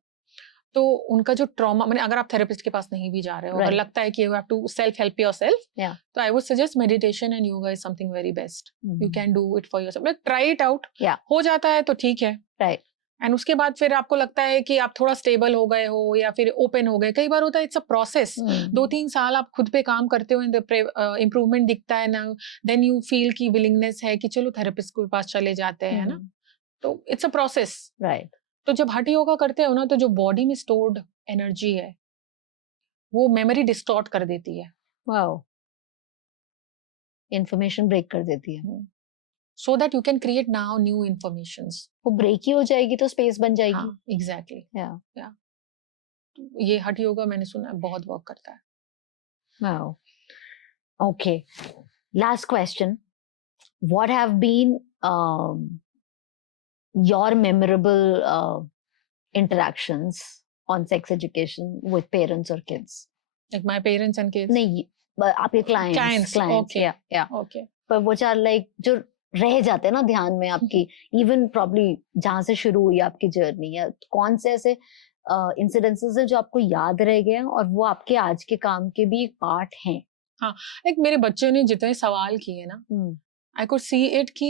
तो उनका जो ट्रॉमा, मैंने, अगर आप थेरेपिस्ट के पास नहीं भी जा रहे हो, अगर लगता है कि you have to self help yourself, तो I would suggest meditation and yoga is something very best. You can do it for yourself, try it out. हो जाता है तो ठीक है, राइट. एंड उसके बाद फिर आपको लगता है कि आप थोड़ा स्टेबल हो गए हो या फिर ओपन हो गए. कई बार होता है इट्स अ प्रोसेस, 2-3 साल आप खुद पे काम करते हो, इम्प्रूवमेंट दिखता है ना, देन यू फील की विलिंगनेस है कि चलो थेरेपिस्ट के पास चले जाते हैं, है ना. तो इट्स अ प्रोसेस, राइट. तो जब हठ योगा करते हो ना, तो जो बॉडी में स्टोर्ड एनर्जी है वो मेमोरी डिस्टॉर्ट कर देती है. वाओ, इंफॉर्मेशन ब्रेक कर देती है, so that you can create now new informations. वो ब्रेक ही हो जाएगी तो स्पेस बन जाएगी. हाँ, exactly. Yeah. ये हठ योगा मैंने सुना है बहुत वर्क करता है. Wow. Okay. Last question. What have been your memorable interactions on sex education with parents or kids? Like my parents and kids. नहीं, आपके clients, Okay. yeah. Okay. पर वो चार like जो रह जाते हैं ना ध्यान में आपकी, even probably जहाँ से शुरू हुई आपकी जर्नी, या कौन से ऐसे इन्सिडेंसेस हैं जो आपको याद रह गए हैं और वो आपके आज के काम के भी एक पार्ट हैं? Like मेरे बच्चों ने जितने सवाल किए ना, I could see it कि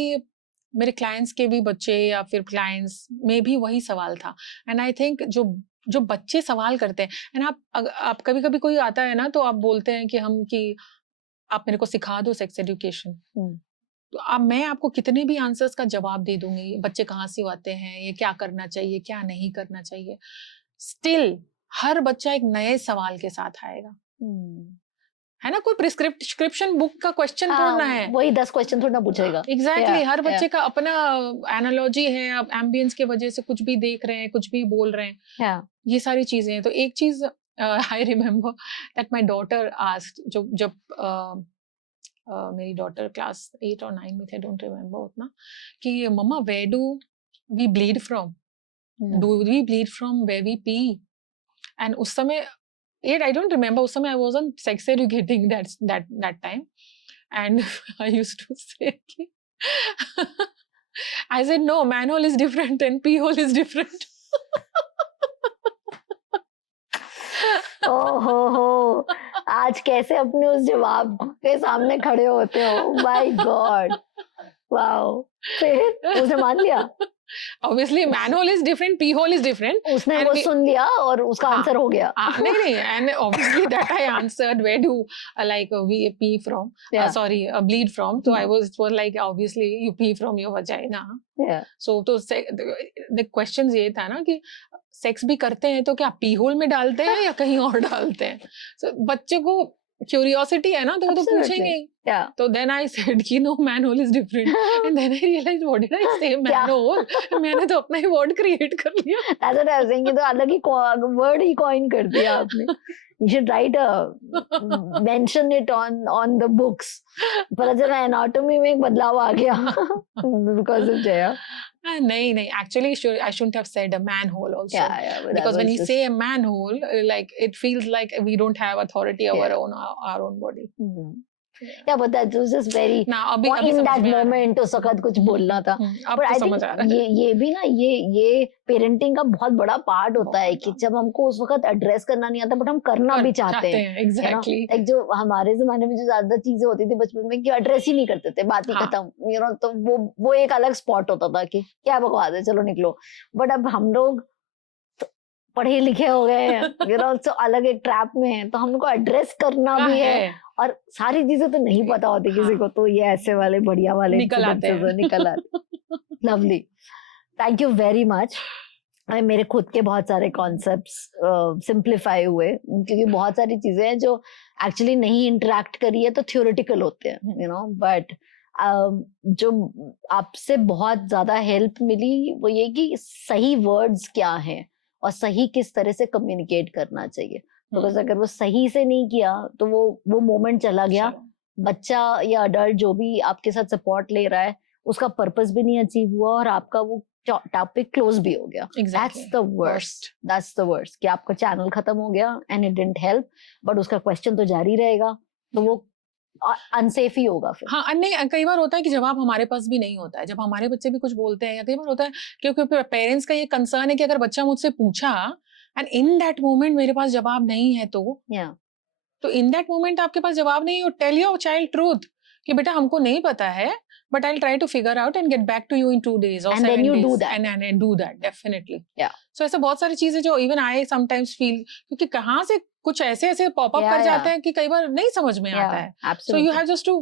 मेरे क्लाइंट्स के भी बच्चे या फिर क्लाइंट्स में भी वही सवाल था. एंड आई थिंक जो बच्चे सवाल करते हैं, एंड आप कभी कभी कोई आता है ना तो आप बोलते हैं कि आप मेरे को सिखा दो सेक्स एजुकेशन. तो अब मैं आपको कितने भी आंसर्स का जवाब दे दूंगी, बच्चे कहाँ से आते हैं, ये क्या करना चाहिए, क्या नहीं करना चाहिए, स्टिल हर बच्चा एक नए सवाल के साथ आएगा. है ना, कोई प्रिस्क्रिप्शन बुक का क्वेश्चन थोड़ा है, वही 10 क्वेश्चन थोड़ा पूछेगा. एग्जैक्टली. हर बच्चे का अपना एनालॉजी है. आप एम्बियंस के वजह से कुछ भी देख रहे हैं, कुछ भी बोल रहे हैं, ये सारी चीजें हैं. तो एक चीज I remember that my daughter asked, जब मेरी डॉटर क्लास 8 और 9 में थे, डोंट रिमेम्बर उतना, कि मम्मा where do we bleed from, do we bleed from where we pee. And उस समय I don't remember. उस समय I wasn't sex educating that time, and I used to say कि I said no, manhole is different and pee hole is different. ओहो, आज कैसे अपने उस जवाब के सामने खड़े होते हो? My God, wow. फिर उसने मान लिया? Obviously manhole is different, pee hole is different. उसने वो सुन लिया और उसका आंसर हो गया. नहीं, and obviously that I answered where do we pee from, bleed from. So I was like, obviously you pee from your vagina. Yeah. So तो the questions ये था ना कि सेक्स भी करते हैं तो क्या पी होल में डालते हैं या कहीं और डालते हैं. So बच्चे को क्यूरियोसिटी है ना, तो वो तो पूछेंगे. तो देन आई सेड कि no, manhole is different. And then I realised what did I say, manhole. मैंने तो अपना ही वर्ड क्रिएट कर लिया. That's what I was saying, तो अलग ही वर्ड ही कॉइन कर दिया आपने. You should write mention it on the books. पर जरा anatomy में एक बदलाव आ गया because of Jaya. नहीं, actually I shouldn't have said a manhole also. Because when you say a manhole, like it feels like we don't have authority over our own body. क्या पता, it was just very in that moment उस वक्त कुछ बोलना था. अब तो समझ आ रहा है. ये भी ना, ये पेरेंटिंग का बहुत बड़ा पार्ट होता है कि जब हमको उस वक्त एड्रेस करना नहीं आता बट हम करना भी चाहते हैं. एग्जैक्टली. लाइक जो हमारे जमाने में जो ज्यादा चीजें होती थी बचपन में कि एड्रेस ही नहीं करते थे, बात ही खत्म. तो वो एक अलग स्पॉट होता था कि क्या बकवास है, चलो निकलो. बट अब हम लोग पढ़े लिखे हो गए हैं, तो अलग एक ट्रैप में है, तो हमको एड्रेस करना भी है. और सारी चीजें तो नहीं पता होती किसी को, तो ये ऐसे वाले बढ़िया वाले निकल आते. Lovely, thank you very much. मेरे खुद के बहुत सारे कॉन्सेप्ट्स सिंप्लीफाई हुए, क्योंकि बहुत सारी चीजें हैं जो एक्चुअली नहीं इंटरेक्ट करी है तो थ्योरेटिकल होते हैं, बट जो आपसे बहुत ज्यादा हेल्प मिली वो ये कि सही वर्ड्स क्या हैं और सही किस तरह से कम्युनिकेट करना चाहिए. बिकॉज अगर वो सही से नहीं किया तो वो मोमेंट चला गया, बच्चा या अडल्ट जो भी आपके साथ सपोर्ट ले रहा है उसका पर्पस भी नहीं अचीव हुआ और आपका वो टॉपिक क्लोज भी हो गया. दैट्स द वर्स्ट कि आपका चैनल खत्म हो गया and it didn't help, but उसका क्वेश्चन तो जारी रहेगा, तो वो अनसेफ ही होगा फिर. हाँ, नहीं, कई बार होता है कि जवाब हमारे पास भी नहीं होता है. जब हमारे बच्चे भी कुछ बोलते हैं, या कई बार होता है क्योंकि पेरेंट्स का ये कंसर्न है कि अगर बच्चा मुझसे पूछा एंड इन दैट मोमेंट मेरे पास जवाब नहीं है, तो इन दैट मोमेंट आपके पास जवाब नहीं हो, टेल योर चाइल्ड ट्रूथ कि बेटा हमको नहीं पता है, but I'll try to figure out and get back to you in 2 days or 7 days. And then you do that. And do that, definitely. Yeah. So ऐसे बहुत सारी चीजें जो even I sometimes feel, क्योंकि कहाँ से कुछ ऐसे पॉप अप कर जाते हैं कि कई बार नहीं समझ में आता है. Absolutely. So you have just to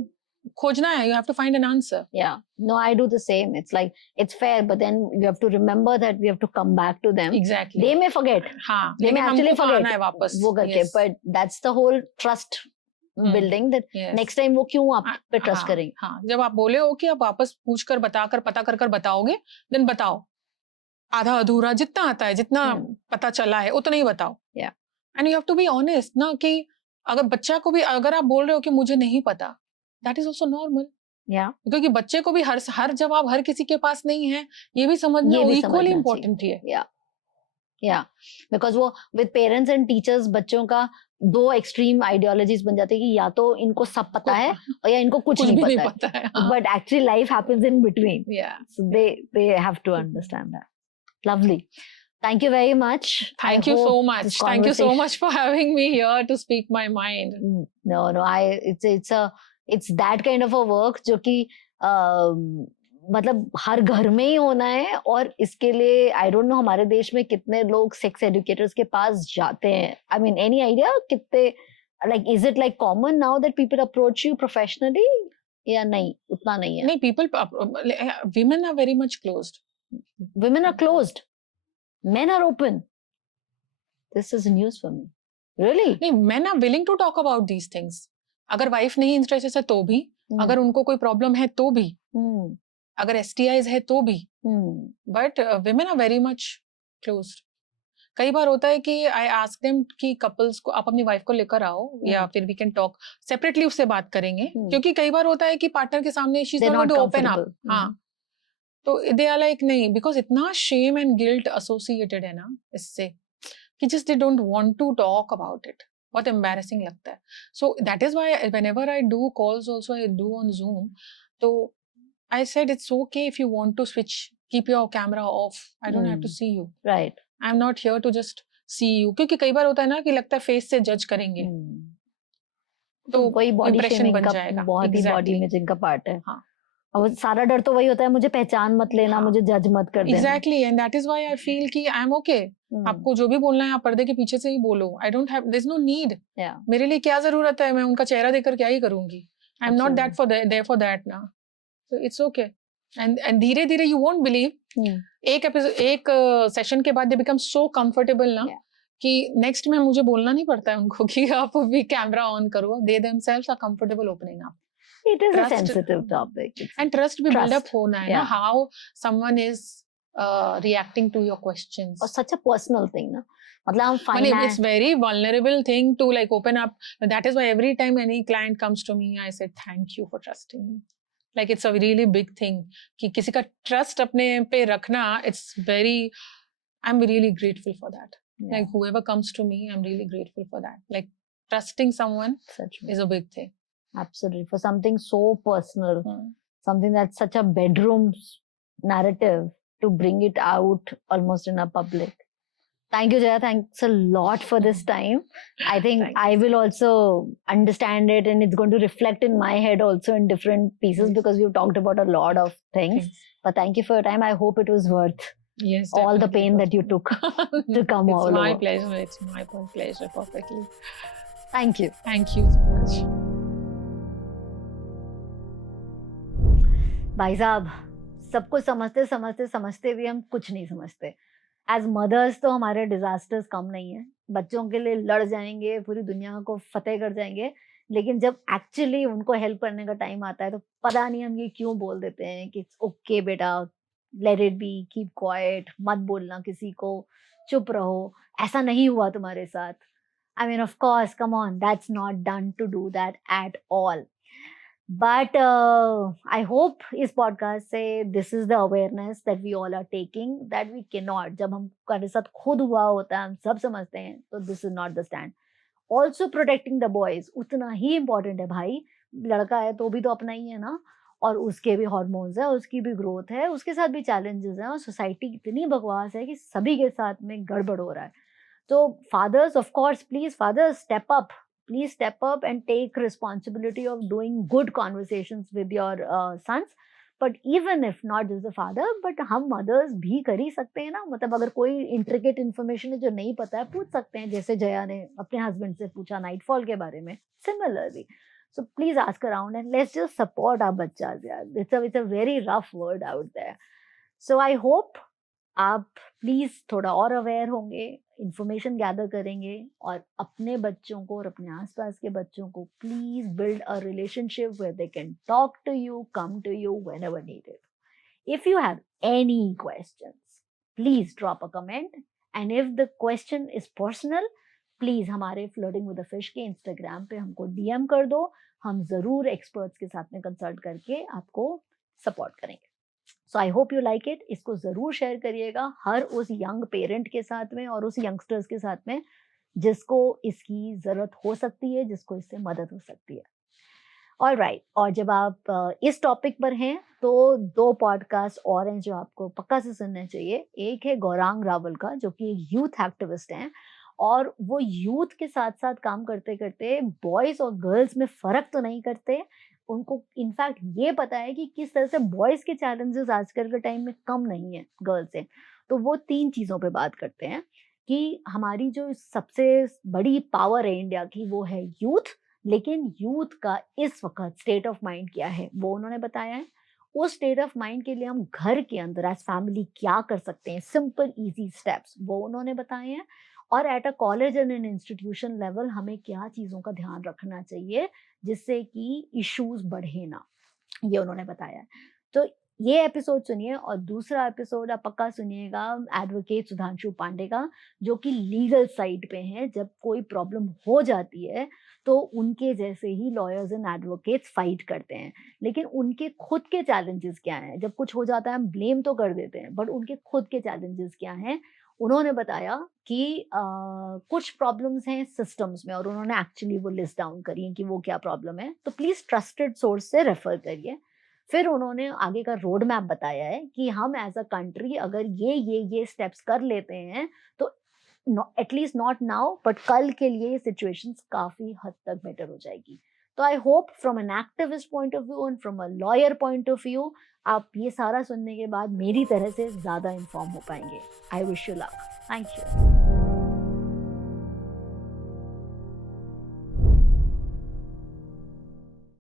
खोजना है, you have to find an answer. Yeah. No, I do the same. It's like, it's fair, but then you have to remember that we have to come back to them. Exactly. They may forget. हाँ, they may actually forget. है वापस. वो करके, but that's the whole trust building that next time वो क्यों आप पे trust करेंगे. हाँ, जब आप बोले हो कि आप वापस पूछकर बताकर पता कर बताओगे, then बताओ. आधा अधूरा जितना आता है, जितना पता चला है उतना ही बताओ। Yeah. And you have to be honest ना, कि अगर बच्चा को भी अगर आप बोल रहे हो कि मुझे नहीं पता, that is also normal. Yeah. क्योंकि बच्चे को भी हर जवाब हर किसी के पास नहीं है, ये भी समझना ये भी इक्वली समझना इम्पोर्टेंट चाहिए। है। या बिकॉज वो विद पेरेंट्स एंड टीचर्स बच्चों का दो एक्सट्रीम आइडियोलॉजीज बन जाती है कि या तो इनको सब पता है और या इनको कुछ नहीं भी नहीं पता पता है। है, but actually life happens in between, so they have to understand that. Lovely. Thank you very much. Thank you so much. Thank you so much for having me here to speak my mind. No, it's that kind of a work जो कि मतलब हर घर में ही होना है, और इसके लिए आई डोंट नो हमारे देश में कितने लोग सेक्स एजुकेटर्स के पास जाते हैं. आई मीन एनी आइडिया कितने, like is it like common now that people approach you professionally या नहीं, उतना नहीं है? नहीं, people women are very much closed. Women are closed, men are open. This is news for me. Really? नहीं, men are willing to talk about these things. अगर wife नहीं interested है तो भी, अगर उनको कोई प्रॉब्लम है तो भी, अगर STIs है तो भी, but women are very much closed. कई बार होता है कि आई आस्क देम कि कपल्स को आप अपनी वाइफ को लेकर आओ, या फिर वी कैन टॉक सेपरेटली, उससे बात करेंगे, क्योंकि कई बार होता है कि पार्टनर के सामने she is not going to open up. हाँ, तो दे आर लाइक नहीं, बिकॉज इतना शेम एंड गिल्ट एसोसिएटेड है ना इससे, कि just they don't want to talk about it. बहुत एम्बैरेसिंग लगता है. So that is why whenever I do calls also I do on Zoom, तो I said it's okay if you want to switch, keep your camera off, I don't have to C you. Right. I am not here to just see you, क्योंकि कई बार होता है ना कि लगता है फेस से जज करेंगे, तो वही बॉडी impression शेमिंग बन का जाएगा. बहुत ही बॉडी Exactly. इमेजिंग का पार्ट है. हाँ. और वो सारा डर तो वही होता है, मुझे पहचान मत लेना, हाँ. मुझे जज मत कर देना. Exactly, and that is why I feel कि I am okay. आपको जो भी बोलना है आप पर्दे के पीछे से ही बोलो. I don't have, there's no need. Yeah. मेरे लिए क्या जरूरत है, मैं उनका चेहरा देखकर क्या ही करूंगी. I am not that for there for that ना. So it's okay. And धीरे धीरे you won't believe. एक सेशन के बाद they become so comfortable ना, कि नेक्स्ट में मुझे बोलना नहीं पड़ता है उनको कि आप भी कैमरा ऑन करो. They themselves are comfortable opening up. It is Trust. a sensitive topic. And trust भी build up Trust. होना है ना, how someone is reacting to your questions. और such a personal thing ना, मतलब हम But finance. it's very vulnerable thing to like open up. That is why every time any client comes to me, I said thank you for trusting me. Like it's a really big thing कि किसी का trust अपने पे रखना. It's very, I'm really grateful for that. Yeah. Like whoever comes to me, I'm really grateful for that. Like trusting someone is a big thing. Absolutely, for something so personal, something that's such a bedroom narrative, to bring it out almost in a public. Thank you, Jaya. Thanks a lot for this time. I think I will also understand it, and it's going to reflect in my head also in different pieces, because we've talked about a lot of things. But thank you for your time. I hope it was worth all the pain that you took to come all over. It's my pleasure. It's my pleasure. Perfectly. Thank you. Thank you so much. भाई साहब, सब कुछ समझते समझते समझते भी हम कुछ नहीं समझते. एज मदर्स तो हमारे डिजास्टर्स कम नहीं है, बच्चों के लिए लड़ जाएंगे, पूरी दुनिया को फतेह कर जाएंगे, लेकिन जब एक्चुअली उनको हेल्प करने का टाइम आता है तो पता नहीं हम ये क्यों बोल देते हैं कि इट्स ओके बेटा, let it be, keep quiet, मत बोलना किसी को, चुप रहो, ऐसा नहीं हुआ तुम्हारे साथ. I mean of course, come on, that's not done to do that at all. But I hope इस podcast से this is the awareness that we all are taking, that we cannot, जब हमारे साथ खुद हुआ होता है हम सब समझते हैं, तो this is not the stand. Also protecting the boys उतना ही important है भाई. लड़का है तो भी तो अपना ही है ना, और उसके भी हार्मोन्स है, उसकी भी ग्रोथ है, उसके साथ भी चैलेंजेस हैं, और सोसाइटी इतनी बकवास है कि सभी के साथ में गड़बड़ हो रहा है. तो fathers, of course, please fathers, step up. Please step up and take responsibility of doing good conversations with your sons. But even if not just the father, but हम mothers भी कर ही सकते हैं ना. मतलब अगर कोई intricate information है जो नहीं पता है, पूछ सकते हैं, जैसे जया ने अपने husband से पूछा Nightfall के बारे में. Similarly, so please ask around and let's just support our बच्चास यार. It's a very rough world out there. So I hope आप प्लीज थोड़ा और अवेयर होंगे, इंफॉर्मेशन गैदर करेंगे, और अपने बच्चों को और अपने आसपास के बच्चों को please build a relationship where they can talk to you, come to you whenever needed. If you have any questions, please drop a comment, and if the question is personal, please हमारे flirting with the fish के Instagram पे हमको DM कर दो, हम जरूर experts के साथ में कंसल्ट करके आपको सपोर्ट करेंगे। So I hope you like it. इसको जरूर शेयर करिएगा हर उस यंग पेरेंट के साथ में और उस यंगस्टर्स के साथ में जिसको इसकी जरूरत हो सकती है, जिसको इससे मदद हो सकती है। ऑलराइट, और जब आप इस टॉपिक पर हैं तो 2 पॉडकास्ट और हैं जो आपको पक्का से सुनने चाहिए। एक है गौरांग रावल का, जो कि एक यूथ एक्टिविस्ट हैं, और वो यूथ के साथ साथ काम करते करते बॉयज और गर्ल्स में फर्क तो नहीं करते, उनको इनफैक्ट ये पता है कि किस तरह से बॉयज के चैलेंजेस आजकल के टाइम में कम नहीं है गर्ल्स से। तो वो 3 चीज़ों पे बात करते हैं कि हमारी जो सबसे बड़ी पावर है इंडिया की, वो है यूथ, लेकिन यूथ का इस वक्त स्टेट ऑफ माइंड क्या है वो उन्होंने बताया है। उस स्टेट ऑफ माइंड के लिए हम घर के अंदर एज फैमिली क्या कर सकते हैं, सिंपल इजी स्टेप्स, वो उन्होंने बताए हैं। और at a college and an institution level हमें क्या चीज़ों का ध्यान रखना चाहिए जिससे कि इश्यूज बढ़े ना, ये उन्होंने बताया है। तो ये एपिसोड सुनिए, और दूसरा एपिसोड आप पक्का सुनिएगा एडवोकेट सुधांशु पांडे का, जो कि लीगल साइड पे हैं। जब कोई प्रॉब्लम हो जाती है तो उनके जैसे ही लॉयर्स एंड एडवोकेट्स फाइट करते हैं, लेकिन उनके खुद के चैलेंजेस क्या हैं। जब कुछ हो जाता है हम ब्लेम तो कर देते हैं, बट उनके खुद के चैलेंजेस क्या हैं, उन्होंने बताया कि कुछ प्रॉब्लम्स हैं सिस्टम्स में, और उन्होंने एक्चुअली वो लिस्ट डाउन करी है कि वो क्या प्रॉब्लम है। तो प्लीज ट्रस्टेड सोर्स से रेफर करिए। फिर उन्होंने आगे का रोड मैप बताया है कि हम एज अ कंट्री अगर ये स्टेप्स कर लेते हैं तो एटलीस्ट नॉट नाउ बट कल के लिए ये सिचुएशंस काफी हद तक बेटर हो जाएगी। तो I hope from an activist point of view and from a lawyer point of view आप ये सारा सुनने के बाद मेरी तरह से ज्यादा इन्फॉर्म हो पाएंगे। I wish you luck. Thank you.